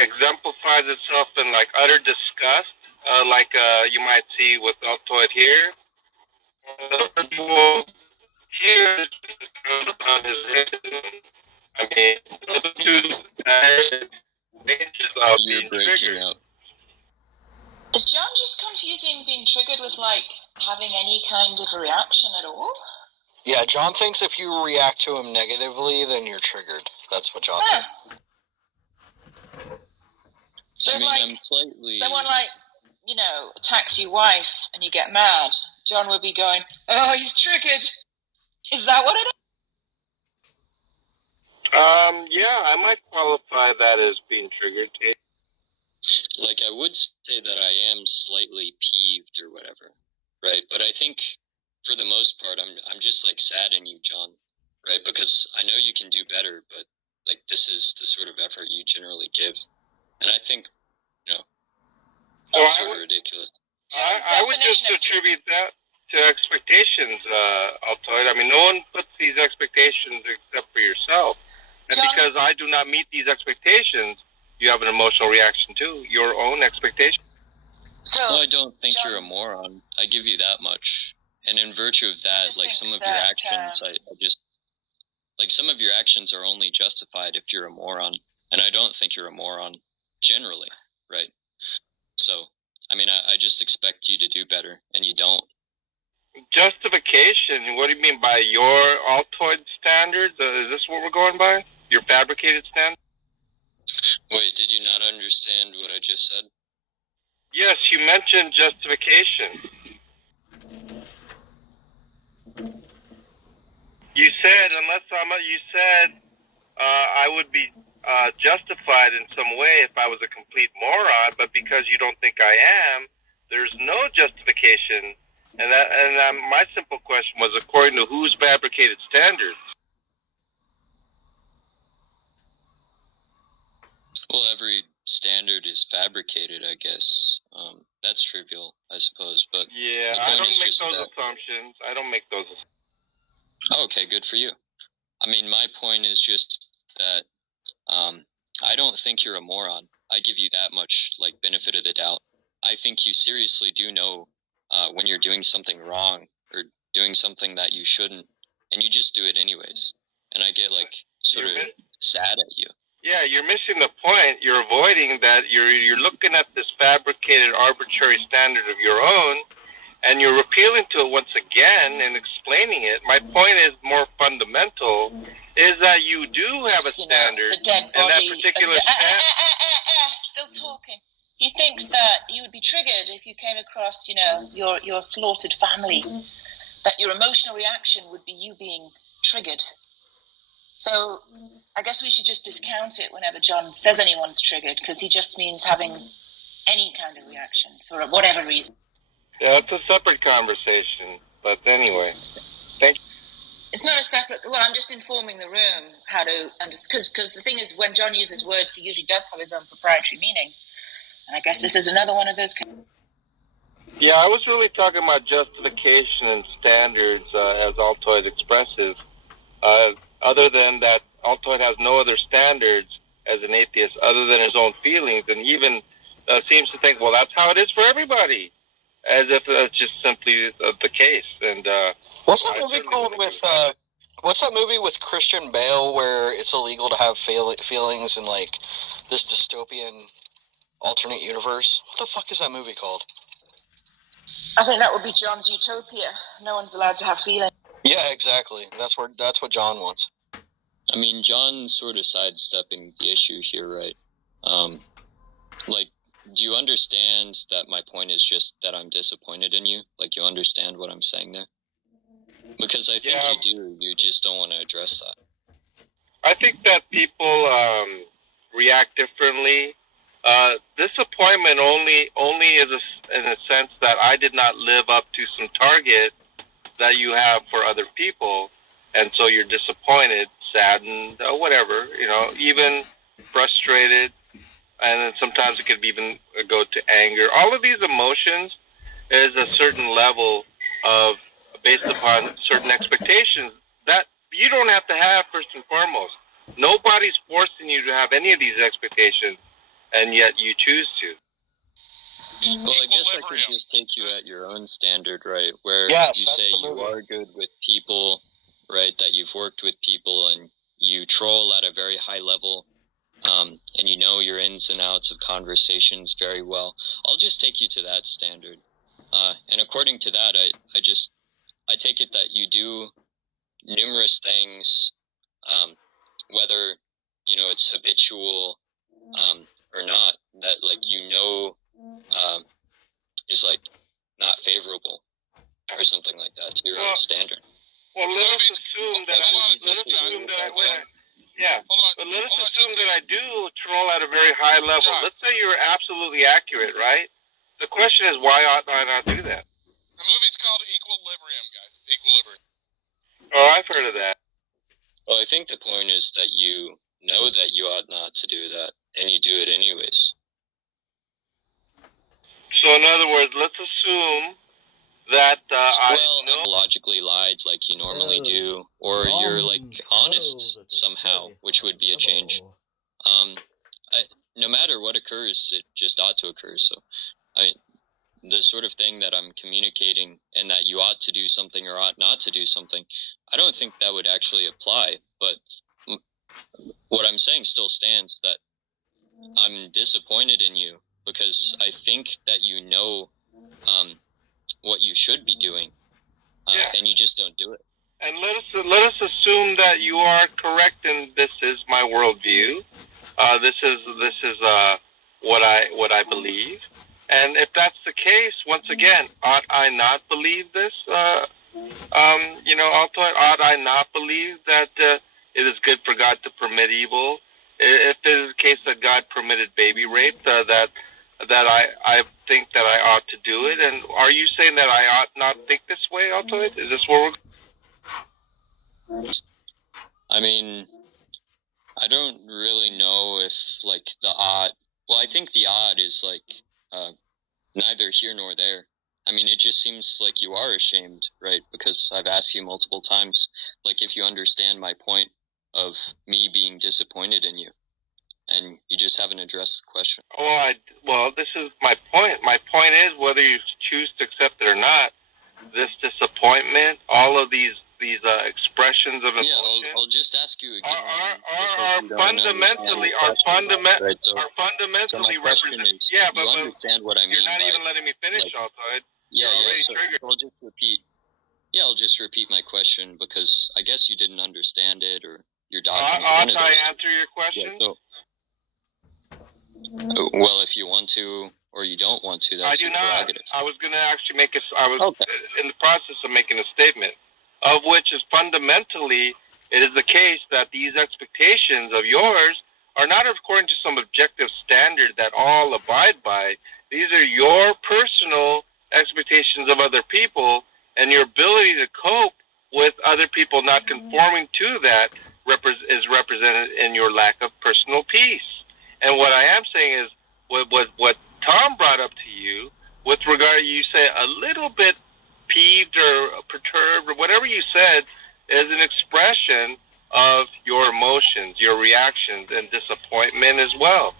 exemplifies itself in like utter disgust, like you might see with Altoid here. Here on his head. I mean, those two stages of being triggered. Up. Is John just confusing being triggered with like having any kind of reaction at all? Yeah, John thinks if you react to him negatively, then you're triggered. That's what John thinks. So I mean, I'm slightly... someone like, attacks your wife and you get mad, John would be going, oh, he's triggered. Is that what it is? Yeah, I might qualify that as being triggered. Like, I would say that I am slightly peeved or whatever, right? But I think, for the most part, I'm just, like, sad in you, John, right? Because I know you can do better, but, like, this is the sort of effort you generally give. And I think, that's sort of ridiculous. I would just attribute that to expectations, Altoid. I mean, no one puts these expectations except for yourself. And because I do not meet these expectations, you have an emotional reaction too. Your own expectation. Well, I don't think you're a moron. I give you that much. And in virtue of that, like some of your actions, I just like some of your actions are only justified if you're a moron, and I don't think you're a moron generally, right? So, I mean, I just expect you to do better, and you don't. Justification? What do you mean by your Altoid standards? Is this what we're going by? Your fabricated standards? Wait, did you not understand what I just said? Yes, you mentioned justification. You said, I would be justified in some way if I was a complete moron, but because you don't think I am, there's no justification. And my simple question was, according to whose fabricated standards? Well, every standard is fabricated, I guess. That's trivial, I suppose. But yeah, I don't make those assumptions. I don't make those assumptions. Oh, okay, good for you. I mean, my point is just that I don't think you're a moron. I give you that much, like, benefit of the doubt. I think you seriously do know when you're doing something wrong or doing something that you shouldn't, and you just do it anyways. And I get, like, sort of sad at you. Yeah, you're missing the point. You're avoiding that. You're looking at this fabricated, arbitrary standard of your own, and you're appealing to it once again and explaining it. My point is more fundamental, is that you do have a standard, and that particular standard... Still talking. He thinks that you would be triggered if you came across, your slaughtered family, that your emotional reaction would be you being triggered. So I guess we should just discount it whenever John says anyone's triggered, because he just means having any kind of reaction for whatever reason. Yeah, it's a separate conversation, but anyway, thank you. It's not a separate... Well, I'm just informing the room how to... Because the thing is, when John uses words, he usually does have his own proprietary meaning. And I guess this is another one of those... Yeah, I was really talking about justification and standards as Altoid expresses. Other than that, Altoid has no other standards as an atheist other than his own feelings, and even seems to think, well, that's how it is for everybody, as if that's just simply the case. And what's that movie called with? What's that movie with Christian Bale where it's illegal to have feelings in like this dystopian alternate universe? What the fuck is that movie called? I think that would be John's Utopia. No one's allowed to have feelings. Yeah, exactly. That's what John wants. I mean, John's sort of sidestepping the issue here, right? Like, do you understand that my point is just that I'm disappointed in you? Like, you understand what I'm saying there? Because I think you do. You just don't want to address that. I think that people react differently. Disappointment only is in a sense that I did not live up to some target that you have for other people, and so you're disappointed, saddened, or whatever, even frustrated, and then sometimes it could even go to anger. All of these emotions is a certain level of, based upon certain expectations that you don't have to have first and foremost. Nobody's forcing you to have any of these expectations, and yet you choose to. Well, I guess I could just take you at your own standard, right? Where you say you are good with people, right? That you've worked with people and you troll at a very high level, and you know your ins and outs of conversations very well. I'll just take you to that standard. And according to that, I take it that you do numerous things, whether, it's habitual or not, that, like, is, like, not favorable or something like that to your own standard. Well, let us assume that I do troll at a very high level. John. Let's say you're absolutely accurate, right? The question is, why ought I not do that? The movie's called Equilibrium, guys. Equilibrium. Oh, I've heard of that. Well, I think the point is that you know that you ought not to do that, and you do it anyways. So, in other words, let's assume that I logically lied like you normally do, or you're, like, honest somehow, which which would be a change. No matter what occurs, it just ought to occur. So, the sort of thing that I'm communicating and that you ought to do something or ought not to do something, I don't think that would actually apply. But what I'm saying still stands, that I'm disappointed in you because I think that you know what you should be doing, and you just don't do it. And let us assume that you are correct, and this is my worldview. This is what I believe. And if that's the case, once again, ought I not believe this? Altoid, ought I not believe that it is good for God to permit evil? If it is the case that God permitted baby rape, that I think that I ought to do it. And are you saying that I ought not think this way, Altoid? Is this where we're... I mean, I don't really know if, like, the odd... Well, I think the odd is, like, neither here nor there. I mean, it just seems like you are ashamed, right? Because I've asked you multiple times, like, if you understand my point of me being disappointed in you. And you just haven't addressed the question. Well, this is my point. My point is, whether you choose to accept it or not, this disappointment, all of these expressions of emotion. Yeah, I'll just ask you again. Are fundamentally so my question is, yeah, you understand what I mean? You're not even letting me finish, Altoid. Yeah. So I'll just repeat. Yeah, I'll just repeat my question because I guess you didn't understand it, or you're dodging it. Ought I answer your question? Yeah, well, if you want to or you don't want to, that's your prerogative. I was going to actually in the process of making a statement, of which is fundamentally, it is the case that these expectations of yours are not according to some objective standard that all abide by. These are your personal expectations of other people, and your ability to cope with other people not conforming to that is represented in your lack of personal peace. And what I am saying is, what Tom brought up to you, with regard, you say a little bit peeved or perturbed or whatever you said, is an expression of your emotions, your reactions, and disappointment as well.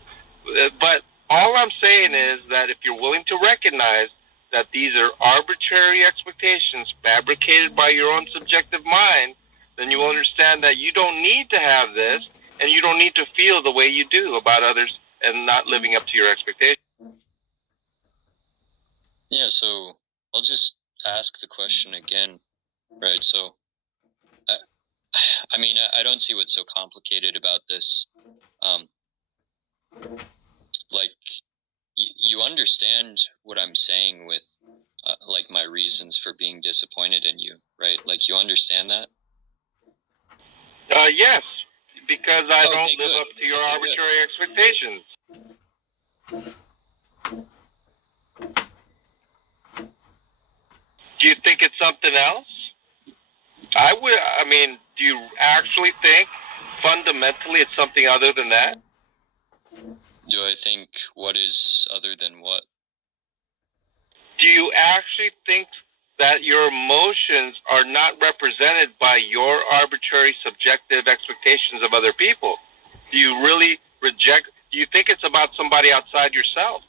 But all I'm saying is that if you're willing to recognize that these are arbitrary expectations fabricated by your own subjective mind, then you will understand that you don't need to have this, and you don't need to feel the way you do about others and not living up to your expectations. Yeah, so I'll just ask the question again, right? So, I mean, I don't see what's so complicated about this. Like, you understand what I'm saying with, like, my reasons for being disappointed in you, right? Like, you understand that? Yes, because I don't live up to your arbitrary expectations. Do you think it's something else? Do you actually think fundamentally it's something other than that? Do I think what is other than what? Do you actually think that your emotions are not represented by your arbitrary subjective expectations of other people? Do you really do you think it's about somebody outside yourself?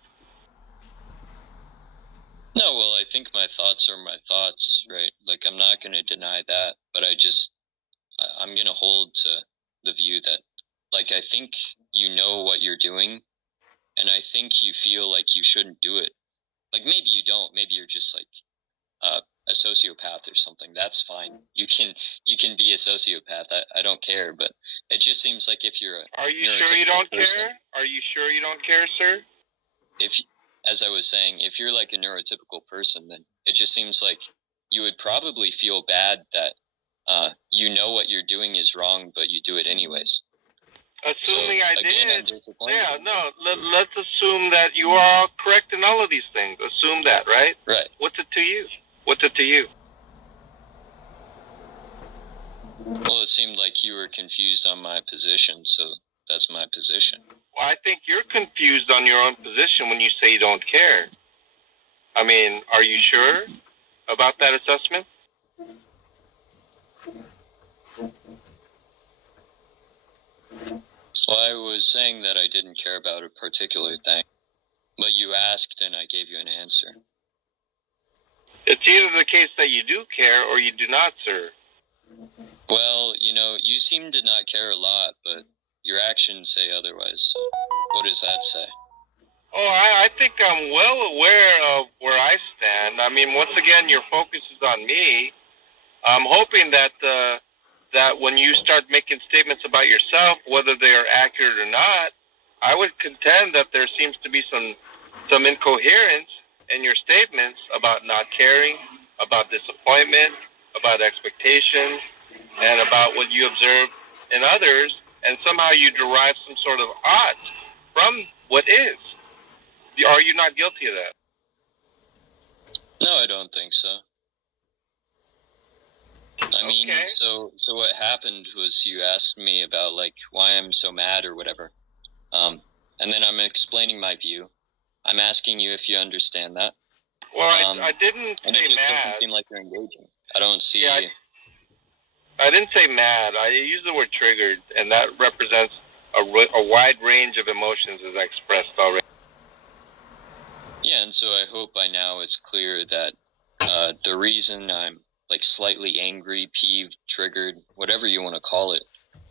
No, well, I think my thoughts are my thoughts, right? Like, I'm not going to deny that, but I'm going to hold to the view that, like, I think you know what you're doing, and I think you feel like you shouldn't do it. Like, maybe you don't. Maybe you're just, like, a sociopath or something. That's fine. You can be a sociopath. I don't care, but it just seems like if you're Are you sure you don't care? Are you sure you don't care, sir? As I was saying, if you're like a neurotypical person, then it just seems like you would probably feel bad that you know what you're doing is wrong, but you do it anyways. Assuming so, I again, did. I'm disappointed. Yeah, no. Let's assume that you are all correct in all of these things. Assume that, right? Right. What's it to you? What's it to you? Well, it seemed like you were confused on my position, so that's my position. Well, I think you're confused on your own position when you say you don't care. I mean, are you sure about that assessment? was saying that I didn't care about a particular thing, but you asked and I gave you an answer. It's either the case that you do care or you do not, sir. Well, you seem to not care a lot, but your actions say otherwise. So what does that say? Oh, I think I'm well aware of where I stand. I mean, once again, your focus is on me. I'm hoping that that when you start making statements about yourself, whether they are accurate or not, I would contend that there seems to be some incoherence in your statements about not caring, about disappointment, about expectations, and about what you observe in others, and somehow you derive some sort of ought from what is. Are you not guilty of that? No, I don't think so. I mean, so what happened was you asked me about, like, why I'm so mad or whatever. And then I'm explaining my view. I'm asking you if you understand that. Well, I didn't say mad. And it just doesn't seem like you're engaging. I don't see... Yeah, I didn't say mad. I used the word triggered, and that represents a wide range of emotions as I expressed already. Yeah, and so I hope by now it's clear that the reason I'm like slightly angry, peeved, triggered, whatever you want to call it,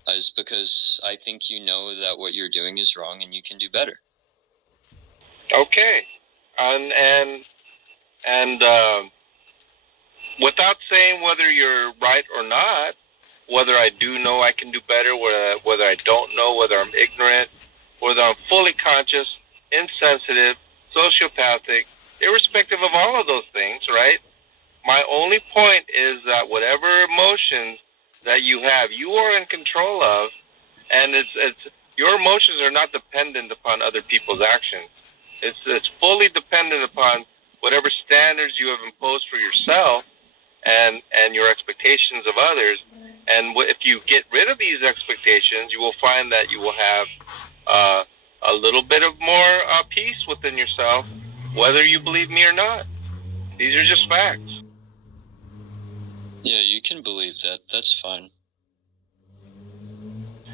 is because I think you know that what you're doing is wrong and you can do better. Okay, and without saying whether you're right or not, whether I do know I can do better, whether I don't know, whether I'm ignorant, whether I'm fully conscious, insensitive, sociopathic, irrespective of all of those things, right? My only point is that whatever emotions that you have, you are in control of, and it's your emotions are not dependent upon other people's actions. It's fully dependent upon whatever standards you have imposed for yourself and your expectations of others. And if you get rid of these expectations, you will find that you will have a little bit of more peace within yourself, whether you believe me or not. These are just facts. Yeah, you can believe that. That's fine.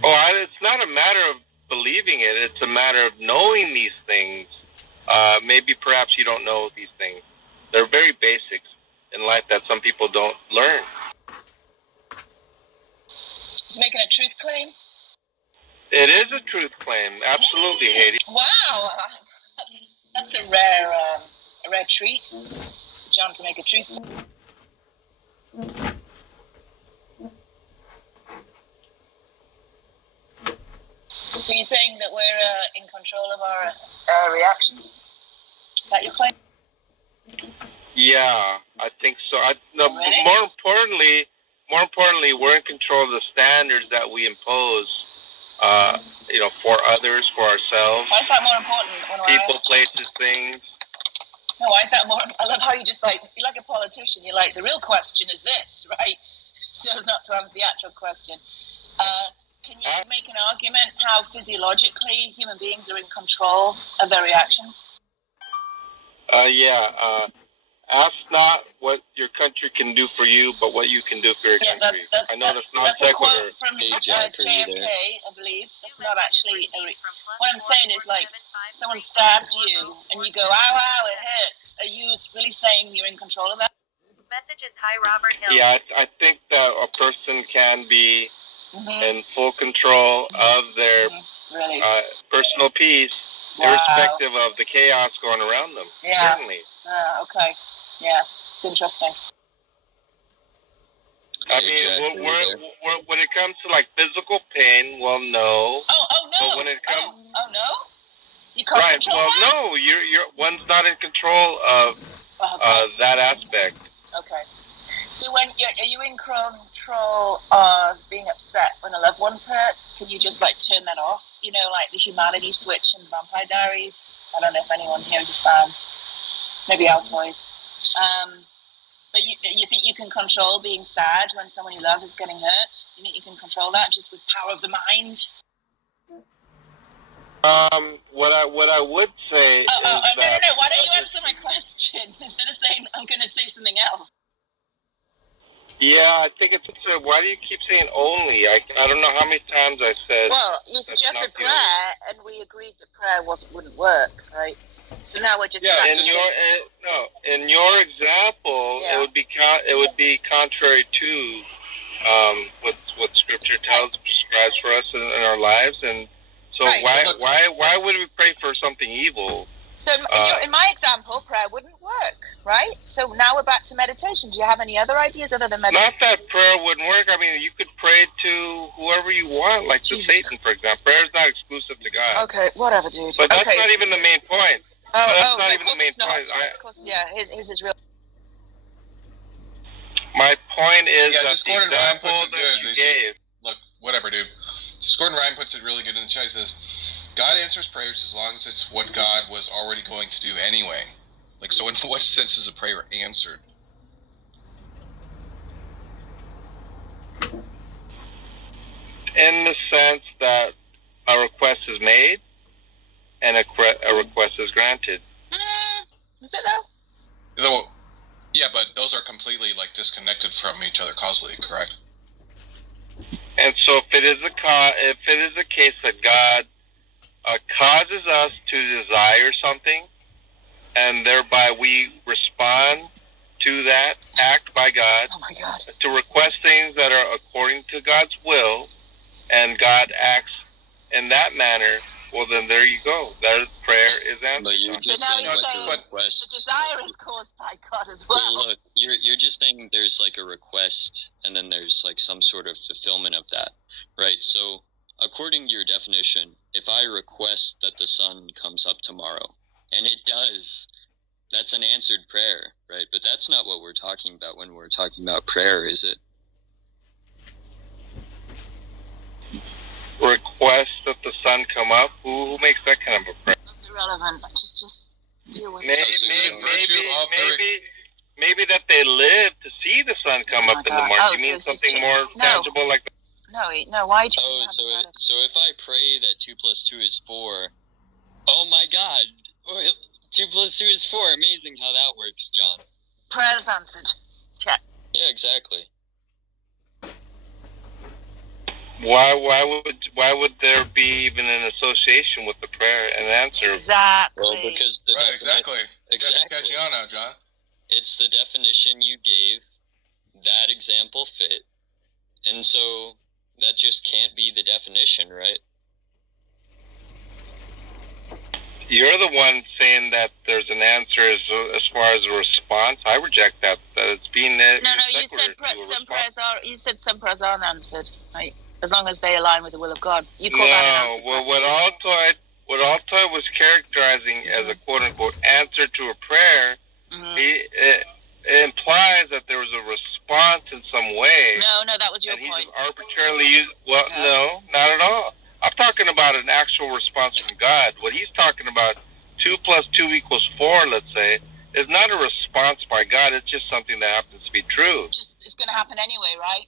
Oh, it's not a matter of believing it. It's a matter of knowing these things. Maybe perhaps you don't know these things. They're very basics in life that some people don't learn. He's making a truth claim? It is a truth claim. Absolutely, Haiti. Wow. That's a rare treat. John to make a truth claim. So you're saying that we're in control of our reactions? Is that your claim? Yeah, I think so. Really? More importantly, we're in control of the standards that we impose. For others, for ourselves. Why is that more important? People, places, things. No, why is that more? I love how you just you're like a politician. You're like, the real question is this, right? So as not to answer the actual question. Can you make an argument how physiologically human beings are in control of their reactions? Ask not what your country can do for you, but what you can do for your country. I know that's not secular. That's a quote from JFK, I believe. That's not actually. What I'm saying is, someone stabs you and you go, ow, ow, it hurts. Are you really saying you're in control of that? Message is, hi, Robert Hill. Yeah, I think that a person can be in full control of their personal peace, irrespective of the chaos going around them. Yeah. Certainly. Okay. Yeah, it's interesting. I mean, when it comes to physical pain, well, no. Oh no. But when it comes, oh no. You can't control that? No. One's not in control of that aspect. Okay. So are you in control of being upset when a loved one's hurt? Can you just turn that off? The humanity switch in Vampire Diaries. I don't know if anyone here is a fan. Maybe Altoid. But you think you can control being sad when someone you love is getting hurt? You think you can control that just with power of the mind? What I would say is no. Why don't you answer my question instead of saying I'm going to say something else? Yeah, I think it's. Why do you keep saying only? I don't know how many times I said. Well, you suggested prayer, and we agreed that prayer wouldn't work, right? So now we're just in your example, it would be contrary to what Scripture prescribes for us in our lives, and so why would we pray for something evil? So in my example, prayer wouldn't work, right? So now we're back to meditation. Do you have any other ideas other than meditation? Not that prayer wouldn't work. I mean, you could pray to whoever you want, like to Satan, for example. Prayer is not exclusive to God. Okay, whatever, dude. But that's not even the main point. That's not even the main point. Of course, his is real. My point is that Discord and Ryan puts it good. You gave. Look, whatever, dude. Discord and Ryan puts it really good in the chat. He says, God answers prayers as long as it's what God was already going to do anyway. Like, so in what sense is a prayer answered? In the sense that a request is made and a request is granted. Is it though? Yeah, but those are completely disconnected from each other causally, correct? And so, if it is a case that God causes us to desire something, and thereby we respond to that act by God, to request things that are according to God's will, and God acts in that manner, well, then there you go. That prayer is answered. But you're just saying the desire is caused by God as well. Well, look, you're just saying there's a request, and then there's some sort of fulfillment of that, right? So, according to your definition, if I request that the sun comes up tomorrow, and it does, that's an answered prayer, right? But that's not what we're talking about when we're talking about prayer, is it? Request that the sun come up? Who makes that kind of a prayer? That's irrelevant. Just deal with it. Maybe that they live to see the sun come up in the morning. You mean something more tangible like that? No, why do you so if I pray that 2 + 2 is 4, oh my God, 2 + 2 is 4. Amazing how that works, John. Prayer is answered. Check. Yeah, exactly. Why would there be even an association with the prayer and answer? Exactly. Well, because Exactly. Got you on now, John. It's the definition you gave. That example fit, and so that just can't be the definition, right? You're the one saying that there's an answer as far as a response. I reject that. That it's being no. You said some prayers aren't answered, right? As long as they align with the will of God. You call that an answer. Well, what Altoid was characterizing as a quote-unquote answer to a prayer, it implies that there was a response in some way. No, that was your point. He just arbitrarily used. Well, no, not at all. I'm talking about an actual response from God. What he's talking about, 2 + 2 = 4, let's say, is not a response by God. It's just something that happens to be true. It's going to happen anyway, right?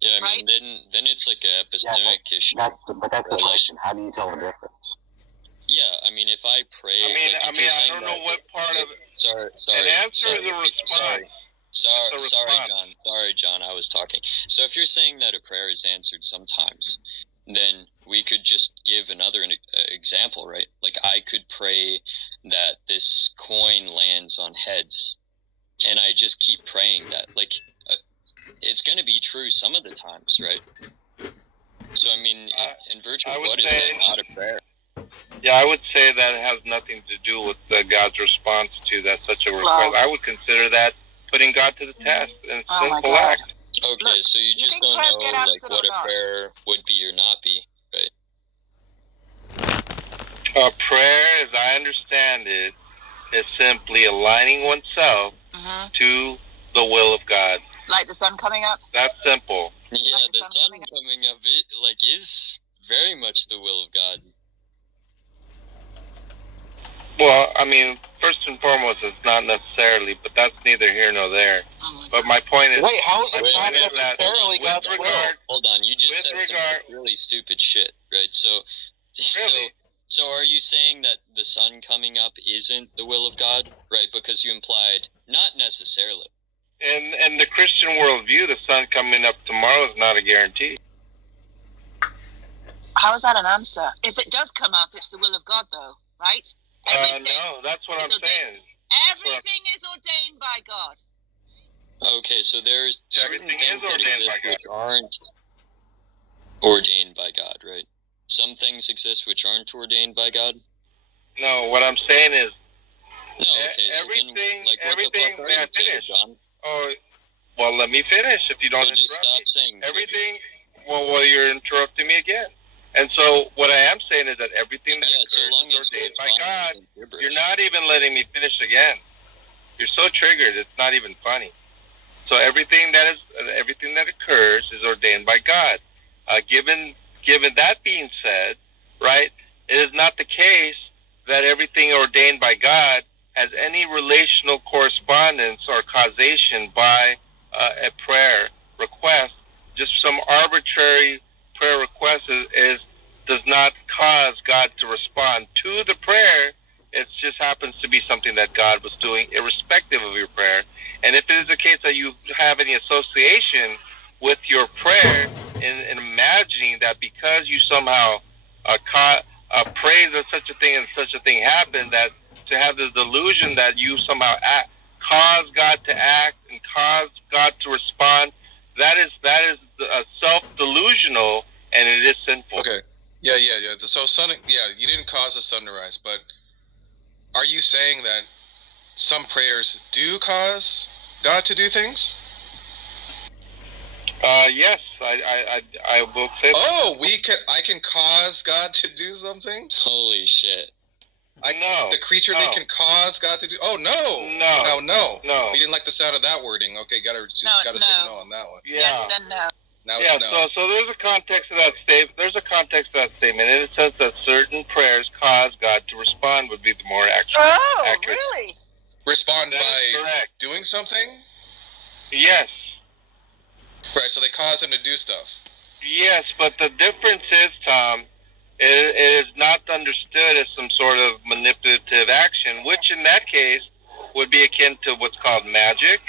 Yeah, I mean, then it's like an epistemic issue. That's the question. How do you tell the difference? Yeah, I mean, if I pray, I don't know what part of it. Sorry. An answer is a response. Sorry, John. I was talking. So if you're saying that a prayer is answered sometimes, then we could just give another example, right? Like I could pray that this coin lands on heads, and I just keep praying that. It's going to be true some of the times, right? So, I mean, in virtue of what is that not a prayer? Yeah, I would say that it has nothing to do with God's response to such a request. I would consider that putting God to the test in a simple act. Okay, so you just don't know what a prayer would be or not be, right? A prayer, as I understand it, is simply aligning oneself to the will of God. Like the sun coming up? That's simple. Yeah, the sun coming up, is very much the will of God. Well, I mean, first and foremost, it's not necessarily, but that's neither here nor there. But my point is... Wait, how is it not necessarily God's will? Hold on, you just said some really stupid shit, right? So are you saying that the sun coming up isn't the will of God, right? Because you implied, not necessarily, in the Christian worldview, the sun coming up tomorrow is not a guarantee. How is that an answer? If it does come up, it's the will of God, though, right? No, that's what I'm saying. Everything is ordained by God. Okay, so there's certain things that exist which aren't ordained by God, right? Some things exist which aren't ordained by God? No, what I'm saying is everything, may I finish? Oh, well, let me finish if you don't interrupt just stop saying everything. Well, you're interrupting me again. And so what I am saying is that everything that occurs is ordained by God. You're not even letting me finish again. You're so triggered, it's not even funny. So everything that occurs is ordained by God. Given that being said, right, it is not the case that everything ordained by God has any relational correspondence or causation by a prayer request. Just some arbitrary prayer request does not cause God to respond to the prayer. It just happens to be something that God was doing irrespective of your prayer. And if it is the case that you have any association with your prayer in imagining that because you somehow praise that such a thing and such a thing happened, that to have this delusion that you somehow cause God to act and cause God to respond, that is self-delusional, and it is sinful. Okay. Yeah. So you didn't cause the sun to rise, but are you saying that some prayers do cause God to do things? Yes, I will say that. Oh, I can cause God to do something? Holy shit. The creature that can cause God to do... Oh, no. No. You didn't like the sound of that wording. Okay, gotta say no on that one. Yeah. Yes, then no. Now it's no. So there's a context to that statement. There's a context to that statement in the sense that certain prayers cause God to respond would be the more accurate. Oh, really? Respond by doing something? Yes. Right, so they cause him to do stuff. Yes, but the difference is, Tom, it is not understood as some sort of manipulative action, which in that case would be akin to what's called magic,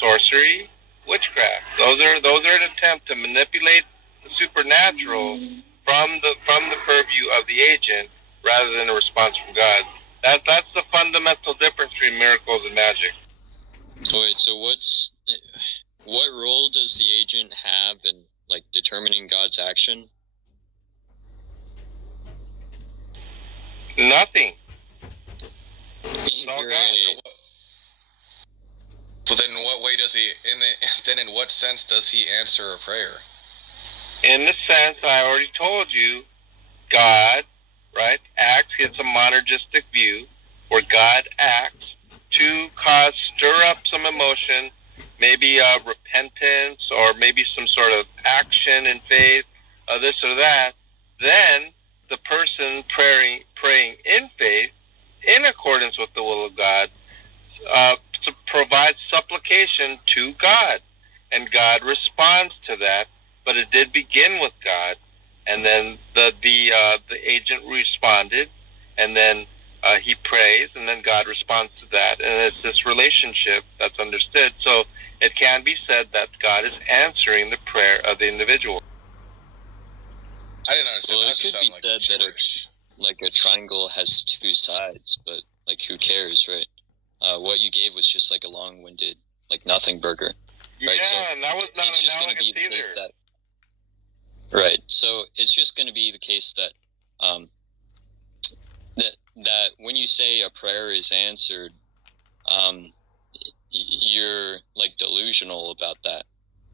sorcery, witchcraft. Those are an attempt to manipulate the supernatural from the purview of the agent rather than a response from God. That's the fundamental difference between miracles and magic. Wait, so what role does the agent have in determining God's action? Nothing. Great. Well, then in what way does he? In what sense does he answer a prayer? In the sense I already told you, God, right, acts. It's a monergistic view where God acts to stir up some emotion, maybe repentance or maybe some sort of action in faith, this or that. Then the person praying in faith, in accordance with the will of God, to provide supplication to God, and God responds to that. But it did begin with God, and then the agent responded, and then he prays, and then God responds to that, and it's this relationship that's understood. So it can be said that God is answering the prayer of the individual. I didn't understand. Well, it could be said that a triangle has two sides, but who cares, right? What you gave was just a long-winded, nothing burger. Yeah, right? So and that was not it's just going to be the case that, right. So it's just going to be the case that that when you say a prayer is answered, you're delusional about that,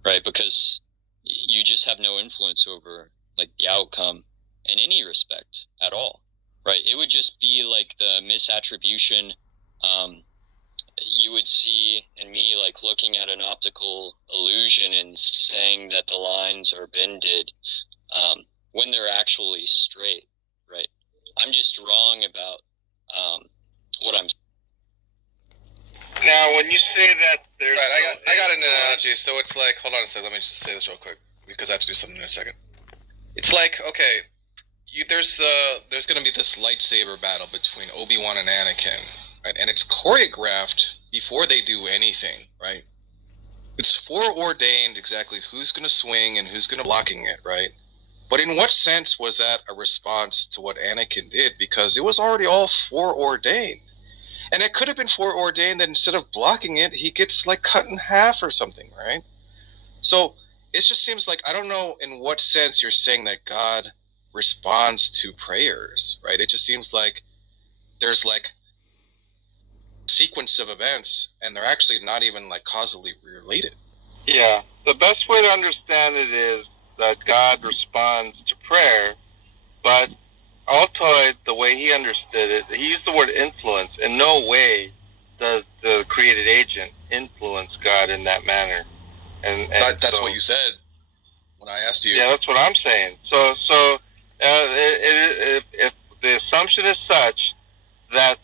right? Because you just have no influence over the outcome in any respect at all, right? It would just be the misattribution you would see in me looking at an optical illusion and saying that the lines are bended when they're actually straight, right? I'm just wrong about what I'm. Now, when you say that there's... Right, I got an analogy. So it's hold on a second. Let me just say this real quick because I have to do something in a second. It's okay, there's going to be this lightsaber battle between Obi-Wan and Anakin, right? And it's choreographed before they do anything, right? It's foreordained exactly who's going to swing and who's going to blocking it, right? But in what sense was that a response to what Anakin did? Because it was already all foreordained. And it could have been foreordained that instead of blocking it, he gets like cut in half or something, right? So it just seems like, I don't know in what sense you're saying that God responds to prayers, right? It just seems like there's like a sequence of events and they're actually not even like causally related. Yeah. The best way to understand it is that God responds to prayer, but Altoid, the way he understood it, he used the word influence. In no way does the created agent influence God in that manner. And that's what you said when I asked you. Yeah, that's what I'm saying. So if the assumption is such that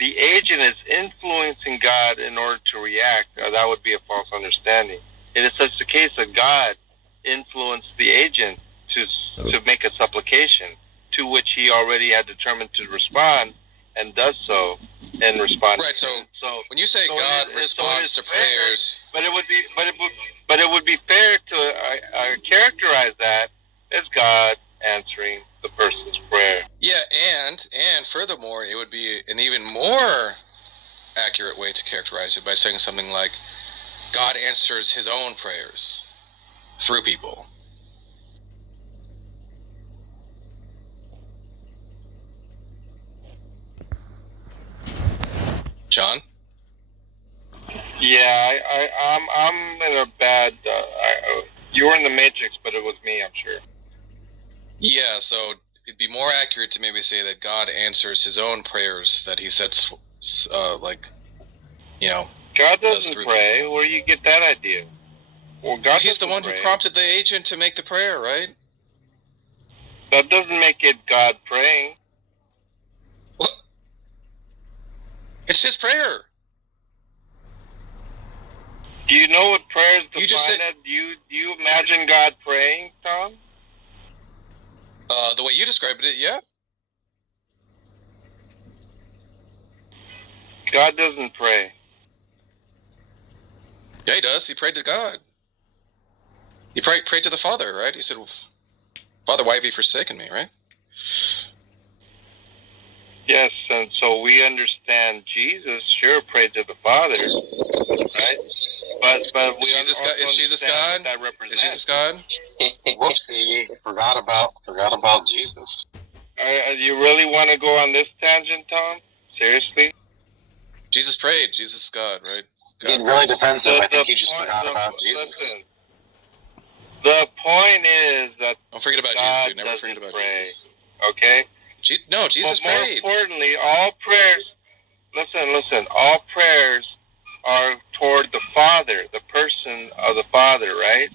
the agent is influencing God in order to react, that would be a false understanding. It is such the case that God influenced the agent to make a supplication to which he already had determined to respond, and does so in response. Right. So when you say God responds to prayers, but it would be fair to characterize that as God answering the person's prayer. Yeah, and furthermore, it would be an even more accurate way to characterize it by saying something like, God answers his own prayers through people. John? Yeah, I'm in a bad. You were in the Matrix, but it was me, I'm sure. Yeah, so it'd be more accurate to maybe say that God answers his own prayers that he sets, God doesn't pray. People. Where do you get that idea? Well, God He's the one who prompted the agent to make the prayer, right? That doesn't make it God praying. What? It's his prayer. Do you know what prayer is defined as? Do you imagine God praying, Tom? The way you described it, yeah. God doesn't pray. Yeah, he does. He prayed to God. He prayed to the Father, right? He said, Father, why have you forsaken me, right? Yes, and so we understand Jesus sure prayed to the Father, right? But we is Jesus God? That represents. Is Jesus God? Whoopsie, forgot about Jesus. You really want to go on this tangent, Tom? Seriously? Jesus prayed. Jesus is God, right? Getting really defensive. I think you just forgot about Jesus. Listen, the point is that don't forget about God Jesus, dude. Never forget about pray, Jesus. Okay? No, Jesus prayed. More importantly, all prayers, listen, all prayers are toward the Father, the person of the Father, right?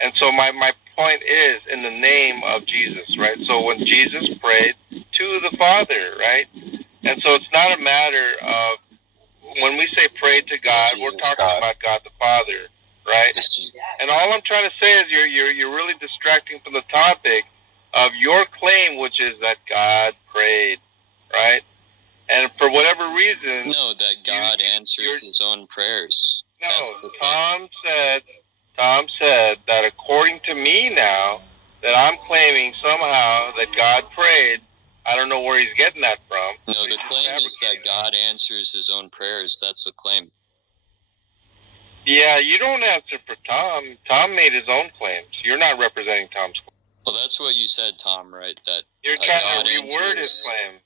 And so my point is in the name of Jesus, right? So when Jesus prayed to the Father, right? And so it's not a matter of, when we say pray to God, we're talking about God the Father, right? And all I'm trying to say is you're really distracting from the topic of your claim, which is that God prayed, right? And for whatever reason... No, that God answers his own prayers. No, Tom said that according to me now, that I'm claiming somehow that God prayed. I don't know where he's getting that from. No, the claim is that God answers his own prayers. That's the claim. Yeah, you don't answer for Tom. Tom made his own claims. You're not representing Tom's claim. Well, that's what you said, Tom, right? That you're trying to reword his claim.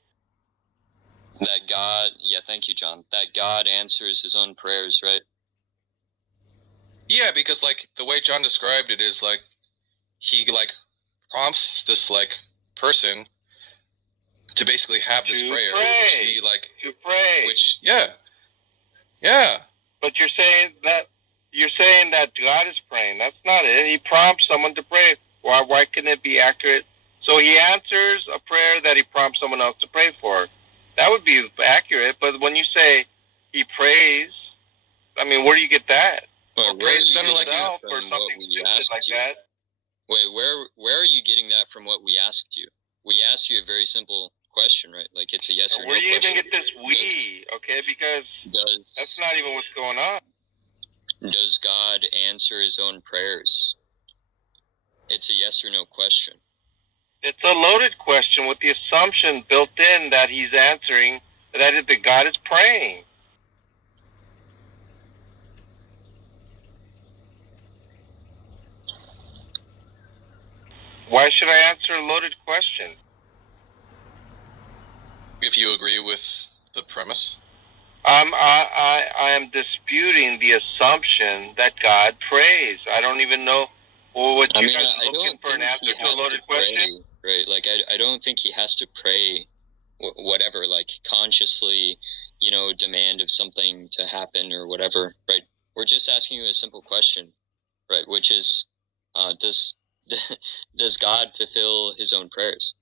That God, yeah, thank you, John. That God answers his own prayers, right? Yeah, because like the way John described it is like he like prompts this like person to basically have this prayer, which he like to pray. Which yeah. But you're saying that God is praying. That's not it. He prompts someone to pray. Why couldn't it be accurate? So he answers a prayer that he prompts someone else to pray for. That would be accurate. But when you say he prays, I mean, where do you get that? Well, or praise something like that or something stupid like that? Wait, where are you getting that from? What we asked you? We asked you a very simple question, right? Like it's a yes or no question. Where do you even get this we? Okay, because that's not even what's going on. Does God answer his own prayers? It's a yes or no question. It's a loaded question with the assumption built in that he's answering, that God is praying. Why should I answer a loaded question? If you agree with the premise. I am disputing the assumption that God prays. I don't even know what you guys are looking for an answer to a loaded question. Right, like I don't think he has to pray whatever, like consciously, demand of something to happen or whatever, right? We're just asking you a simple question, right? Which is, does God fulfill his own prayers?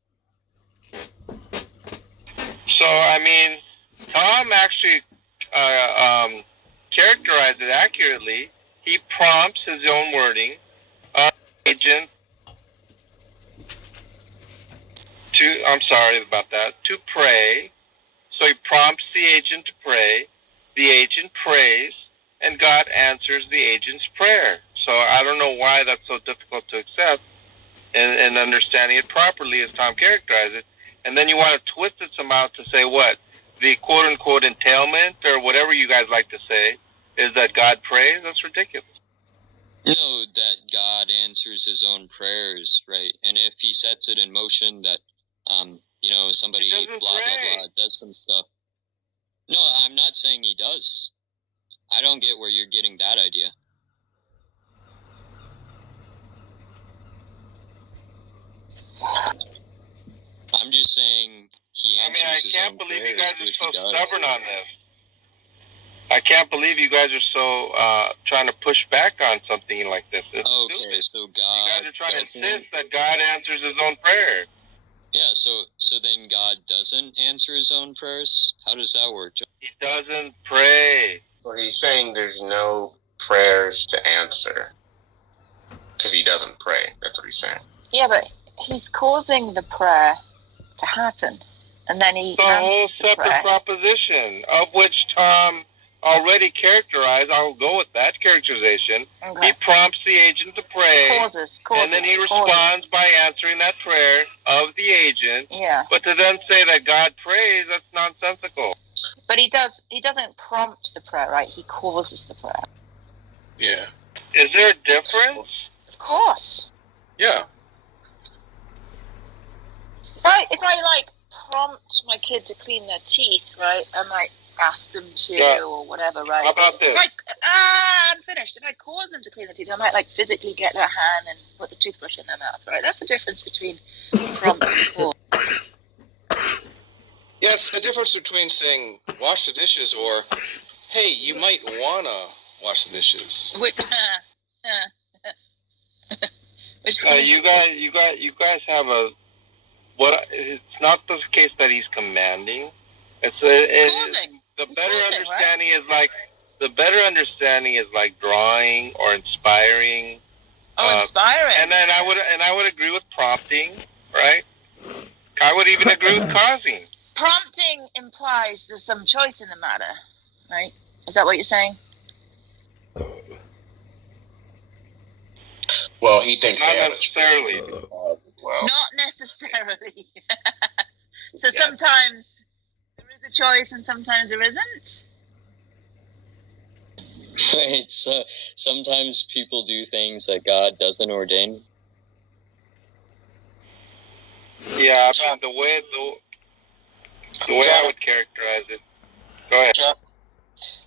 So, I mean, Tom actually characterized it accurately. He prompts his own wording, agent to pray. So he prompts the agent to pray. The agent prays, and God answers the agent's prayer. So I don't know why that's so difficult to accept and understanding it properly as Tom characterized it. And then you want to twist it somehow to say what? The quote-unquote entailment, or whatever you guys like to say, is that God prays? That's ridiculous. No, that God answers his own prayers, right? And if he sets it in motion that, somebody blah, blah, blah, does some stuff. No, I'm not saying he does. I don't get where you're getting that idea. I'm just saying he answers his own prayers. I can't believe you guys are so stubborn on this. I can't believe you guys are so trying to push back on something like this. It's stupid. So God, you guys are trying to insist that God answers his own prayer. Yeah, so then God doesn't answer his own prayers? How does that work, John? He doesn't pray. Well, he's saying there's no prayers to answer because he doesn't pray. That's what he's saying. Yeah, but he's causing the prayer to happen, and then he the whole separate proposition, of which Tom already characterized. I'll go with that characterization. Okay. He prompts the agent to pray, and then he responds by answering that prayer of the agent. Yeah. But to then say that God prays, that's nonsensical. But he doesn't prompt the prayer, right? He causes the prayer. Yeah. Is there a difference? Of course. Yeah. If I prompt my kid to clean their teeth, right? I might ask them to or whatever, right? How about this? I'm finished. If I cause them to clean their teeth, I might physically get their hand and put the toothbrush in their mouth, right? That's the difference between prompt and cause. Yeah, it's the difference between saying wash the dishes or hey, you might wanna wash the dishes. You guys have a it's not the case that he's commanding. The better understanding is like drawing or inspiring. Inspiring. And then I would agree with prompting, right? I would even agree with causing. Prompting implies there's some choice in the matter, right? Is that what you're saying? Well, he thinks not necessarily. Not necessarily. So sometimes there is a choice and sometimes there isn't. Right, so sometimes people do things that God doesn't ordain. Yeah, I mean, the way I would characterize it. Go ahead.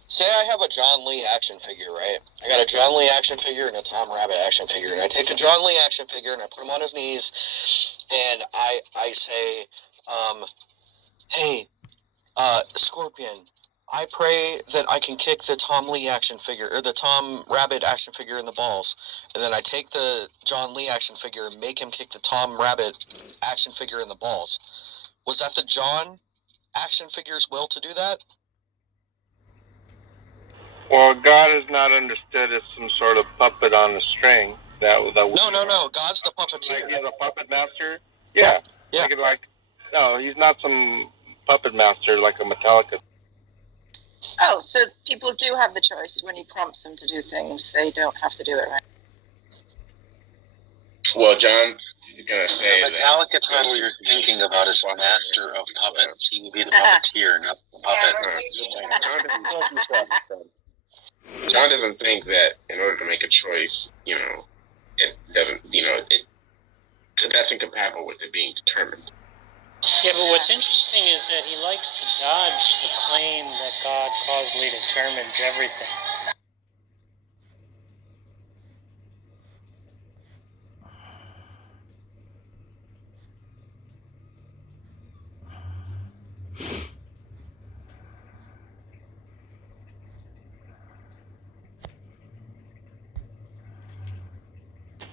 Say I have a John Lee action figure, right? I got a John Lee action figure and a Tom Rabbit action figure, and I take the John Lee action figure and I put him on his knees, and I say, hey, Scorpion, I pray that I can kick the Tom Lee action figure, or the Tom Rabbit action figure in the balls. And then I take the John Lee action figure and make him kick the Tom Rabbit action figure in the balls. Was that the John action figure's will to do that? Well, God is not understood as some sort of puppet on a string. No. God's the puppeteer. Like he's a puppet master? Yeah. No, he's not some puppet master like a Metallica. Oh, so people do have the choice when you prompt them to do things. They don't have to do it, right? Well, John's gonna say Metallica title you're thinking about is Master of Puppets. He would be the puppeteer, not the puppet. John doesn't think that in order to make a choice, it doesn't, that's incompatible with it being determined. Yeah, but what's interesting is that he likes to dodge the claim that God causally determines everything.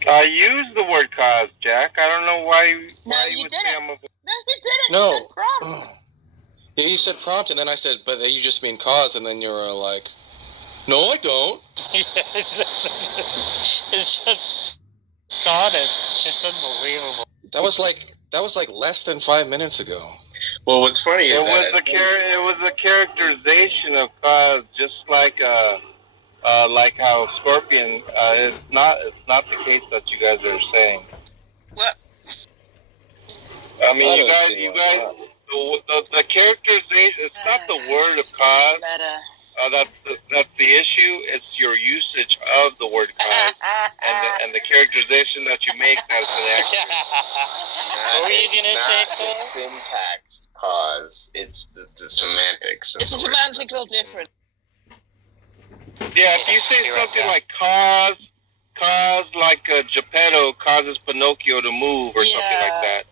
I used the word cause, Jack. I don't know why you would say I'm a... No, you didn't. No. You said prompt. Yeah, you said prompt, and then I said, but you just mean cause, and then you were like, no, I don't. It's just sawdust. It's just unbelievable. That was like less than 5 minutes ago. Well, what's funny is it was a characterization of cause, just like how Scorpion. It's not the case that you guys are saying. What? I mean, you guys, the characterization. It's not the word of cause. That's the issue. It's your usage of the word cause and the characterization that you make that's inaccurate. What were you gonna say, Paul? The syntax cause. It's the semantics. It's a semantical difference. Yeah, if you say something like cause like Geppetto causes Pinocchio to move or something like that,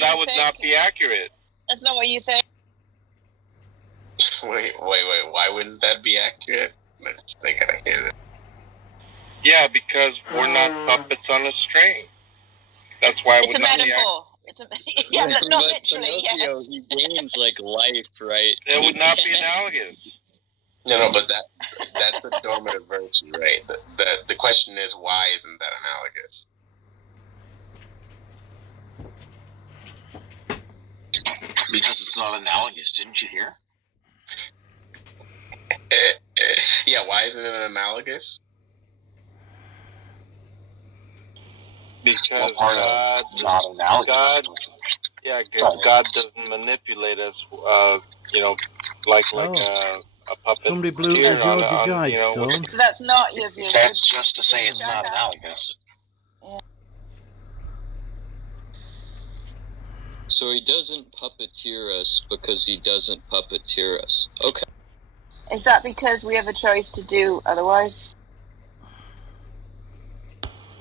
that would not be accurate. That's not what you think. Wait. Why wouldn't that be accurate? They gotta hear it. Yeah, because we're not puppets on a string. That's why it would not be accurate. It's a yeah, but not literally. Pinocchio, he gains like life, right? It would not be analogous. No, but that's a normative virtue, right? The question is, why isn't that analogous? Because it's not analogous, didn't you hear? Yeah, why isn't it analogous? Because God's not analogous. God doesn't manipulate us, like a puppet. Somebody blew the Georgia guy, So that's not your view. That's just to say it's not analogous. Yeah. So he doesn't puppeteer us because he doesn't puppeteer us. Okay. Is that because we have a choice to do otherwise?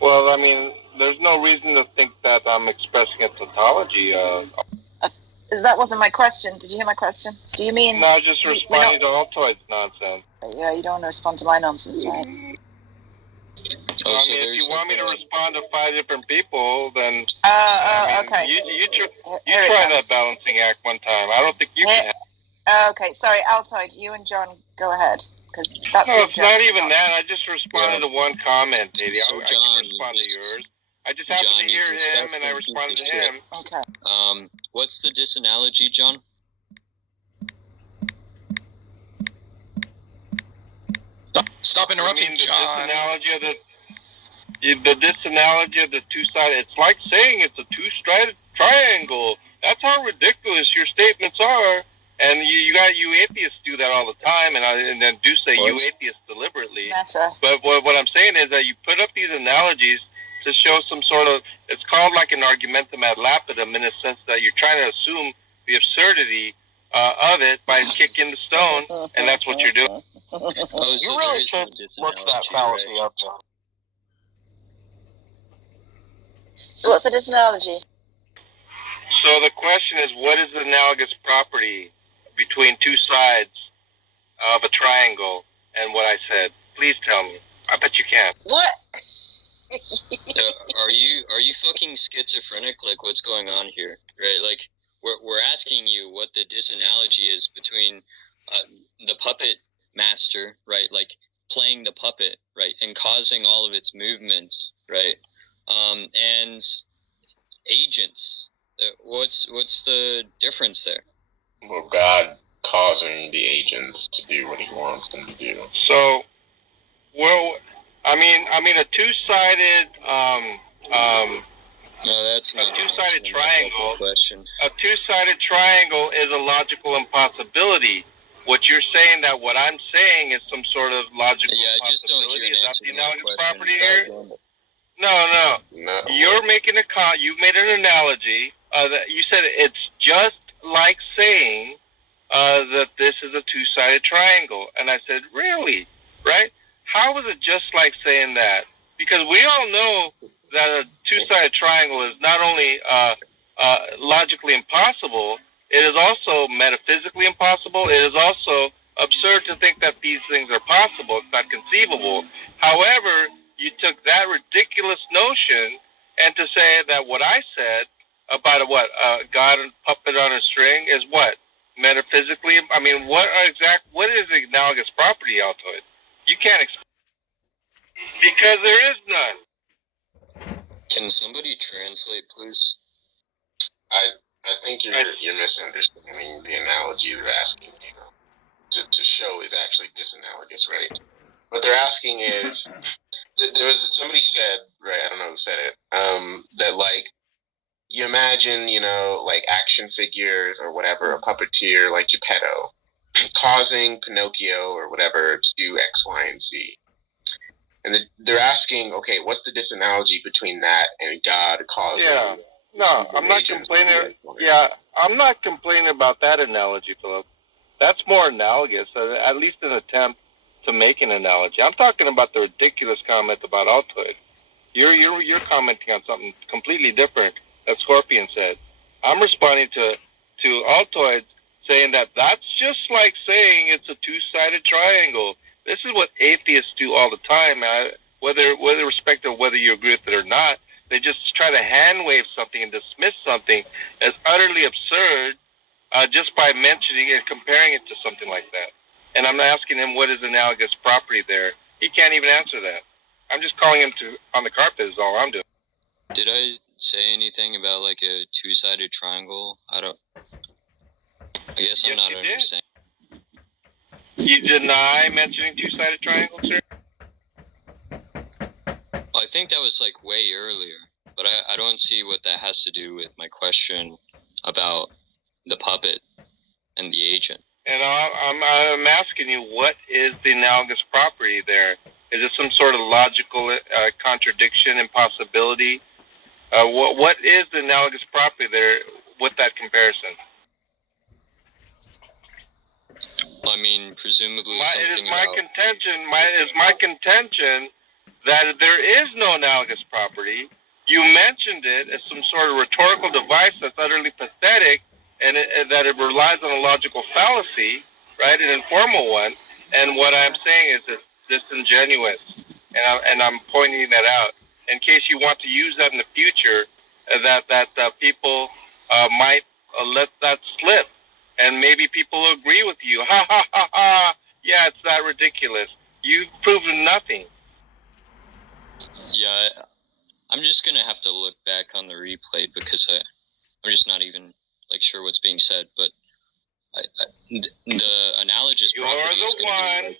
Well, I mean, there's no reason to think that I'm expressing a tautology. That wasn't my question. Did you hear my question? Do you mean... No, I was just responding to Altoid's nonsense. Yeah, you don't want to respond to my nonsense, right? I mean, if you want me to respond to 5 different people, then... okay. You try that balancing act one time. I don't think you can. Okay, sorry, Altoid, you and John, go ahead. No, it's not even that. I just responded to one comment, Katie. So I can respond to yours. I just happened to hear him, and I responded to him. Okay. What's the disanalogy, John? Stop interrupting, John. The disanalogy of the two-sided. It's like saying it's a two-sided triangle. That's how ridiculous your statements are. And you atheists do that all the time, and then do say you atheists deliberately. But what I'm saying is that you put up these analogies to show some sort of, it's called like an argumentum ad lapidem, in a sense that you're trying to assume the absurdity of it by kicking the stone, and that's what you're doing. You really should look that fallacy up, John. So what's the disanalogy? So the question is, what is the analogous property between two sides of a triangle and what I said? Please tell me. I bet you can. What? Are you fucking schizophrenic? Like, what's going on here? Right? Like, we're asking you what the disanalogy is between the puppet master, right? Like playing the puppet, right, and causing all of its movements, right? And agents. What's the difference there? Well, God causing the agents to do what he wants them to do. So, well, I mean, a two-sided, No, that's a not two-sided a triangle. question. A two-sided triangle is a logical impossibility. What you're saying that what I'm saying is some sort of logical Yeah, I just don't hear impossibility. an Is that answer the to my analogous question. property here? No. You're making you made an analogy. That you said it's just like saying that this is a two-sided triangle. And I said, really? Right? How is it just like saying that? Because we all know that a two-sided triangle is not only logically impossible, it is also metaphysically impossible. It is also absurd to think that these things are possible. It's not conceivable. However, you took that ridiculous notion and to say that what I said about a God and puppet on a string is what? Metaphysically? I mean, what is the analogous property, Altoid? You can't explain. Because there is none. Can somebody translate, please? I think you're misunderstanding the analogy they're asking you to show is actually disanalogous, right? What they're asking is, there was somebody said, right? I don't know who said it. That like you imagine, like action figures or whatever, a puppeteer like Geppetto, causing Pinocchio or whatever to do X, Y, and Z. And they're asking, okay, what's the disanalogy between that and God causing? Yeah. No, I'm not complaining. Yeah, I'm not complaining about that analogy, Philip. That's more analogous, at least an attempt to make an analogy. I'm talking about the ridiculous comment about Altoid. You're commenting on something completely different that Scorpion said. I'm responding to Altoid saying that that's just like saying it's a two-sided triangle. This is what atheists do all the time, whether respective of whether you agree with it or not. They just try to hand-wave something and dismiss something as utterly absurd just by mentioning it and comparing it to something like that. And I'm asking him what is analogous property there. He can't even answer that. I'm just calling him on the carpet is all I'm doing. Did I say anything about like a two-sided triangle? I guess I'm not understanding. You deny mentioning two-sided triangle, sir? Well, I think that was like way earlier, but I don't see what that has to do with my question about the puppet and the agent. And I'm asking you, what is the analogous property there? Is it some sort of logical contradiction, impossibility? What is the analogous property there with that comparison? I mean, presumably something my contention that there is no analogous property. You mentioned it as some sort of rhetorical device that's utterly pathetic, and that it relies on a logical fallacy, right, an informal one. And what I'm saying is it's disingenuous, and I'm pointing that out in case you want to use that in the future, that people might let that slip, and maybe people will agree with you. Ha ha ha ha! Yeah, it's that ridiculous. You've proven nothing. Yeah, I'm just gonna have to look back on the replay because I'm just not even like sure what's being said. But the analogous property is gonna be like,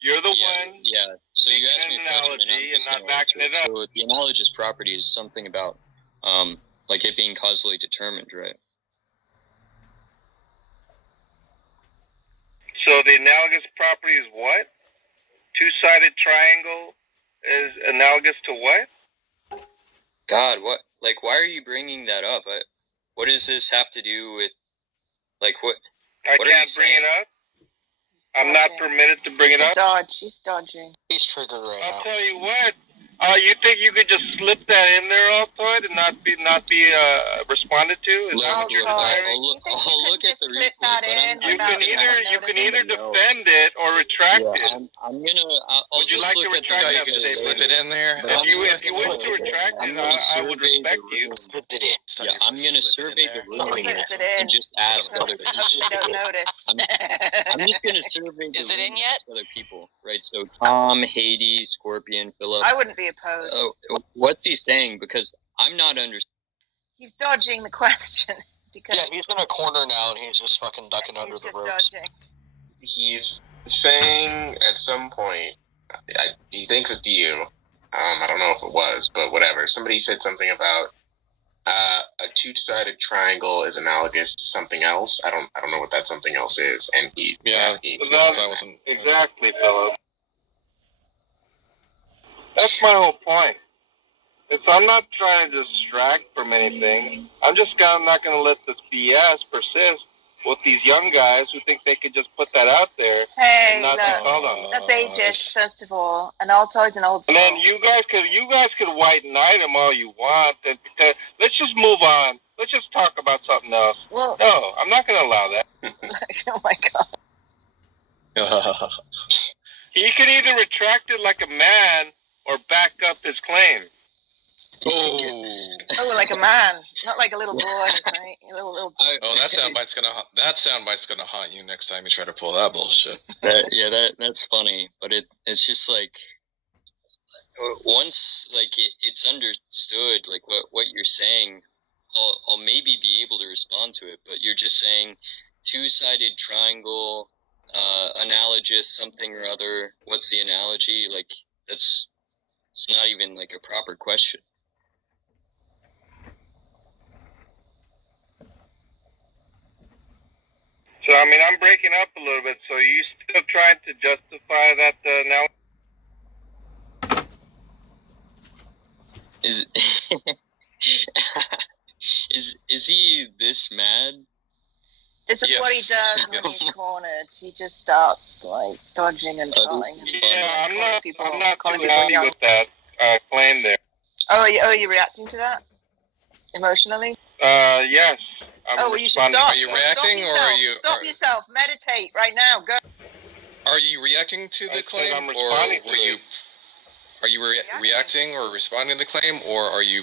You're the one. Yeah. So you asked me a question, and I'm just gonna answer it. So the analogous property is something about like it being causally determined, right? So the analogous property is what? Two-sided triangle is analogous to what? God, what? Like, why are you bringing that up? What does this have to do with, like, what? I can't bring it up. I'm not permitted to bring it up. She's dodging. He's triggered right now. I'll tell you what. You think you could just slip that in there, Altoid, and not be responded to? Is that what you're saying? I'll look at the replay, but you can either defend it or retract it. I'm gonna. I'll just like look to at the retract replay. You could just slip it in there. If you wish to retract it, I would respect you. Slip it in. Yeah, I'm gonna survey the room and just ask other people. They don't notice. I'm just gonna survey the Is it in yet? other people, right? So Tom, Hades, Scorpion, Philip. I wouldn't be opposed. Oh, what's he saying? Because I'm not understanding. He's dodging the question. Because Yeah, he's in a corner now, and he's just fucking ducking under the ropes. dodging. He's saying at some point, he thinks it's you. I don't know if it was, but whatever. Somebody said something about a two-sided triangle is analogous to something else. I don't know what that something else is, and he asking. Exactly, Philip. That's my whole point. I'm not trying to distract from anything. I'm not going to let this BS persist with these young guys who think they could just put that out there and not be called on. That's ageist, first of all. An Altoid's an old soul. And then you guys could white knight them all you want. And let's just move on. Let's just talk about something else. Well, no, I'm not going to allow that. Oh my god. He can either retract it like a man or back up his claim. Oh, like a man, not like a little boy, right? A little. Oh, that soundbite's gonna haunt you next time you try to pull that bullshit. That's funny, but it's just like once like it's understood like what you're saying, I'll maybe be able to respond to it. But you're just saying two-sided triangle, analogous something or other. What's the analogy? Like it's not even like a proper question. So, I mean, I'm breaking up a little bit. So, are you still trying to justify that now? Is he this mad? This is what he does when he's cornered. He just starts like dodging and trying. Yeah, I'm not too happy with that claim there. Oh, are you reacting to that emotionally? Yes. You should stop. Are you reacting or are you? Stop yourself. Meditate right now. Go. Are you reacting to the claim, or Are you reacting or responding to the claim, or were you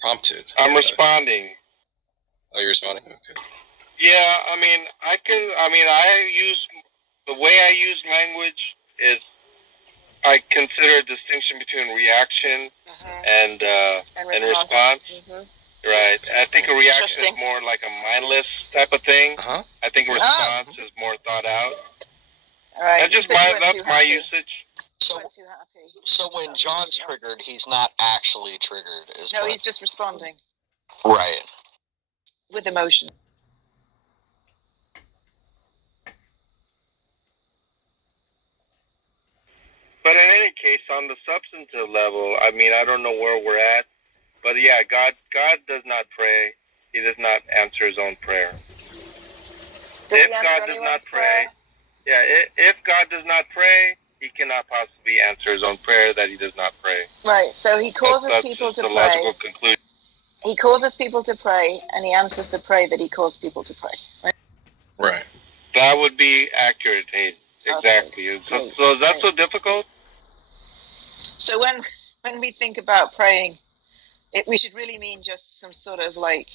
prompted? I'm responding. Oh, you're responding. Okay. Yeah, the way I use language is I consider a distinction between reaction and response. Right. I think a reaction is more like a mindless type of thing. I think a response is more thought out. All right. That's my usage. So when John's triggered, he's not actually triggered, he's just responding. Right. With emotion. But in any case, on the substantive level, I mean, I don't know where we're at. But yeah, God does not pray. He does not answer his own prayer. If God does not pray, if God does not pray, he cannot possibly answer his own prayer that he does not pray. Right. So he causes people to pray. That's the logical conclusion. He causes people to pray, and he answers the prayer that he caused people to pray. Right. Right. That would be accurate, Hayden. Exactly. Okay. So is that so difficult? So when we think about praying, we should really mean just some sort of like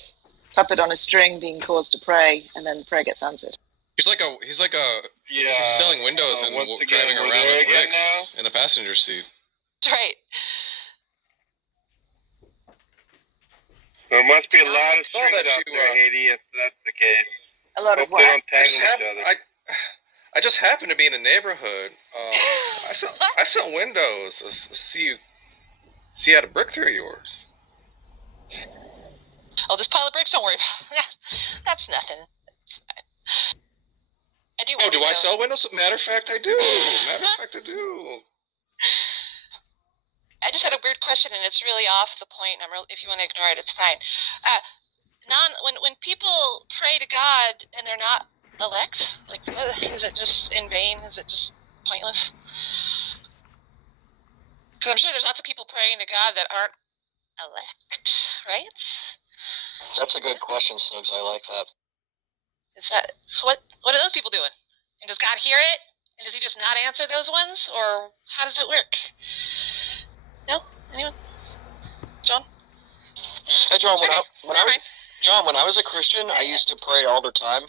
puppet on a string being caused to pray, and then the prayer gets answered. He's selling windows and driving around with bricks in the passenger seat. That's right. There must be a lot of strings out there, Haiti, if that's the case. A lot of what? They don't tangle each other. I just happened to be in the neighborhood. I sell windows. See you had a brick through yours. Oh, this pile of bricks, don't worry about. That's nothing. I do. Oh, do I sell windows? Matter of fact, I do. I just had a weird question, and it's really off the point. If you want to ignore it, it's fine. When people pray to God and they're not elect, like, is it just in vain? Is it just pointless? Because I'm sure there's lots of people praying to God that aren't elect, right? That's a good question, Snugs. I like that. So what are those people doing? And does God hear it? And does he just not answer those ones? Or how does it work? No? Anyone? John? Hey, John, when I was a Christian, I used to pray all the time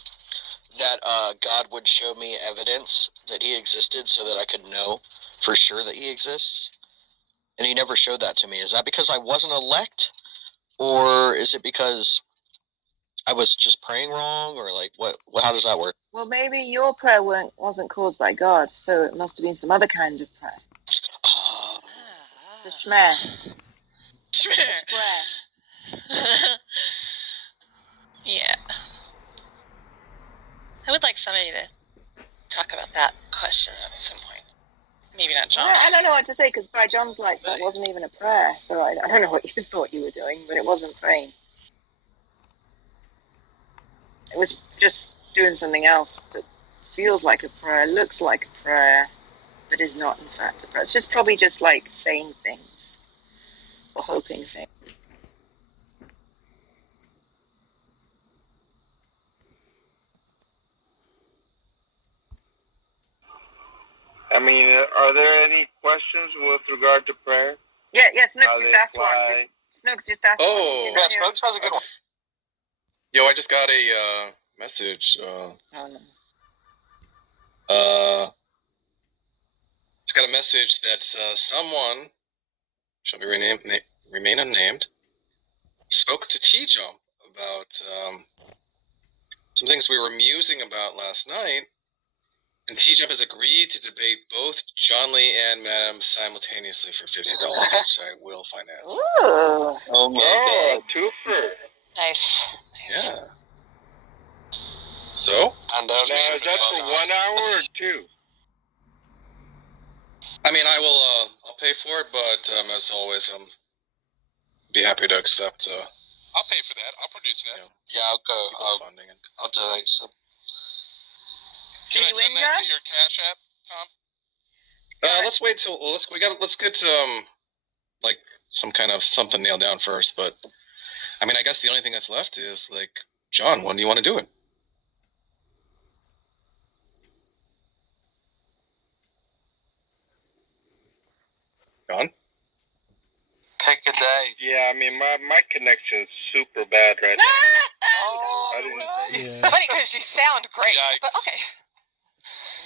that God would show me evidence that he existed so that I could know for sure that he exists. And he never showed that to me. Is that because I wasn't elect? Or is it because I was just praying wrong, or like what? How does that work? Well, maybe your prayer wasn't caused by God, so it must have been some other kind of prayer. It's a shmer. Yeah. I would like somebody to talk about that question at some point. Maybe not John. I don't know what to say, because by John's lights, that wasn't even a prayer. So I don't know what you thought you were doing, but it wasn't praying. It was just doing something else that feels like a prayer, looks like a prayer, but is not in fact a prayer. It's just probably just like saying things or hoping things. I mean, are there any questions with regard to prayer? Yeah, Snooks just asked one. Snooks just asked one. Yeah, Snooks has a good one. Yo, I just got a message. Just got a message that someone shall be remain unnamed spoke to T-Jump about some things we were musing about last night, and T-Jump has agreed to debate both John Lee and Madam simultaneously for $50, which I will finance. Ooh. Oh my god. Twofer. Nice. Yeah. So? And now, is that for 1 hour or 2? I mean, I'll pay for it, but as always, be happy to accept. I'll pay for that. I'll produce that. Yeah, I'll go. I'll donate some. Can I send that to your Cash App, Tom? Let's wait till let's get like some kind of something nailed down first. But I mean, I guess the only thing that's left is like, John, when do you want to do it? John? Pick a day. Yeah, I mean, my connection's super bad right now. Funny because you sound great. But okay.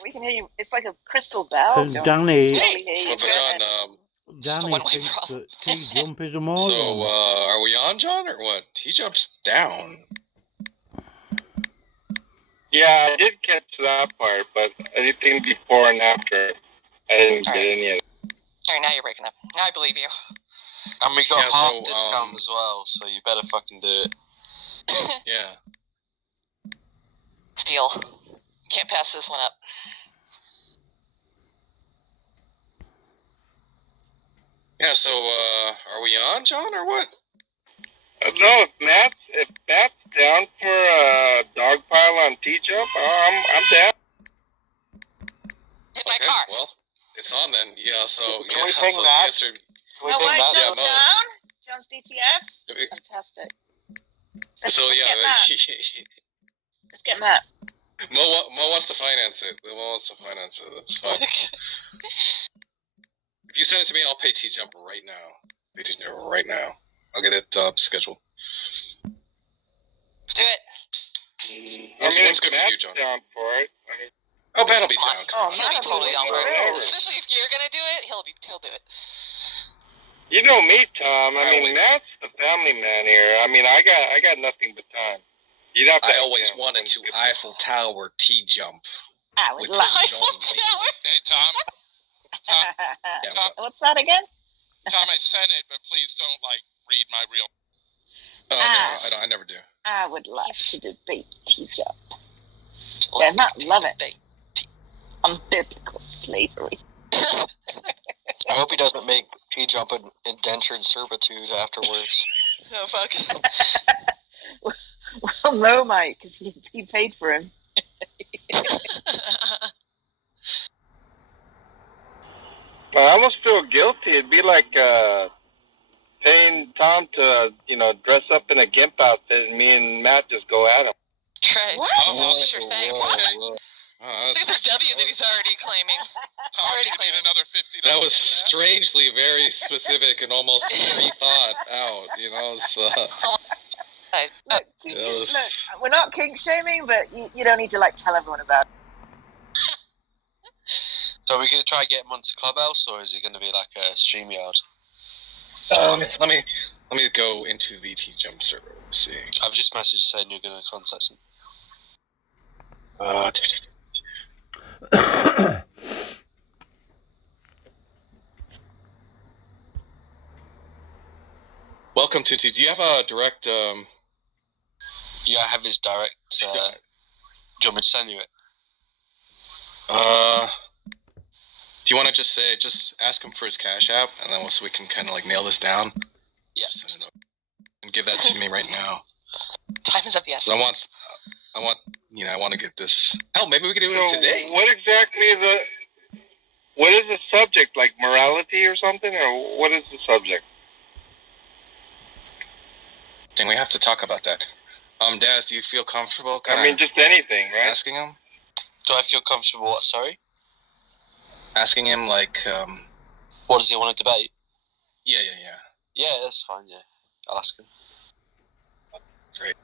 We can hear you. It's like a crystal bell. Danny. But John, Danny thinks that T-Jump is a moron. So, are we on, John, or what? T-Jump's down. Yeah, I did get to that part, but anything before and after, I didn't get any of it. Alright, now you're breaking up. Now I believe you. And we got half discount as well, so you better fucking do it. Yeah. Steal. Can't pass this one up. Yeah, so, are we on, John, or what? No, if Matt's down for a dog pile on T-Jump, I'm down. Hit my car. Well, it's on then. Yeah, so Can we so ping the Matt? answer. Oh, wait, John's down? John's DTF? Fantastic. Let's get Matt. Mo wants to finance it. That's fine. If you send it to me, I'll pay T-Jump right now. Right now. I'll get it scheduled. Let's do it. When's good for you, John? Down for it. Oh, Matt will be down. He'll be totally down for it. Especially if you're gonna do it, he'll do it. You know me, Tom. I mean, Matt's the family man here. I mean, I got nothing but time. I always wanted to Eiffel Tower T-Jump. I would love Hey, Tom. What's that again? Tom, I sent it, but please don't, read my real... Oh, no, I never do. I would like to debate T-Jump. Yeah, not love it. On biblical slavery. I hope he doesn't make T-Jump an indentured servitude afterwards. Oh, fuck. Well, no, Mike, because he paid for him. I almost feel guilty. It'd be like paying Tom to, dress up in a gimp outfit, and me and Matt just go at him. Right. Sure thing. Look at this W that he's already claiming. Already claiming another $50. That was strangely very specific and almost rethought out, So. Look, we're not kink shaming, but you don't need to tell everyone about it. So are we going to try and get him onto Clubhouse, or is he going to be like a StreamYard? Let me Let me go into the T-Jump server. Let's see. I've just messaged saying you're going to contact him. Welcome to T. Do you have a direct? Yeah, I have his direct. Do you want me to send you it? Do you want to just ask him for his Cash App, and then so we can kind of like nail this down? Yes. And give that to me right now. Time is of the essence. I want, I want to get this. Hell, maybe we could do it today. What exactly is what is the subject? Like morality or something, or what is the subject? And we have to talk about that. Daz, do you feel comfortable? I mean, just anything, right? Asking him. Do I feel comfortable? What? Sorry. Asking him like. What does he want to debate? Yeah. Yeah, that's fine. Yeah, I'll ask him. Great.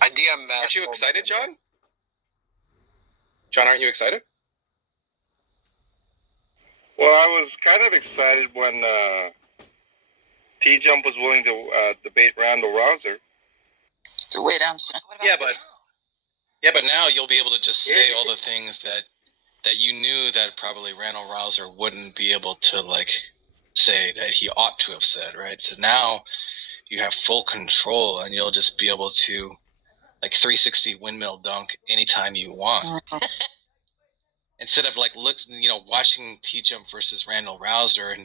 Aren't you excited, John? John, aren't you excited? Well, I was kind of excited when T-Jump was willing to debate Randall Rouser. So wait, I'm sorry. Yeah, but now you'll be able to just say all the things that you knew that probably Randall Rouser wouldn't be able to like say that he ought to have said, right? So now you have full control, and you'll just be able to like 360 windmill dunk anytime you want. Instead of like watching T-Jump versus Randall Rouser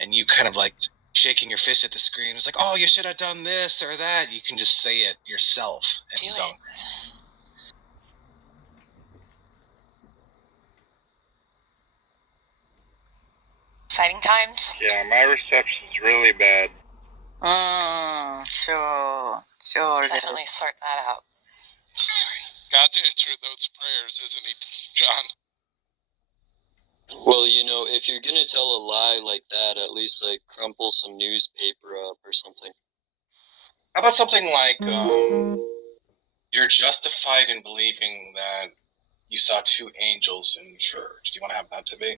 and you kind of like shaking your fist at the screen. It's like, oh, you should have done this or that. You can just say it yourself and dunk. Exciting times. Yeah, my reception's really bad. Sure. Definitely sort that out. God's answering those prayers, isn't he, John? Well, if you're gonna tell a lie like that, at least like crumple some newspaper up or something. How about something like you're justified in believing that you saw two angels in church? Do you want to have that debate?